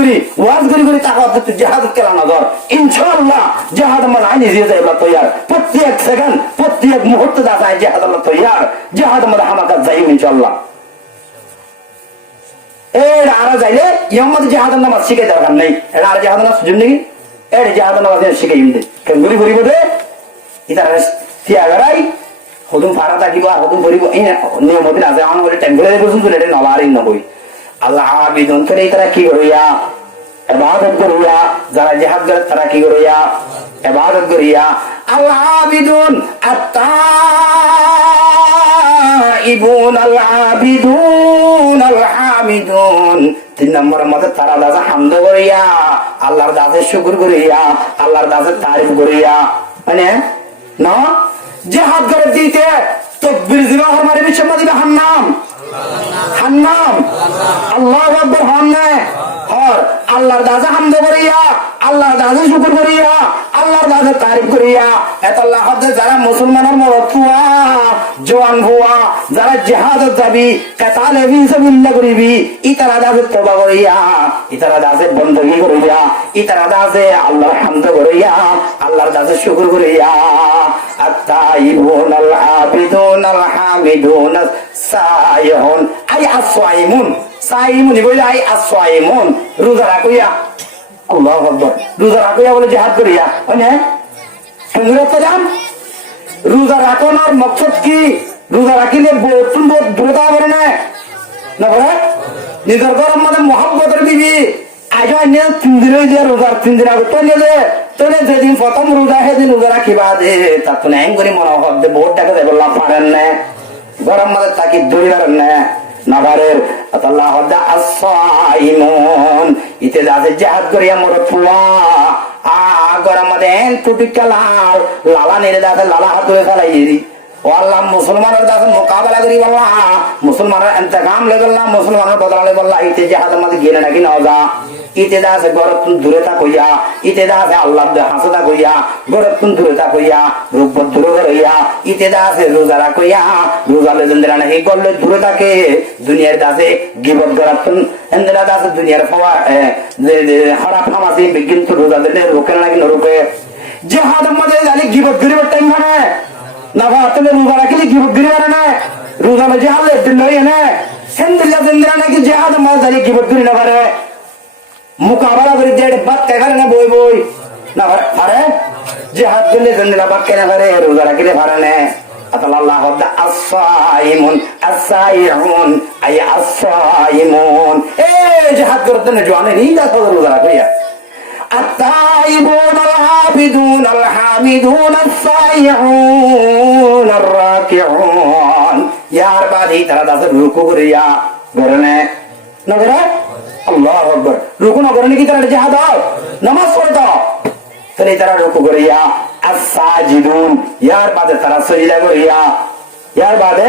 ওয়াজ করি তাকাও তো জিহাদ কেলা না ধর ইনশাআল্লাহ জিহাদ মধ্যে আইনি দিয়ে যাইবা তৈয়ার প্রত্যেক সেকেন্ড প্রত্যেক মুহূর্তে দাদা জিহাদ আল্লাহ তৈয়ার জিহাদ মধ্যে হামাকা যাই ইনশাআল্লাহ এর আর যাইলে ইমামত জিহাদের নামাজ শিখে দরকার নেই এর আর জিহাদের নামাজ সুযোগ নেই এর জিহাদের নামাজ শিখে ইমদে কেন ঘুরি দে ইতার তিয়াগারাই হদুম ফারাতা দিবা হদুম করিব এই নিয়মতে আছে আন বলে টেম্পোরারি বসুন তো এটা নবারই না হই আল্লাহ আবিদুন করে ইতারা কি করিয়া ইবাদত করিয়া যারা জিহাদ করে তারা কি করিয়া ইবাদত করিয়া আল্লাহ আবিদুন আত-তাইবুন আল-আবিদুন আল-হামিদুন 3 নম্বরের মধ্যে তারা দাদা হামদ করিয়া আল্লাহর দাসে শুকর করিয়া আল্লাহর দাসে তারিফ করিয়া মানে না জিহাদ করে দিতে তাকবীর দিবা হমারে বিশ্বমা দিবা হান্নাম আল্লাহু আকবার হান্না আর আল্লাহর দাসে হামদ করিয়া আল্লাহর দাসে শুকর করিয়া আল্লাহর দাসে তারিফ করিয়া এত আল্লাহ হাতে যারা মুসলমানের মরদ হুয়া জওয়ান হুয়া যারা জিহাদত যাবি কাতালে ফিসাবিল্লাহ করিবি ইতারা দাসে তওবা করিয়া ইতারা দাসে বندگی করিয়া ইতারা দাসে আল্লাহর হামদ করিয়া আল্লাহর দাসে শুকর করিয়া আত-তাইবুন আল-আবিদুন আল-হামিদুন সাইহুন আই আসওয়াইমুন সাইমুন বলে আই আসওয়াইমুন রোজা রাখিয়া আল্লাহু আকবার রোজা রাখিয়া বলে জিহাদ করিয়া মানে সুন্নাত জান রোজা রাখানোর মকসদ কি রোজা রাখিলে তুমি দূরতা হবে না না বলে নিজের ঘরের মধ্যে মহব্বতের দিবি আজ নিয়ে 3 দিন দিয়ে রোজার 3 দিন আগে তো নিলে তোলে যেদিন প্রথম রোজা সেদিন রোজা রাখিবা দে তা তো নাই করে মনে হবে বহুত টাকা দেব না পারেন না গরম মধ্যে তাকি দূরে পারেন না নাগারের আল্লাহ হদা আসসাইমুন ইতে দাদে জিহাদ করিয়া মোর ফুয়া গরম মধ্যে টুটিকা লালা নেড়ে দাদে লালা হাত ধরে ফেলাইয়েরি ও আল্লাহ মুসলমানের দাদে মোকাবেলা করি বললা মুসলমানের ইন্তকাম লে বললা মুসলমানের বদলালে বললা ইতে জিহাদের মধ্যে গেলে নাকি না যা ইতে দাসে গরতুন দূরে থাকইয়া ইতে দাসে আল্লাহ হাসদা কইয়া গরতুন দূরে থাকইয়া রূপ দূরে কইয়া ইতে দাসে রোজা রাখইয়া রোজা লেজেন্দ্রা নাকি করলে দূরে থাকে দুনিয়ার দাসে গিবত গরাতুন এন্দ্রা দাসে দুনিয়ার ফাওয়া খারাপ হামাসি কিন্তু রোজা দিলে রোকে নাকি না রোকে জিহাদের মধ্যে জানি গিবত গরিবের টাইম মানে না ভাতলে রোজা রাখলে গিবত গরিবের না রোজা মে জিহাদ দিন নয় না সেন্দ্রা জেন্দ্রা নাকি জিহাদের মধ্যে জানি গিবত গরি না পারে মুকাবেলা করে যে বাদ কাগারে না বই না পারে জিহাদ করলে জেন্দ্রা বাদ কেনা পারে রোজা রাখলে পারে না আল্লাহ হদা আসসাইমুন আসাইহুন আই আসসাইমুন এই জিহাদ করতে না জওয়ানে নিন্দা করে রোজা রাখিয়া التائبون العابدون الحامدون السائحون الراكعون यार बादी तरह दास रुकू करिया घरने नगरा अल्लाह अकबर রুকু না করে কি তারা জিহাদ হয় নামাজ পড়তো তাহলে তারা রুকু করিয়া আস-সাজিদুন ইয়ার বাদে তারা সজদা করিয়া ইয়ার বাদে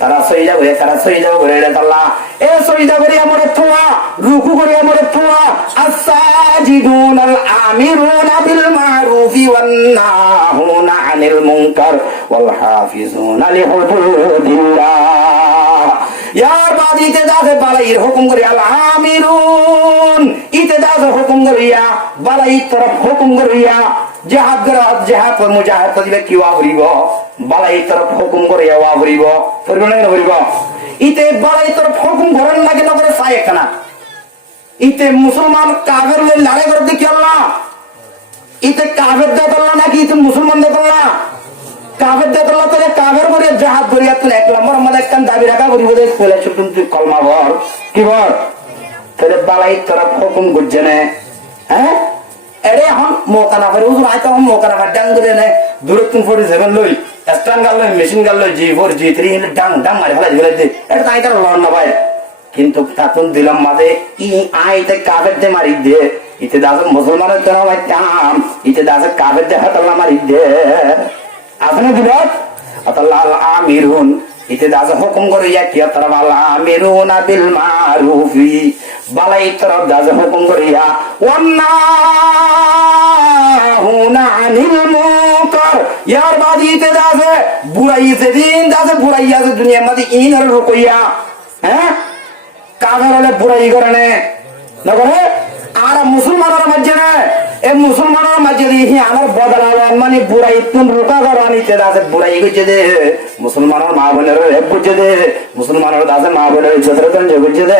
তারা সজদা করে তারা সজদা করে আল্লাহ এ সজদা করিয়া মরে থোয়া রুকু করিয়া মরে থোয়া আস-সাজিদুন আল-আমিরুনা বিল মারুফি ওয়ান নাহুনা আনিল মুনকার ওয়াল হাফিজুনা লিহুদুদিল্লাহ ইয়ার বাদ ইতে দাসে বালাইর হুকুম করিয়া আল-আমিরুন ইতে দাসে হুকুম করিয়া বালাইর তরফ হুকুম করিয়া জিহাদ করা জিহাদ ও মুজাহিদ দিবে কি ওয়াবরিব বালাইর তরফ হুকুম করিয়া ওয়াবরিব করবে না করিব ইতে বালাইর তরফ হুকুম করেন না কেন করে চাই একখানা ইতে মুসলমান কাফের লড়াই করে দেখি আল্লাহ ইতে কাফের দেত আল্লাহ নাকি ইতে মুসলমান দেত আল্লাহ কাফের দেত আল্লাহ তাহলে কাফের করে জিহাদ করিয়া তুই এক নম্বর আমাদের একখান দাবি রাখা করিব যে কোলে ছুটুন তুই কলমা বল কি বল তাহলে বালাইর তরফ হুকুম করছে না হ্যাঁ এরে এখন মৌকা না পারে হুজুর আইতো এখন মৌকা না পারে ডাং করে নে দূরত্ব ফোরে যাবেন লই স্ট্যান্ড গাল লই মেশিন গাল লই G4 G3 এনে ডাং ডাং মারি ফেলাই দিলে দে এটা তাই তার লন না ভাই কিন্তু তাতুন দিলাম মাঝে ই আইতে কাফের দে মারি দে ইতে দাসে মুসলমানের জন্য ভাই তাম ইতে দাসে কাফের দে হাত আল্লাহ মারি দে আপনি দিলত আল্লাহ আমিরুন ইতে দাসে হুকুম করে ইয়া কি তারা আল্লাহ আমিরুনা বিল মারুফি বালাই তরফ দাসে হুকুম করিয়া ওয়ান্নাহুনা আনিল মুনকার ইয়ার বাদিতে দাসে বুরাই সেদিন দাসে বুরাই আছে দুনিয়ার মধ্যে ইনার রুকইয়া হ্যাঁ কাফের হলে বুরাই করে না করে আর মুসলমানের মাঝে না এই মুসলমানের মাঝে দিয়ে আমার বদলাল মানে বুড়াই তুন রুকা করানিতে দাসে বুড়াই গেছে দে মুসলমানের মা বোনের রেপ করছে দে মুসলমানের দাসে মা বোনের ইজ্জতরতন করছে দে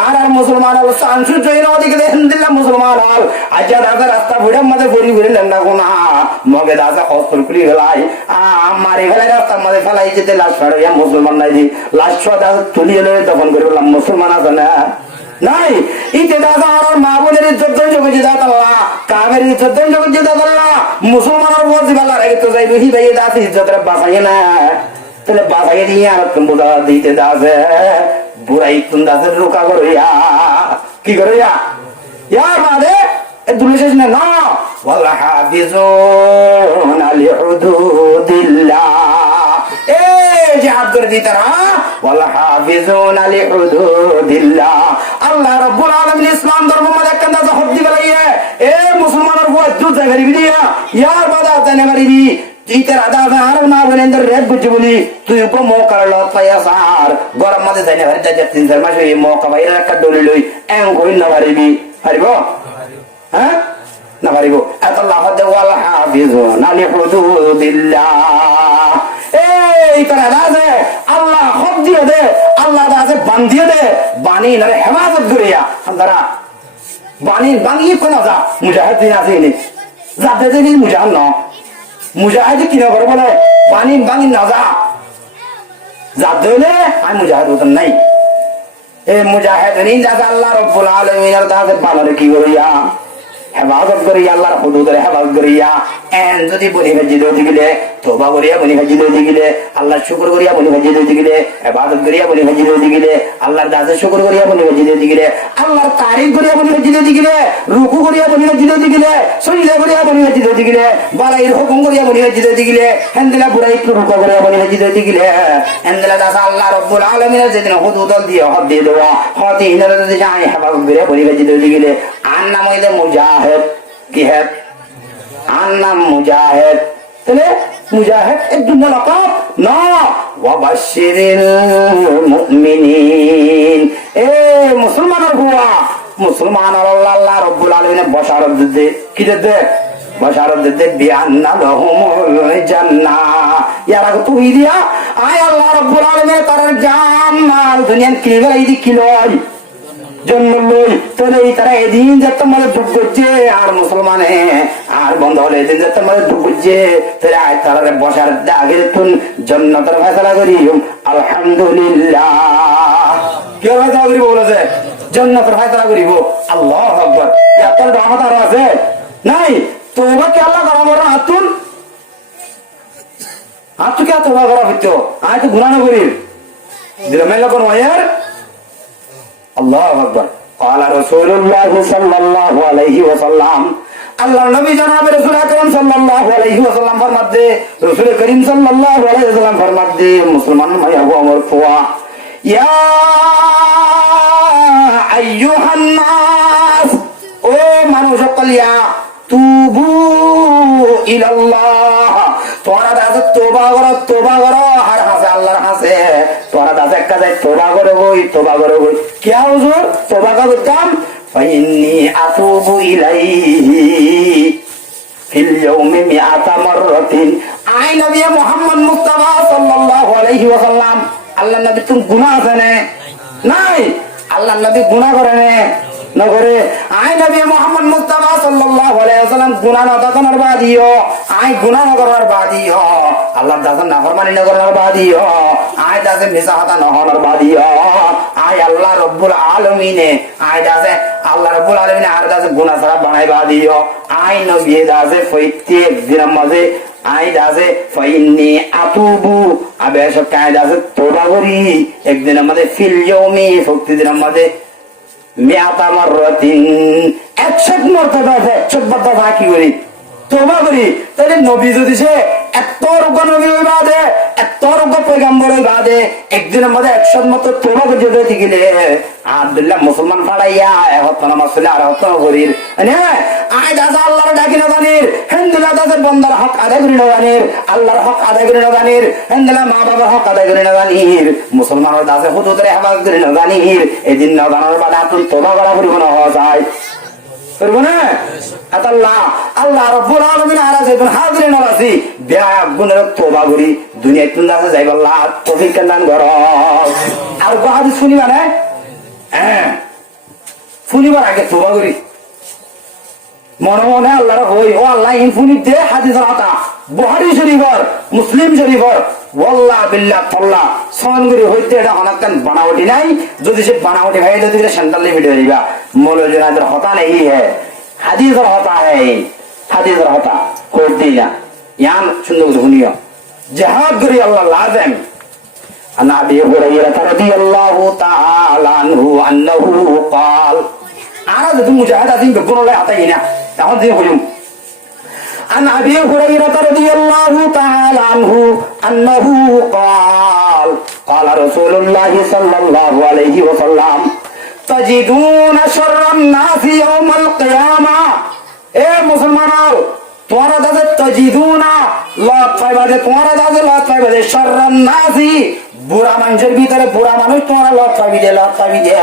আর মুসলমানের সানসু জয়ন ওদিকে হিন্দিল্লা মুসলমান হল আজ দাসে রাস্তা ভিড়ের মধ্যে ঘুরি ঘুরি লেন্দা কোনা মগে দাসে হস্তর খুলি ফেলাই মারি ফেলাই রাস্তার মধ্যে ফেলাই যেতে লাশ ফেড়াইয়া মুসলমান নাই দি লাশ দাসে তুলিয়ে লয়ে দফন করে বললাম মুসলমান আছে না নাই ইতে দাদা আর মা বোনের ইজ্জত জগতে দাদা আল্লাহ কাবের ইজ্জত জগতে দাদা আল্লাহ মুসলমানের উপর দিবালা রেখে তো যাই রহি ভাই দাস ইজ্জতরে বাঁচাই না তাহলে বাঁচাই দিয়ে আর তুমি বোঝা দিতে দাসে বুড়াই তুমি দাসের রোকা করিয়া কি করিয়া ইয়ার বাদে এ দুলে শেষ না না ওয়াল হাফিজুন আলি হুদুদিল্লাহ এ জিহাদ করে দিতারা ওয়াল হাফিজুনা লিহুদুদিল্লাহ আল্লাহ রাব্বুল আলামিন ইসলাম ধর্ম মধ্যে একটা দাস হদ্দি বলাইয়ে এ মুসলমানের উপর যুদ্ধ জারি দিয়া ইয়ার বাদা জানে মারিবি ইতে রাজা আর না বলেন্দ্র রেড বুঝি বলি তুই উপ মৌকার লত পাইয়া সার গরম মধ্যে জানে ভাই যা 3-4 মাস এই মৌকা বাইরে একটা দলি লই এং কই না পারিবি পারিব হ্যাঁ না পারিব আল্লাহ ওয়াল হাফিজুনা লিহুদুদিল্লাহ এই তারা দাসে আল্লাহ হক দিয়ে দে আল্লাহ দাসে বান্ধিয়ে দে বানি না হেফাজত করিয়া আমরা বানি বানিয়ে কোন যা মুজাহিদ দিন আছে নি যাতে দিন মুজাহিদ না মুজাহিদ কি না করে বলে বানি বানি না যা যাতে হলে আমি মুজাহিদ হতাম নাই এ মুজাহিদ নিন দাসে আল্লাহ রাব্বুল আলামিনের দাসে বানারে কি করিয়া হেফাজত করিয়া আল্লাহর হুদুদের হেফাজত করিয়া এন যদি বনি ভাজি দিতে গেলে তওবা করিয়া বনি ভাজি দিতে গেলে আল্লাহর শুকর করিয়া বনি ভাজি দিতে গেলে ইবাদত করিয়া বনি ভাজি দিতে গেলে আল্লাহর দাসের শুকর করিয়া বনি ভাজি দিতে গেলে আল্লাহর তারিফ করিয়া বনি ভাজি দিতে গেলে রুকু করিয়া বনি ভাজি দিতে গেলে সজদা করিয়া বনি ভাজি দিতে গেলে বালাইর হুকুম করিয়া বনি ভাজি দিতে গেলে হেনদিলা বুড়াই রুকু করিয়া বনি ভাজি দিতে গেলে হেনদিলা দাস আল্লাহ রাব্বুল আলামিনের যেদিন হুদুদ দিয়ে হদ দিয়ে দেওয়া হদ ইনারা যদি যায় হেফাজত করিয়া বনি ভাজি দিতে গেলে আর নাম হইলে মুজাহিদ কি হে আর নাম মুজাহিদ তাহলে মুজাহিদ এর জন্য লকাব না ওয়াবাশশিরিল মুমিনিন এ মুসলমানের হুয়া মুসলমানের আল্লাহ রাব্বুল আলামিন বশারত দিতে কি দিতে বশারত দিতে বিআন্না লাহুমুল জান্নাহ ইয়ারা তো দিয়া আয় আল্লাহ রাব্বুল আলামিন তার জান্নাত দুনিয়ার কি গলাই দি কিলই জন্ম লই তাহলে তারা এদিন যে তোমার দুঃখ করছে আর মুসলমানে আর বন্ধ হলে এদিন যে তোমার দুঃখ করছে তাহলে আয় তারা বসার আগে তুন জান্নাতের ফয়সালা করি আলহামদুলিল্লাহ কি ফয়সালা করিব বলেছে জান্নাতের ফয়সালা করিব আল্লাহু আকবার এত রহমত আর আছে নাই তোবা কি আল্লাহ করা বড় হাতুন হাত কি তোবা করা হইতো আয় তো গুনাহ করি দিল মেলা কোন ইয়ার আল্লাহু আকবার قال رسول الله صلى الله عليه وسلم আল্লাহ নবী জনাব রাসূল আকরাম সাল্লাল্লাহু আলাইহি ওয়াসাল্লাম ফরমাতে রাসূল করিম সাল্লাল্লাহু আলাইহি ওয়াসাল্লাম ফরমাতে মুসলমান ভাইয়া ও আমার ফুয়া ইয়া আইয়ুহান নাস ও মানুষ সকলিয়া তুবু ইলাল্লাহ তোরা দাদা তওবা করো আর হাসে আল্লাহর হাসে তোরা দাদা কাজে তওবা করে বই কি হুজুর তওবা করতাম ফাইন্নী আতুবু ইলাইহি ফিল ইয়াউমি মিআতা মাররাতিন আই নবী মুহাম্মদ মুস্তাফা সাল্লাল্লাহু আলাইহি ওয়াসাল্লাম আল্লাহ নবী তুমি গুনাহ আছে নাই আল্লাহ নবী গুনাহ করে না করে আই নবী মুহাম্মদ মুস্তাফা সাল্লাল্লাহু আলাইহি ওয়াসাল্লাম গুনাহ না করার বাদিও আই গুনাহ না করার বাদিও আল্লাহর দাসের নাফরমানি না করার বাদিও আই দাসে মিসাহাতা না হওয়ার বাদিও আই আল্লাহ রাব্বুল আলামিনে আই দাসে আল্লাহ রাব্বুল আলামিনে আর দাসে গুনাহ ছাড়া বানাই বাদিও আই নবী দাসে প্রত্যেক দিনের মাঝে আই দাসে ফাইন্নী আতুবু আবে সব আই দাসে তওবা করি একদিনের মাঝে ফিল ইয়াউমি প্রতিদিনের মাঝে মিআতা মাররাতিন 100 মর্তবা 100 বাদা কি করি তওবা করি তাহলে নবী যদি সে এত রোগ নবী বাদে এত রোগ পয়গম্বর বাদে একদিনের মধ্যে 100 মত তওবা করে যেতে গেলে আব্দুল্লাহ মুসলমান ফাড়াইয়া হত নামাজ পড়লে আর হত করির হ্যাঁ আই দাদা আল্লাহর ডাকি না জানির হেনদিলা দাদার বন্দার হক আদায় করি না জানির আল্লাহর হক আদায় করি না জানির হেনদিলা মা বাবার হক আদায় করি না জানির মুসলমানের দাসে হুদুদের হেফাজত করি না জানির এদিন না জানার বাদে আপনি তওবা করা করিব না হওয়া যায় করব না আল্লাহ আল্লাহ রাব্বুল আলামিন আলা যেদিন হাজিরিন আছি বিয়া গুনাহ তওবা করি দুনিয়ায় তুই দাসে যাইব আল্লাহ তৌফিক দান কর আর হাদিস শুনিবা না হ্যাঁ শুনিবার আগে তওবা করি মনে মনে আল্লাহর হই ও আল্লাহ ইনফুনিট দে হাদিসের কথা বুখারী শরীফের মুসলিম শরীফের ওয়াল্লাহ বিল্লাহ তাল্লাহ সনগরি হইতে এটা অনাকান বানাওটি নাই যদি সে বানাওটি ভাই যদি সেন্টারলে ভিডিও দিবা মৌলজনাদের হতা নেই है হাদিসের হতা है হাদিসের হতা করতে না ইয়ান সুন্দর শুনিও জিহাদ করি আল্লাহ লাজিম عن ابي هريره رضي الله تعالى عنه انه قال انا ذو مجاهدين بقول لا اعطينا تاخذ دي هجوم عن ابي هريره رضي الله تعالى عنه انه قال قال رسول الله صلى الله عليه وسلم تجدون شر الناس يوم القيامه اے مسلمانوں তোমারা দাদা তজিদুনা লাত পাইবাদে তোমারা দাদা লাত পাইবাদে শাররান নাসি বুড়া মানুষের ভিতরে বুড়া মানুষ তোমারা লাত পাইবি দে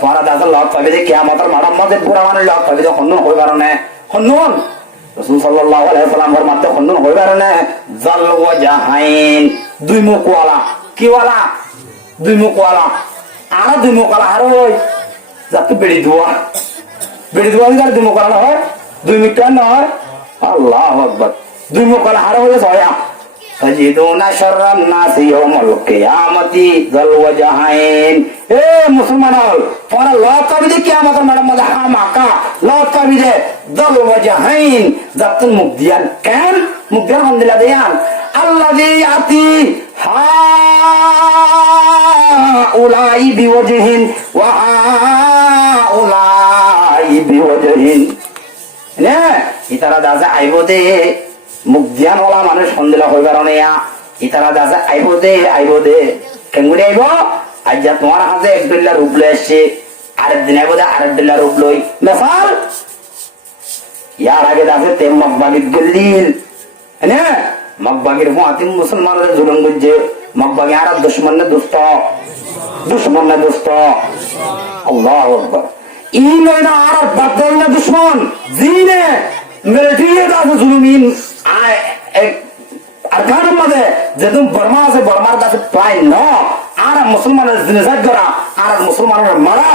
তোমারা দাদা লাত পাইবি দে কিয়ামতের মাঠের মধ্যে বুড়া মানুষ লাত পাইবি দে হন্নুন হই পারে হন্নুন রাসূল সাল্লাল্লাহু আলাইহি ওয়াসাল্লামের মধ্যে হন্নুন হই পারে না জাল ওয়াজাহাইন দুই মুখওয়ালা কিওয়ালা দুই মুখওয়ালা আর দুই মুখওয়ালা আর ওই যাতে বেড়ি ধোয়া দিলে দুই মুখওয়ালা হয় দুই মুখ না হয় আল্লাহু আকবার দুই মুখওয়ালা আর হয়ে ছয়া তাজিদুনা শাররান নাসি ইয়াউমাল কিয়ামতি যাল ওয়াজাহাইন এ মুসলমানল তোরা লাত পাবি দে কিয়ামতের মাঠে হামাকা লাত পাবি দে যাল ওয়াজাহাইন যাতুন মুগদিয়ান কেন মুগদিয়ান আলহামদুলিল্লাহ দেয়ান আল্লাযী আতি হা উলাই বিওয়াজহিন ওয়া উলাই বিওয়াজহিন নে ইতারা দাজা আইবো দে মুগদিয়ান ওলা মানুষ সন্দেলা হই পারনে ইতারা দাজা আইবো দে কেঙ্গুড়ি আইব আজ যা তোমার হাতে একদুল্লাহ রূপ লই আসছে আরেকদিন আইবো দে আরেকদুল্লাহ রূপ লই মেসাল ইয়ার আগে দাজে তেম মকবাগির গল্লিল নে মকবাগির হুয়াতি মুসলমানদের জুলুম গুজে মকবাগি আর দুশমন না দোস্ত আল্লাহু আকবার ই লইনা আর বাদল না দুশমন জিনে মিলিটারি দাজে জুলুমিন আয় আরকানের মধ্যে যেদিন বর্মা আছে বর্মার কাছে প্রায় ন আর মুসলমানের জিনিসাত করা আর মুসলমানের মারা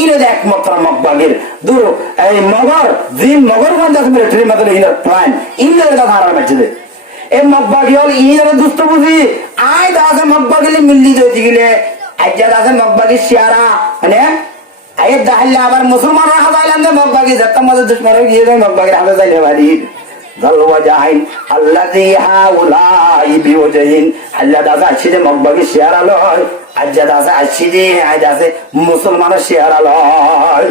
ইনে একমাত্র মকবাগির দূর এই মগর জিন মগর গঞ্জ আছে মিলিটারি মধ্যে ইনের প্রায় ইনের কথা আর বেঁচে এই মকবাগি হল ইনের দুষ্ট বুঝি আয় দাসে মকবাগিলে মিল্লি দিতে গেলে আজ্জা দাসে মকবাগি শিয়ারা মানে আয় দাহলে আবার মুসলমানরা হাজাইলাম যে মকবাগি যেটা মধ্যে দুশ্মন গিয়ে যায় মকবাগির হাতে যাইলে বাড়ি জালওয়াজাহিন আল্লাযী হাউলাই বিওজহিন আল্লাহ দাদা ছিল মকবাগি শিয়ারা লয় আজ্জাদ আছে আশিদি আইদ আছে মুসলমানের শেয়ার আলয়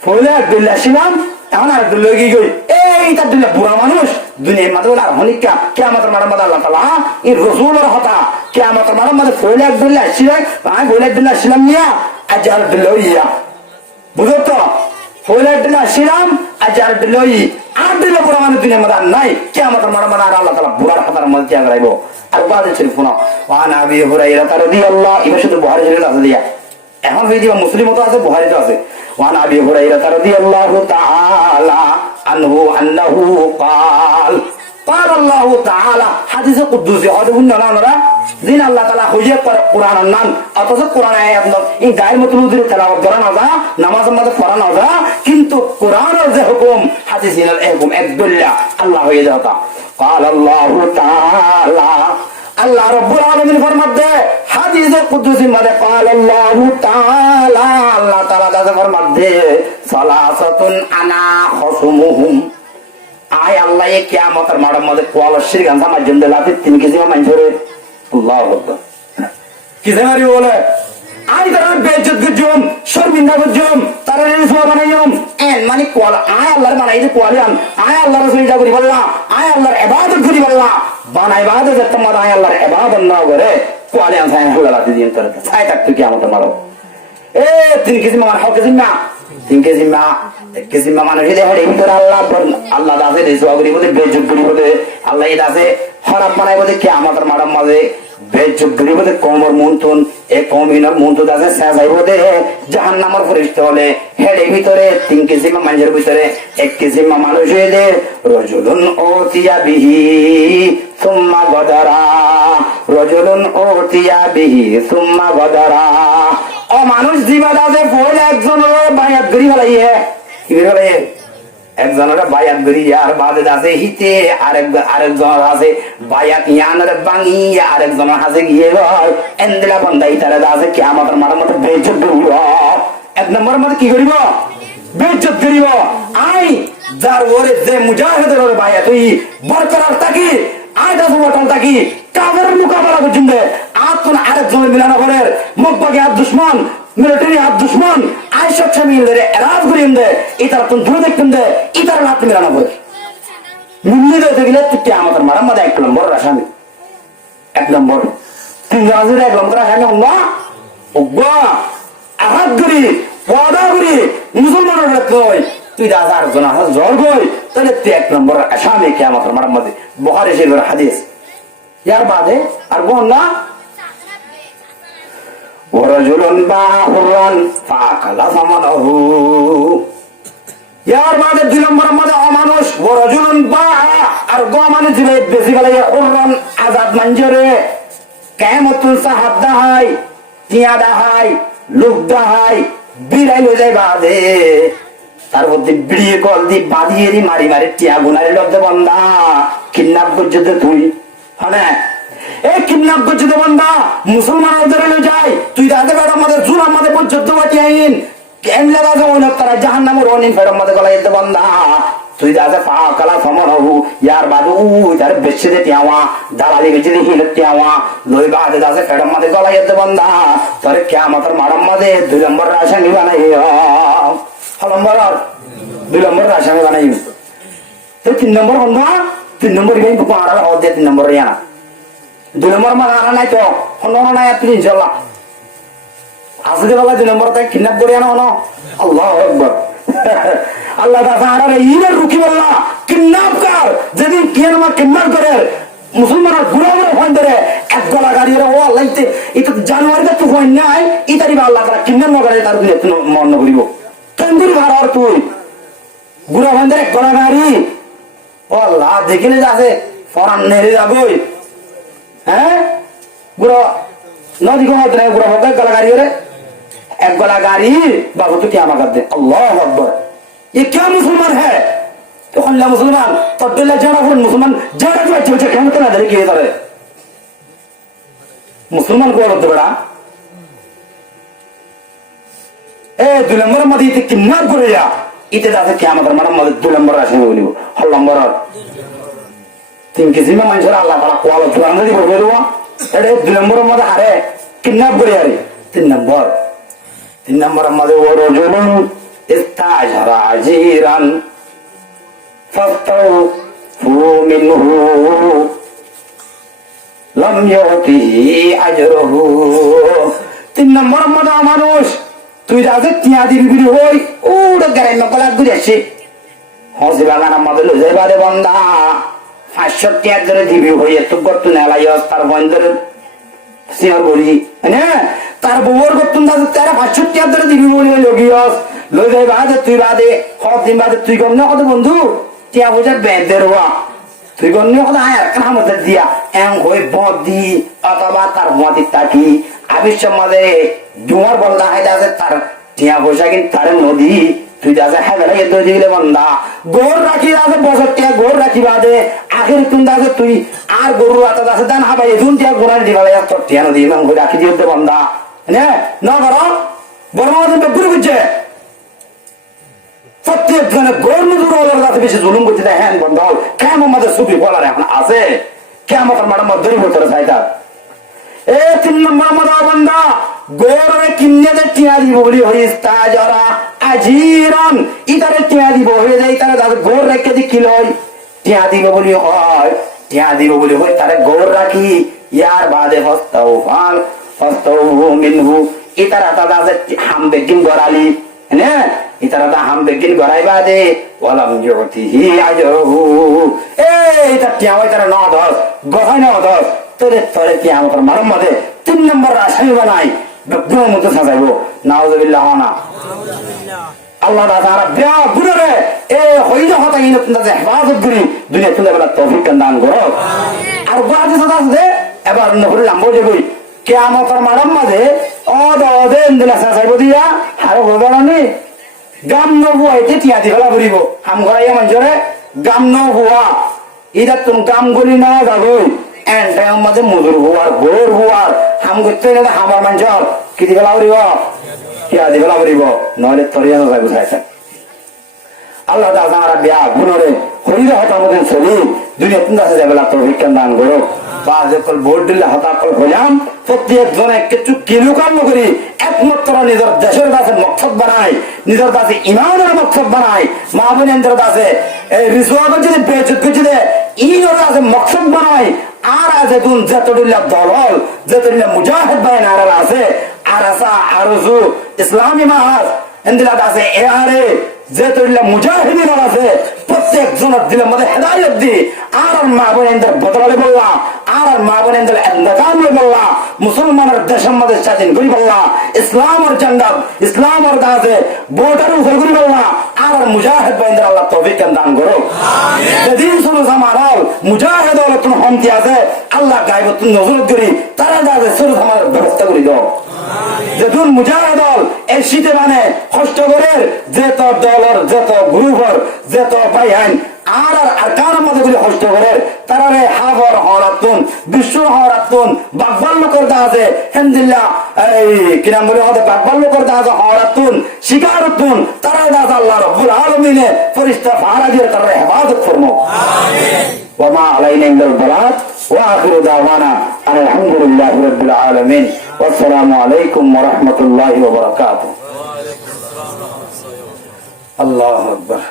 ফলে আব্দুল্লাহ ছিলাম এখন আব্দুল্লাহ কি কই এই আব্দুল্লাহ বুড়া মানুষ দুনিয়ার মাঝে বলে আর হনিকা কিয়ামতের মাঠের মধ্যে আল্লাহ তাআলা এই রাসূলের হতা কিয়ামতের মাঠের মধ্যে ফলে আব্দুল্লাহ ছিলাম আমি বলে আব্দুল্লাহ ছিলাম নিয়া আজ্জাদ আব্দুল্লাহ ইয়া বুঝো তো ফলে আব্দুল্লাহ ছিলাম আজ্জাদ আব্দুল্লাহ আব্দুল্লাহ বুড়া মানুষ দুনিয়ার মধ্যে নাই কিয়ামতের মাঠের মধ্যে আর আল্লাহ তাআলা বুড়ার হতার মধ্যে কি আগাইব আর বাদে ছিল ফোন ওয়ান আবি হুরায়রা রাদিয়াল্লাহু ইবা শুধু বুখারী শরীফে আছে দিয়া এখন হয়ে যাবে মুসলিমও তো আছে বুখারীতে আছে ওয়ান আবি হুরায়রা রাদিয়াল্লাহু তাআলা আনহু আন্নাহু قال قال الله تعالى حديث قدسي هذا بننا نرى দিন আল্লাহ তাআলা খুঁজে কোরআনের নাম অথচ কোরআন আয়াত এই গায়ের মতো উদ্রে তেলাওয়াত করা না যায় নামাজের মধ্যে পড়া না যায় কিন্তু কোরআনের যে হুকুম হাদিসের হুকুম একদুল্লাহ আল্লাহ হয়ে যাতা قال الله تعالى আল্লাহ রাব্বুল আলামিন ফরমাতে হাদিসে কুদসি মানে قال الله تعالى আল্লাহ তাআলা দাদা ফরমাতে সালাসাতুন আনা খসুমুহুম আয় আল্লাহ এই কিয়ামতের মাঠের মধ্যে কোয়ালশির গান্ধা মাধ্যম দিলা তিন কেজি মানছরে আল্লাহু আকবার কি জানি বলে আই তারা বেইজ্জত গজম শর্মিন্দা গজম তারা রিসওয়া বানাইম এন মানে কোয়াল আয় আল্লাহর বানাইতে কোয়ালিয়ান আয় আল্লাহর রাসূলটা করি বললা আয় আল্লাহর ইবাদত করি বললা বানাই ইবাদত তোমার আয় আল্লাহর ইবাদত না করে কোয়ালিয়ান সাই আল্লাহর দিন তোর সাই থাকতো কিয়ামতের মাঠে এ তিন কেজি মান হাও কেজি না তিন কেজি মা এক কেজি মা মানে হইলে হেডে ভিতরে আল্লাহ দাসে রিসওয়া করি বলে বেইজ্জত করি বলে আল্লাহ এই দাসে খারাপ বানাই বলে কিয়ামতের মাঠের মাঝে বেইজ্জত করি বলে কমর মুনতুন এই কমিনার মুনতুন দাসে সাজাই বলে জাহান্নামের ফেরেশতা হলে হেডে ভিতরে তিন কেজি মা মানুষের ভিতরে এক কেজি মা মানুষ হইলে রাজুলুন ওতিয়া বিহি সুম্মা গদারা রাজুলুন ওতিয়া বিহি সুম্মা গদারা ও মানুষ জীবা দাসে পয়লা একজনের বায়াত করি ফেলাইয়ে কি করে ফেলাইয়ে একজনের বায়াত করি আর বাদে আছে হিতে আরেকজনের আছে বায়াত ইয়ানের বাঙি আরেকজনের হাতে গিয়ে এন্দিলা বন্ধাই তারা আছে কিয়ামতের মাঠের মধ্যে বেইজ্জত করিব এক নম্বরের মধ্যে কি করিব বেইজ্জত করিব আই যার ওরে যে মুজাহিদের ওরে বায়াত তুই বরকরার থাকি আই দাস বরকরার থাকি কাফেরের মোকাবেলা করছেন আত্মন আরেকজনের মিলানো করে মকবাগে আর দুশমন মিলিটারি আর দুশমন আইসব মিল ধরে রাজ করিম দে ইতার কোন দূরে দেখতেন দে ইতার হাত মিলানো করে মিলিয়ে দিতে গেলে তুই আমাদের মারার মধ্যে এক নম্বর রাসায়নিক এক নম্বর তিন রাজের এক নম্বর রাসায়নিক না ওগা আঘাত করি ওয়াদা করি মুসলমানের কই তুই দাদা আরেকজন আসাদ জ্বর গই তাহলে তুই এক নম্বর আসামি কে আমাদের মারার মধ্যে বুখারী শরীফের হাদিস ইয়ার বাদে আর কোন না ওয়ারাজুলুন বাহুরান ফাকালা সামানাহু ইয়ার বাদে দুই নম্বরের মধ্যে অমানুষ ওয়ারাজুলুন বা আর গো মানে দিবে বেশি গেলে উররান আযাব মঞ্জরে কিয়ামতুল সাহাব দাহাই টিয়া দাহাই লোক দাহাই বিরাই হয়ে যায় বাদে তার মধ্যে বিড়িয়ে কল দি বাঁধিয়ে দি মারি মারি টিয়া গুনারে লব্ধ বন্ধা কিডন্যাপ করছে তুই হ্যাঁ এই কিডন্যাপ করছে তো বন্ধা মুসলমানের ধরে যায় তুই তাদের বেড়ার মধ্যে জুল আমাদের পর্যন্ত বাটি আইন কেমলে দাদা ওই তারা জাহান নামের অনিন ফেরার মধ্যে গলা যেতে বন্ধা তুই দাদা পা কালা সমন হবু ইয়ার বাদু তার বেশি দে টিয়াওয়া দালালি বেশি দে হিলে টিয়াওয়া লই বাদে দাদা ফেরার মধ্যে গলা যেতে বন্ধা তোর কিয়ামতের মারার মধ্যে দুই নম্বর রাসায়নিক বানাই নম্বর দুই নম্বর রাসায়নিক বানাই তো তিন নম্বর বন্ধা তিন নম্বর ইবাই পাড়া হদে তিন নম্বর ইয়ানা দুই নম্বর মানে আনা নাই তো হন্না নাই আপনি ইনশাআল্লাহ আসলে বলা দুই নম্বর তাই কিডন্যাপ করে আনা হনো আল্লাহু আকবার আল্লাহ তাআলা ইনের রুকি বললা কিডন্যাপ কর যেদিন কিয়ামা কিডন্যাপ করে মুসলমানের গুনাহ করে ফোন ধরে এক গলা গাড়ি রে ও আল্লাহতে এটা জানুয়ারিতে তো ফোন নাই ইতারি আল্লাহ তাআলা কিডন্যাপ না করে তার দিনে মন না করিব তন্দুর ভাড়ার তুই গুনাহ ফোন ধরে এক গলা গাড়ি ও আল্লাহ দেখিলে যাচ্ছে ফরান নেরে যাবই হ্যাঁ বুড়ো নদী को होता है बुरा होता है गला गाड़ी रे एक गला गाड़ी बाबू तो क्या मगर दे अल्लाह अकबर ये क्या मुसलमान है तो अल्लाह मुसलमान तो दिल जाना फिर मुसलमान जाना तो अच्छा क्या मतलब है कि इधर मुसलमान को बोलते बड़ा ए दुलंबर मदी ते किन्ना करे या इते दासे क्या मतलब मदद दुलंबर राशि में बोलियो हल्लंबर तीन किसी में मंशरा अल्लाह ताला कोला चुराने दी बोल रहा एडे दुलंबर मद हारे কিডন্যাপ করে আরে 3 নম্বর আমাদের ওর জুলুম ইস্তাজরা আজিরান ফাস্তাউফু মিনহু লাম ইউতিহি আজরহু। 3 নম্বর আমাদের মানুষ তুই রাজে টিয়া দিবি বিড়ি হই ওটা গাড়ি নকলা ঘুরে আসে হসি বাগান আমাদের লুজে বাদে বন্ধা 500 টিয়া ধরে দিবি হই এত গত নেলাই তার বন্ধের সিয়ার বলি হ্যাঁ তার বউর গতুন দাদা তারা 500 টিয়া ধরে দিবি বলি লগিয়স লুজে বাদে তুই বাদে দিন বাদে তুই কম না কত বন্ধু টিয়া বোঝা বেদের হওয়া তুই গণ্য কথা আর কাম দিয়া এম হয়ে বদি অথবা তার মতি তাকি আবিষ্য মধ্যে ডুমার বললা হাইদা আছে তার টিয়া পয়সা কিন্তু তার নদী তুই যা হ্যাঁ বেলা দই দিলে বন্ধা গোর রাখি আছে বছর টিয়া গোর রাখি বাদে আগের তুই আছে তুই আর গরু আতা আছে দান হাবাই এদিন টিয়া গোড়ার দিবা তোর টিয়া নদী এমন করে রাখি দিয়ে বন্ধা হ্যাঁ না করো বড় মাঝে বেগুর বুঝছে প্রত্যেক জনে গর্মদুর কাছে বেশি জুলুম করতে দেয় হ্যাঁ বন্ধ কেমন আমাদের সুফি বলার এখন আছে কেমন ম্যাডাম দরি বলতে চাইতা এ 3 নম্বর আমাদের বন্ধা গৌরে কিনে দে টিয়া দিব বলি হইস তা যারা আজিরান ইতারে টিয়া দিব হয়ে যায় তারা দাদা গৌর রেখে দি কিলই টিয়া দিব বলি হয় টিয়া দিব বলি হয় তারে গৌর রাখি ইয়ার বাদে হস্তাও মিনহু ইতারা দাদা হাম বেগিন গড়ালি হ্যাঁ ইতারা দা হাম বেগিন গড়াই বাদে ওয়ালাম ইউতিহি আজরহু এই তা টিয়া হয় তারা 9-10 গহাই 9-10 তোরে টিয়া আমার মারম মধ্যে 3 নম্বর রাসায়নিক বানাই বেগুনের মতো সাজাইবো নাউজুবিল্লাহ না আল্লাহ তাআলা বিয়া গুরে এ হইলে হতা ইন তোমরা যে হেফাজত করি দুনিয়া তুলে বলা তৌফিক দান করো আর বাজে সাদা আছে এবার নহরে লাম্বো যে কই কিয়ামতের মারম মধ্যে অদে ইন্দলা সাজাইবো দিয়া আর গোবানি গাম নবু আইতে টিয়া দিলা বলিব হাম গরাইয়া মঞ্জরে গাম নবুয়া ইদা তুম গাম গলি না যাবই এন্ড আমাদের মজুর হওয়ার গোর হওয়ার হাম করতে গেলে আমার মঞ্জর কি দিলা বলিব টিয়া দিলা বলিব নইলে তরিয়া না যাইব সাইতা আল্লাহ তাআলা বিয়া গুনরে হইলে হতা মতন চলি দুনিয়া তুম দাসে যাবেলা তৌফিক দান করো বাজে কল বোর্ড দিলে হতা কল হইলাম প্রত্যেক জনে কিছু কিলুকাম করি একমাত্র নিজের দেশের কাছে মকসদ বানায় নিজের কাছে ইমানের মকসদ বানায় মা বোনেদের কাছে এই রিসওয়াকে যদি বেজত করে দে ইনোর কাছে মকসদ বানায় আর আছে তুন যতদিল্লা দলল যতদিল্লা মুজাহিদ বাইন আর আছে আর আসা আরজু ইসলামী মাহাজ এন্দিলা আছে এআরে যতদিল্লা মুজাহিদিন আছে প্রত্যেক জনের দিলের মধ্যে হেদায়েত দি আর মা বোনেদের বদলালে বললা আর মা বোনেদের ইন্তকাম বললা মুসলমানের দেশের মধ্যে স্বাধীন করি বললা ইসলামের ঝান্ডা ইসলামের দাসে ভোটার উঠে করি বললা আর মুজাহিদ বাইনদের আল্লাহ তৌফিক দান করো আমিন যেদিন শুরু জামানাল মুজাহিদ হলো তুমি হমতি আছে আল্লাহ গায়ব তুমি নজর করি তারা দাসে শুরু জামার ব্যবস্থা করে দাও যেদিন মুজাহিদ দল এই শীতে মানে কষ্ট করে যেত দলের যেত গ্রুপের যেত বাইহান আর কার মধ্যে গুলি কষ্ট করে তারা হাবর হরাতুন বিশ্ব হরাতুন বাকবাল্য করতে আছে হেন্দিল্লা এই কিরাম বলে হতে বাকবাল্য করতে আছে হরাতুন শিকারতুন তারা দাস আল্লাহ রব্বুল আলামিনে ফেরেশতা ফারা দিয়ে তারা হেফাজত ফরমাও আমিন ওয়া মা আলাইনা ইল্লাল বালাগ ওয়া আখিরু দাওয়ানা আলহামদুলিল্লাহি রাব্বিল আলামিন ওয়াসসালামু আলাইকুম ওয়া রাহমাতুল্লাহি ওয়া বারাকাতুহু আল্লাহু আকবার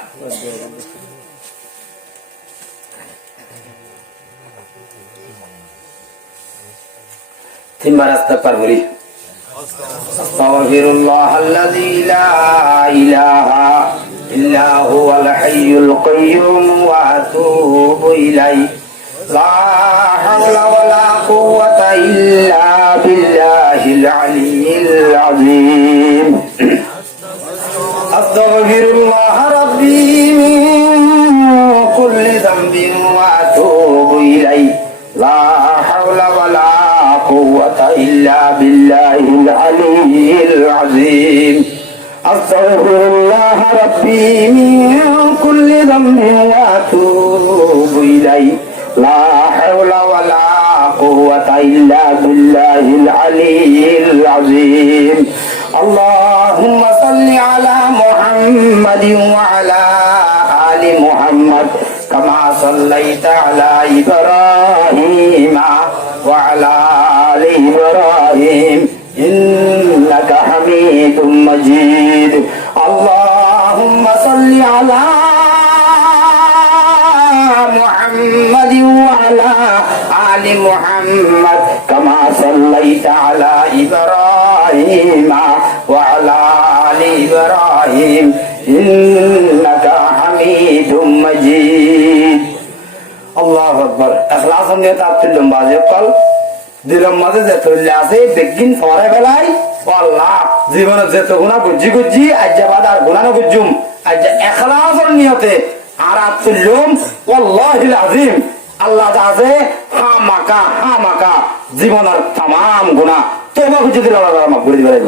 তিনবার আস্তাগফির বলি আস্তাগফিরুল্লাহাল্লাযী লা ইলাহা ইল্লা হুয়াল হাইয়ুল কাইয়্যুম ওয়া আতুবু ইলাইহি লা হাওলা ওয়ালা কুওয়াতা ইল্লা বিল্লাহিল আলিয়্যিল আযীম আস্তাগফিরুল্লাহ রাব্বী মিন কুল্লি যামবিন ওয়া আতুবু ইলাইহি লা হাওলা ওয়ালা قوة إلا بالله العلي العظيم أستغفر الله ربي من كل ذنب وأتوب إليه لا حول ولا قوة إلا بالله العلي العظيم اللهم صل على محمد وعلى آل محمد كما صليت على إبراهيم وعلى آل إبراهيم হামিদুম মাজিদ আল্লাহুম্মা সাল্লি আলা محمد وعلى آل محمد كما صليت على إبراهيم وعلى آل إبراهيم إنك حميد مجيد الله أكبر إخلاص النية عبد الله يقول দিলাম মাঝে যে চলে আসে বেগিন ফরে বেলাই আল্লাহ জীবনে যেত গুণা গুজি গুজি আজ বাদ আর গুণানো গুজুম আজ ইখলাসের নিয়তে আর আতুল্লুম ওয়াল্লাহিল আযীম আল্লাহ আছে হামাকা জীবনের तमाम গুনাহ তওবা করে দিলে আল্লাহ মাফ করে দিবেন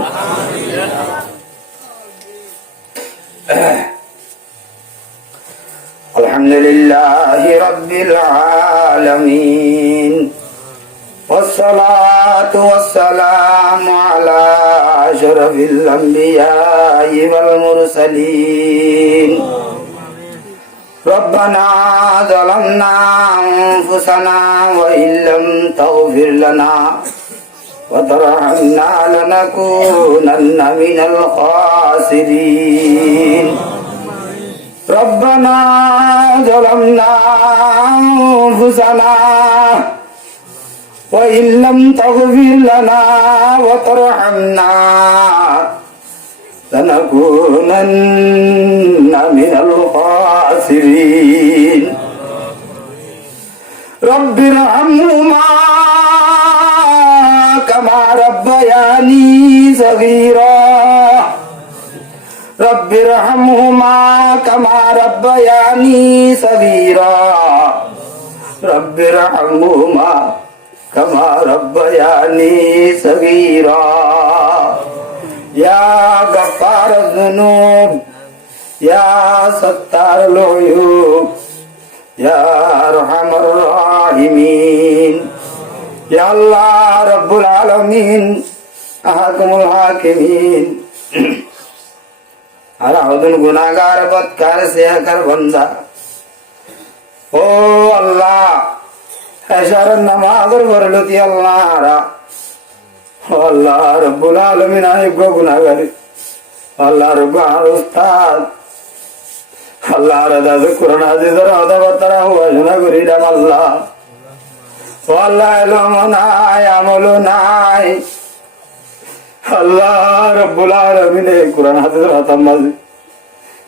আলহামদুলিল্লাহি রাব্বিল আলামিন والصلاة والسلام على أشرف الأنبياء والمرسلين ربنا ظلمنا أنفسنا وإن لم تغفر لنا وترحمنا لنكونن من الخاسرين ربنا ظلمنا أنفسنا وإن لم تغفر لنا وترحمنا لنكونن من الخاسرين رب ارحمهما كما ربياني صغيرا رب ارحمهما كما ربياني صغيرا رب ارحمهما كما ربياني صغيرا يا غفار الذنوب يا ستار العيوب يا أرحم الراحمين يا الله رب العالمين أحكم الحاكمين আরাহুদুল গুনাহগার বদকার সিয়াকার বান্দা ও আল্লাহ এশারের নামাজের বরলতি আল্লাহ আল্লাহ রব্বুল আলামিন আইগো গুনাহগার আল্লাহ রব্বুল উস্তাদ আল্লাহ রাদা কুরআন হাদিসের আদা বাতারা হুয়া করি দাম আল্লাহ ও আল্লাহ ইলম নাই আমল নাই আল্লাহ রব্বুল আলামিন কুরআন হাদিসের হাতাম মাঝে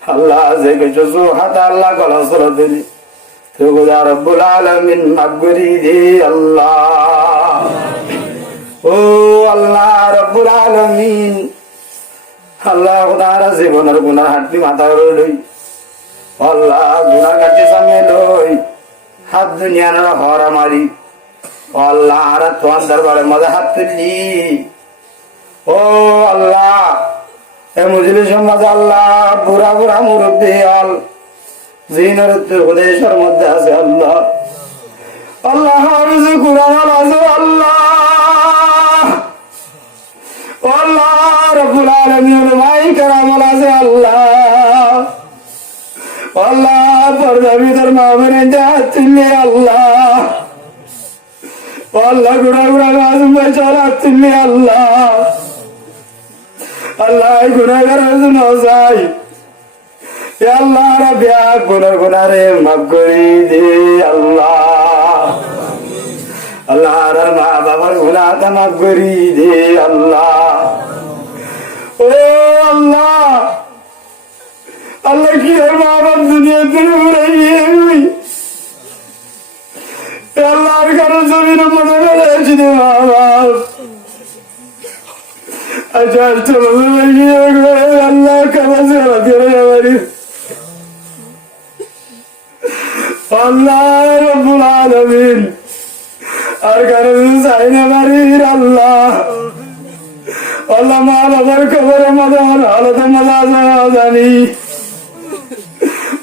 আল্লাহ যে কিছু হাত আল্লাহ কলসর দিলি তো খোদা রব্বুল আলামিন মাফ করি দে আল্লাহ ও আল্লাহ রব্বুল আলামিন আল্লাহ খোদার জীবনের গুনাহ হাঁটি মাথা লই আল্লাহ গুনাহ কাটে সামনে লই হাত দুনিয়ার হরা মারি আল্লাহ আর তোমার দরবারে মজা হাত তুলি ও আল্লাহ এ মজলিস মাঝে আল্লাহ বুড়া বুড়া মুরব্বী আল জিনের উপদেশের মধ্যে আছে আল্লাহ আল্লাহ হাফিজ কুরআন আছে আল্লাহ আল্লাহ রব্বুল আলামিন উলামায়ে কেরাম আছে আল্লাহ আল্লাহ পর্দা ভিতর মাহফিলে যাচ্ছিলে আল্লাহ আল্লাহ গুড়া গুড়া মাসুম ভাই চালাচ্ছিলে আল্লাহ আল্লাহ গুনাহগারের জন্য চাই আল্লাহ রাব্বিয়া গুনাহগারে মাফ করে দে আল্লাহ আল্লাহ আর মা বাবার গুনাহ মাফ করে দে আল্লাহ ও আল্লাহ আল্লাহ কি আর মা বাপ দুনিয়াতে ঘুরে গিয়ে আল্লাহর কারণ জমিনের মতো ফেলেছি রে মা বাপ আচ্ছা চলো আল্লাহ কাছে আল্লাহ রব্বুল আলামিন আর কারণ চাই না বাড়ির আল্লাহ আল্লাহ মা বাবার খবরের মজার আলাদা মজা জানি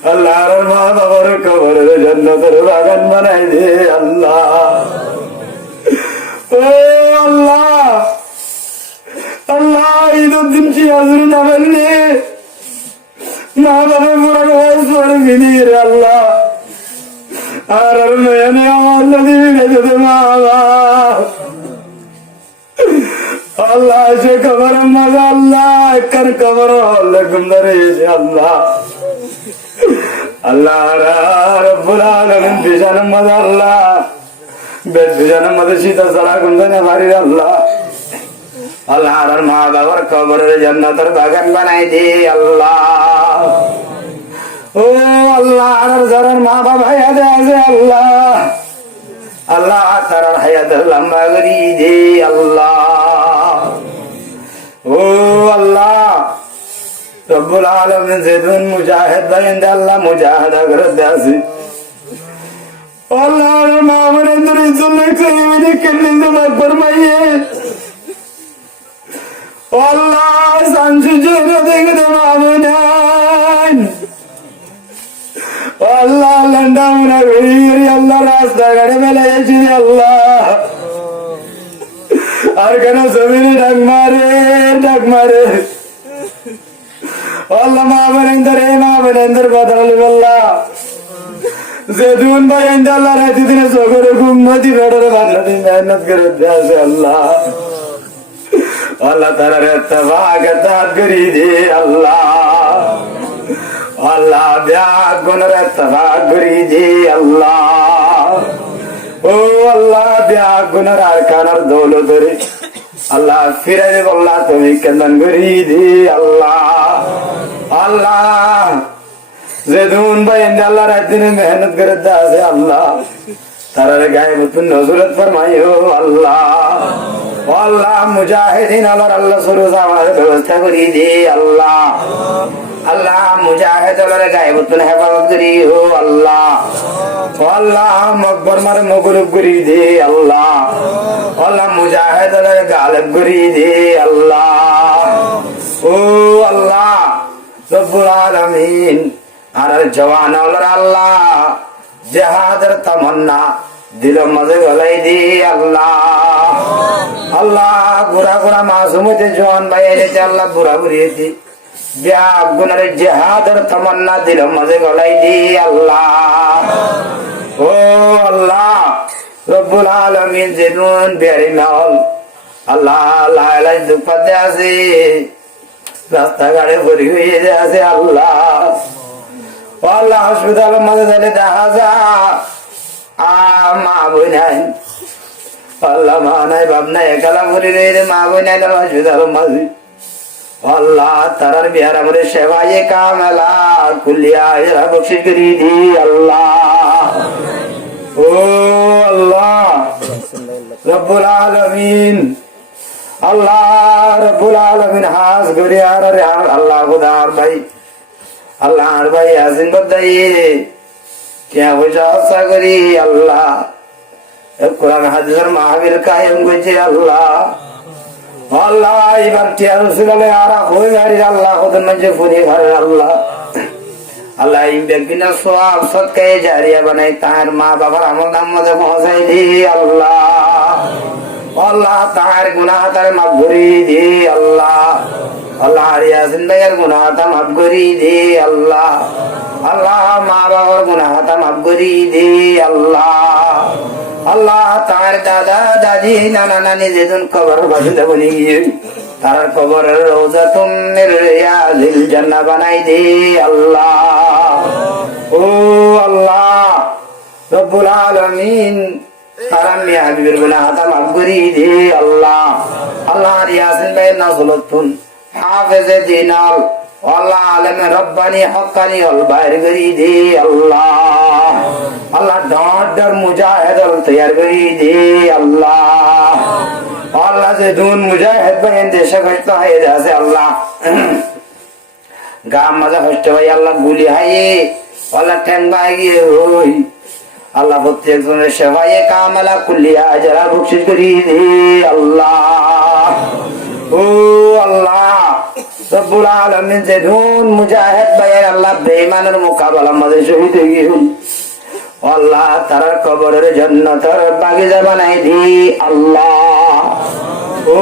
আল্লাহ আর মা বাবার খবরের জান্নাতের বাগান বানাই দে আল্লাহ ও আল্লাহ আল্লাহ ঈদের দিন কি হাজুর না বললে মা বাবা পুরা বয়স করে বিনি রে আল্লাহ আর মেয়ে আমার নদী যেতে মা আল্লাহ সে খবর মজা আল্লাহ কার খবর গুমদারে আল্লাহ আল্লাহ রব্বুল আলামিন বিজান মজা আল্লাহ বেদ বিজান মজা শীত সারা গুমদানে ভারি আল্লাহ আল্লাহ আর মা বাবার কবরের জান্নাতের বাগান বানাই দে আল্লাহ ও আল্লাহ আর যারা মা বাবা হায়াতে আছে আল্লাহ আল্লাহ তার হায়াত লম্বা করি দে আল্লাহ ও আল্লাহ রব্বুল আলামিন যেদিন মুজাহিদ বাইন্দা আল্লাহ মুজাহিদা করতে আছে আল্লাহ মা বাবার জন্য কইবে কেমনে জমা ফরমাইয়ে আল্লাহ সানসু জোরে দেখে মামুনান আল্লাহ লন্ডা মুনা গরি আল্লাহ রাস্তা গাড়ি মেলে এসে আল্লাহ আর কেন জমিনে ডাক মারে আল্লাহ মা বরেন্দর বদল আল্লাহ যেদিন ভাই আল্লাহ রাতে দিনে সগরে ঘুমতি বেড়ে বান্না দিন মেহনত করে আছে আল্লাহ আল্লাহ তার তবাগত করি দে আল্লাহ আল্লাহ ব্যাগ গুণের তবাগ করি দে আল্লাহ ও আল্লাহ ব্যাগ গুণের আর কানার দৌলত রে আল্লাহ ফিরে আল্লাহ তুমি কেন্দন করি দে আল্লাহ আল্লাহ যেদিন ভাই আল্লাহ রাত দিনে মেহনত করে আছে আল্লাহ তার গায়ে নতুন নজরত ফরমাইও আল্লাহ আল্লাহ মুজাহিদিন আল্লাহ সুরুজ আমার ব্যবস্থা করি দে আল্লাহ আল্লাহ মুজাহিদ গায়ে নতুন হেফাজত করি ও আল্লাহ আল্লাহ মকবর মারে মগরুব করি দে আল্লাহ আল্লাহ মুজাহিদ গালেব করি দে আল্লাহ ও আল্লাহ রব্বুল আলামিন আর জওয়ান আল্লাহ জেহাদের তামান্না দিল মজে গলাই দি আল্লাহ আল্লাহ গুড়া গুড়া মাসুমতে জওয়ান ভাই এনেছে আল্লাহ বুড়া বুড়িয়েছি ব্যাগ গুণারে জেহাদের তামান্না দিল মজে গলাই দি আল্লাহ ও আল্লাহ রব্বুল আলামিন যেদিন বেড়ে নাল আল্লাহ লাই দুপাতে আছে রাস্তাঘাটে ভরি হয়ে আছে আল্লাহ আল্লাহ হসপিটালের মাঝে যাইলে দেখা যা মা বই নাই আল্লাহ মা নাই বাপ নাই একালা ভরি রে মা বই নাই হসপিটালের মাঝে আল্লাহ তারার বিহার আমাদের সেবাই কামেলা কুলিয়া এরা বকশিস করি দি আল্লাহ ও আল্লাহ রব্বুল আলামিন আল্লাহ রব্বুল আলামিন হাস গড়িয়া রে আল্লাহ খুদার ভাই আল্লাহ আর ভাই আসিন বদাই কে বুঝা আশা করি আল্লাহ কোরআন হাদিসের মাহফিল কায়েম করেছে আল্লাহ আল্লাহ এবার টিয়া রসুলালে আর হই গাড়ি আল্লাহ ওদের মধ্যে ফুনি ঘরে আল্লাহ আল্লাহ এই ব্যক্তিনা সওয়াব সদকায়ে জারিয়া বানাই তার মা বাবার আমল নাম মধ্যে পৌঁছাই দি আল্লাহ আল্লাহ তার গুনাহ তার মাফ করে দি আল্লাহ আল্লাহ ইয়াসিন ভাইয়ের গুনাহ তা মাফ করে দি আল্লাহ আল্লাহ মা বাবার গুনাহ তা মাফ করে দি আল্লাহ আল্লাহ তার দাদা দাদি নানা নানি যেদিন কবর বাসিন্দা বনে গিয়ে তার কবরের রওজাতুম মির রিয়াজিল জান্নাহ বানাই দে আল্লাহ ও আল্লাহ রব্বুল আলামিন তারা মিয়া হাবিবের গুনাহ তা মাফ করে দে আল্লাহ আল্লাহ ইয়াসিন ভাইয়ের নাজলতুন হাফেজে দিনাল আল্লাহ আলেমে রব্বানি হক্কানি হল বাইর করি দে আল্লাহ আল্লাহ ডাঁটার মুজাহিদল তৈয়ার করি দে আল্লাহ আল্লাহ যে দুন মুজাহিদ ভাই দেশে কষ্ট হয়ে যাচ্ছে আল্লাহ গাম মাঝে কষ্ট ভাই আল্লাহ গুলি হাই আল্লাহ ঠ্যাং ভাই গিয়ে হই আল্লাহ প্রত্যেকজনের সেবাই কামেলা কুল্লিয়া যারা বকশিস করি দে আল্লাহ ও আল্লাহ রব্বুল আলামিন যে ধুন মুজাহিদ ভাই আল্লাহ বেঈমানের মোকাবেলা মাঝে শহীদ হয়ে গিয়ে আল্লাহ তার কবরের জান্নাতের বাগিচা বানাই দি আল্লাহ ও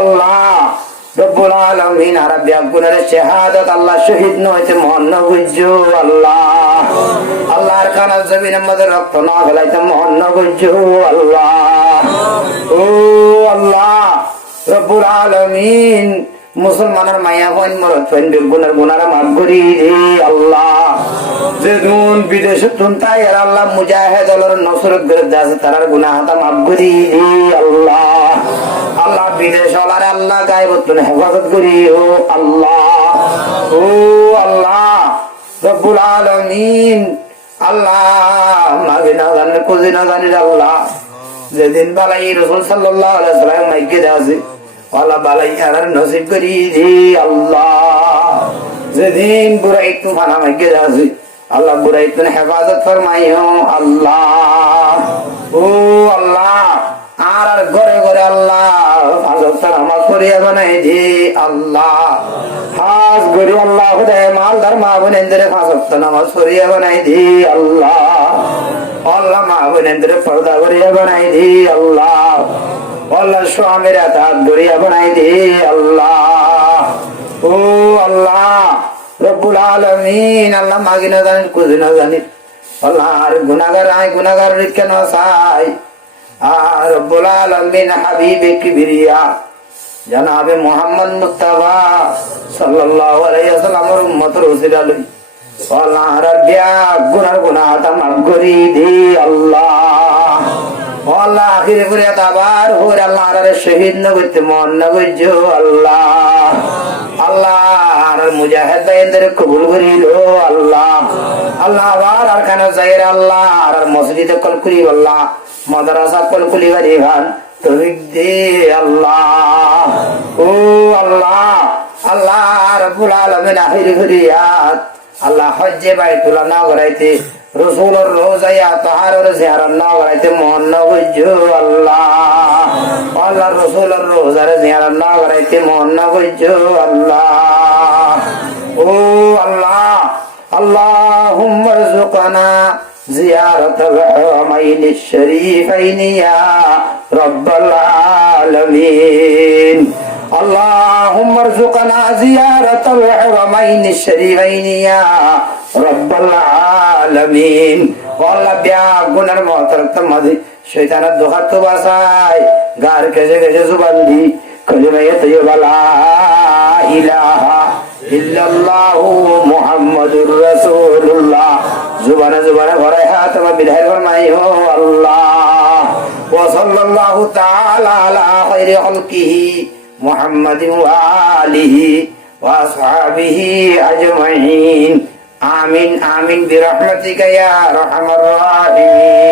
আল্লাহ রব্বুল আলামিন আরবি আগুনের শাহাদাত আল্লাহ শহীদ নইতে মহন্ন গুজ্জু আল্লাহ আল্লাহর খানা জমিনের মধ্যে রক্ত না ফেলাইতে মহন্ন গুজ্জু আল্লাহ ও আল্লাহ রব্বুল আলামিন মুসলমানের মায়া হইন মরত হইন বেগুনার গুনারা মাফ করি রে আল্লাহ। যেদিন বিদেশে তুনতাই আর আল্লাহ মুজাহিদ আল্লাহর নসরত বিরুদ্ধে আছে তারার গুনাহ হাতা মাফ করি রে আল্লাহ। আল্লাহ বিদেশ আল্লাহ আল্লাহ গায়বতুন হেফাজত করি ও আল্লাহ। ও আল্লাহ রব্বুল আলামিন আল্লাহ মাগে না জানে কোজি না জানি আল্লাহ। যেদিন বালাই রাসূল সাল্লাল্লাহু আলাইহি ওয়াসাল্লাম মাইকে আছে আল্লাহ বালাই আর নসিব করি রে আল্লাহ। যেদিন বুড়াই তুফানা মাইকে আছে আল্লাহ বুড়াই তুন হেফাজত ফরমাইও আল্লাহ। ও আল্লাহ আর ঘরে ঘরে আল্লাহ আমার করিয়া বানাই দি আল্লাহ। হাজ গরি আল্লাহ হুদায় মালদার মা বোনেন্দ্রে ফাঁসক্ত নামাজ করিয়া বানাই দি আল্লাহ। আল্লাহ মা বোনেন্দ্রে পর্দা করিয়া বানাই দি আল্লাহ। আল্লাহ স্বামীর হাত গড়িয়া বানাই দি আল্লাহ। ও আল্লাহ রব্বুল আলামিন আল্লাহ মাগি না জানি কুজি না জানি আল্লাহ আর গুনাহগার আই গুনাহগার কেন চাই আর রব্বুল আলামিন হাবিবে কিবরিয়া জনাবে মুহাম্মদ মুস্তাফা সাল্লাল্লাহু আলাইহি ওয়াসাল্লামের উম্মতের ওসিলা লই আল্লাহ রাব্বিয়া গুনাহ গুনাহ তা মাফ করি দি আল্লাহ। আল্লাহ আখিরে করে আবার হইর আল্লাহ আর শহীদ না করতে মন না গইজো আল্লাহ। আল্লাহ আর মুজাহিদ ভাইদের কবুল করিলো আল্লাহ। আল্লাহ আবার আর কেন যাইর আল্লাহ আর মসজিদে কল করি আল্লাহ মাদ্রাসা কল কলি বাড়ি ভান তৌফিক দে আল্লাহ। ও আল্লাহ আল্লাহ রাব্বুল আলামিন আখিরে করিয়াত আল্লাহ হজ্জে বাইতুল্লাহ না করাইতে রসুলের রোজায়া তাহারের জিয়ারত না করাইতে মন না গইজো আল্লাহ। আল্লাহ রসুলের রোজার জিয়ারত না করাইতে মন না গইজো আল্লাহ। ও আল্লাহ আল্লাহুম্মা রযুকনা জিয়ারাতাল হারামাইনিশ শরীফাইনি ইয়া রাব্বাল আলামিন। اللهم ارزقنا زيارة الحرمين الشريفين يا رب العالمين। والله بيا গুনার মহতরত মাঝে শয়তানের দোহাত তো বাসাই গার কেজে কেজে জুবান দি কলিমা তাইয়্যিবা লা ইলাহা ইল্লাল্লাহু মুহাম্মাদুর রাসূলুল্লাহ জুবানে জুবানে ভরে হাতমা বিদায় ফরমাইও আল্লাহ। ওয়া সাল্লাল্লাহু তাআলা আলা খায়রি খালকিহি محمد وآله وأصحابه أجمعين آمين آمين برحمتك يا أرحم الراحمين।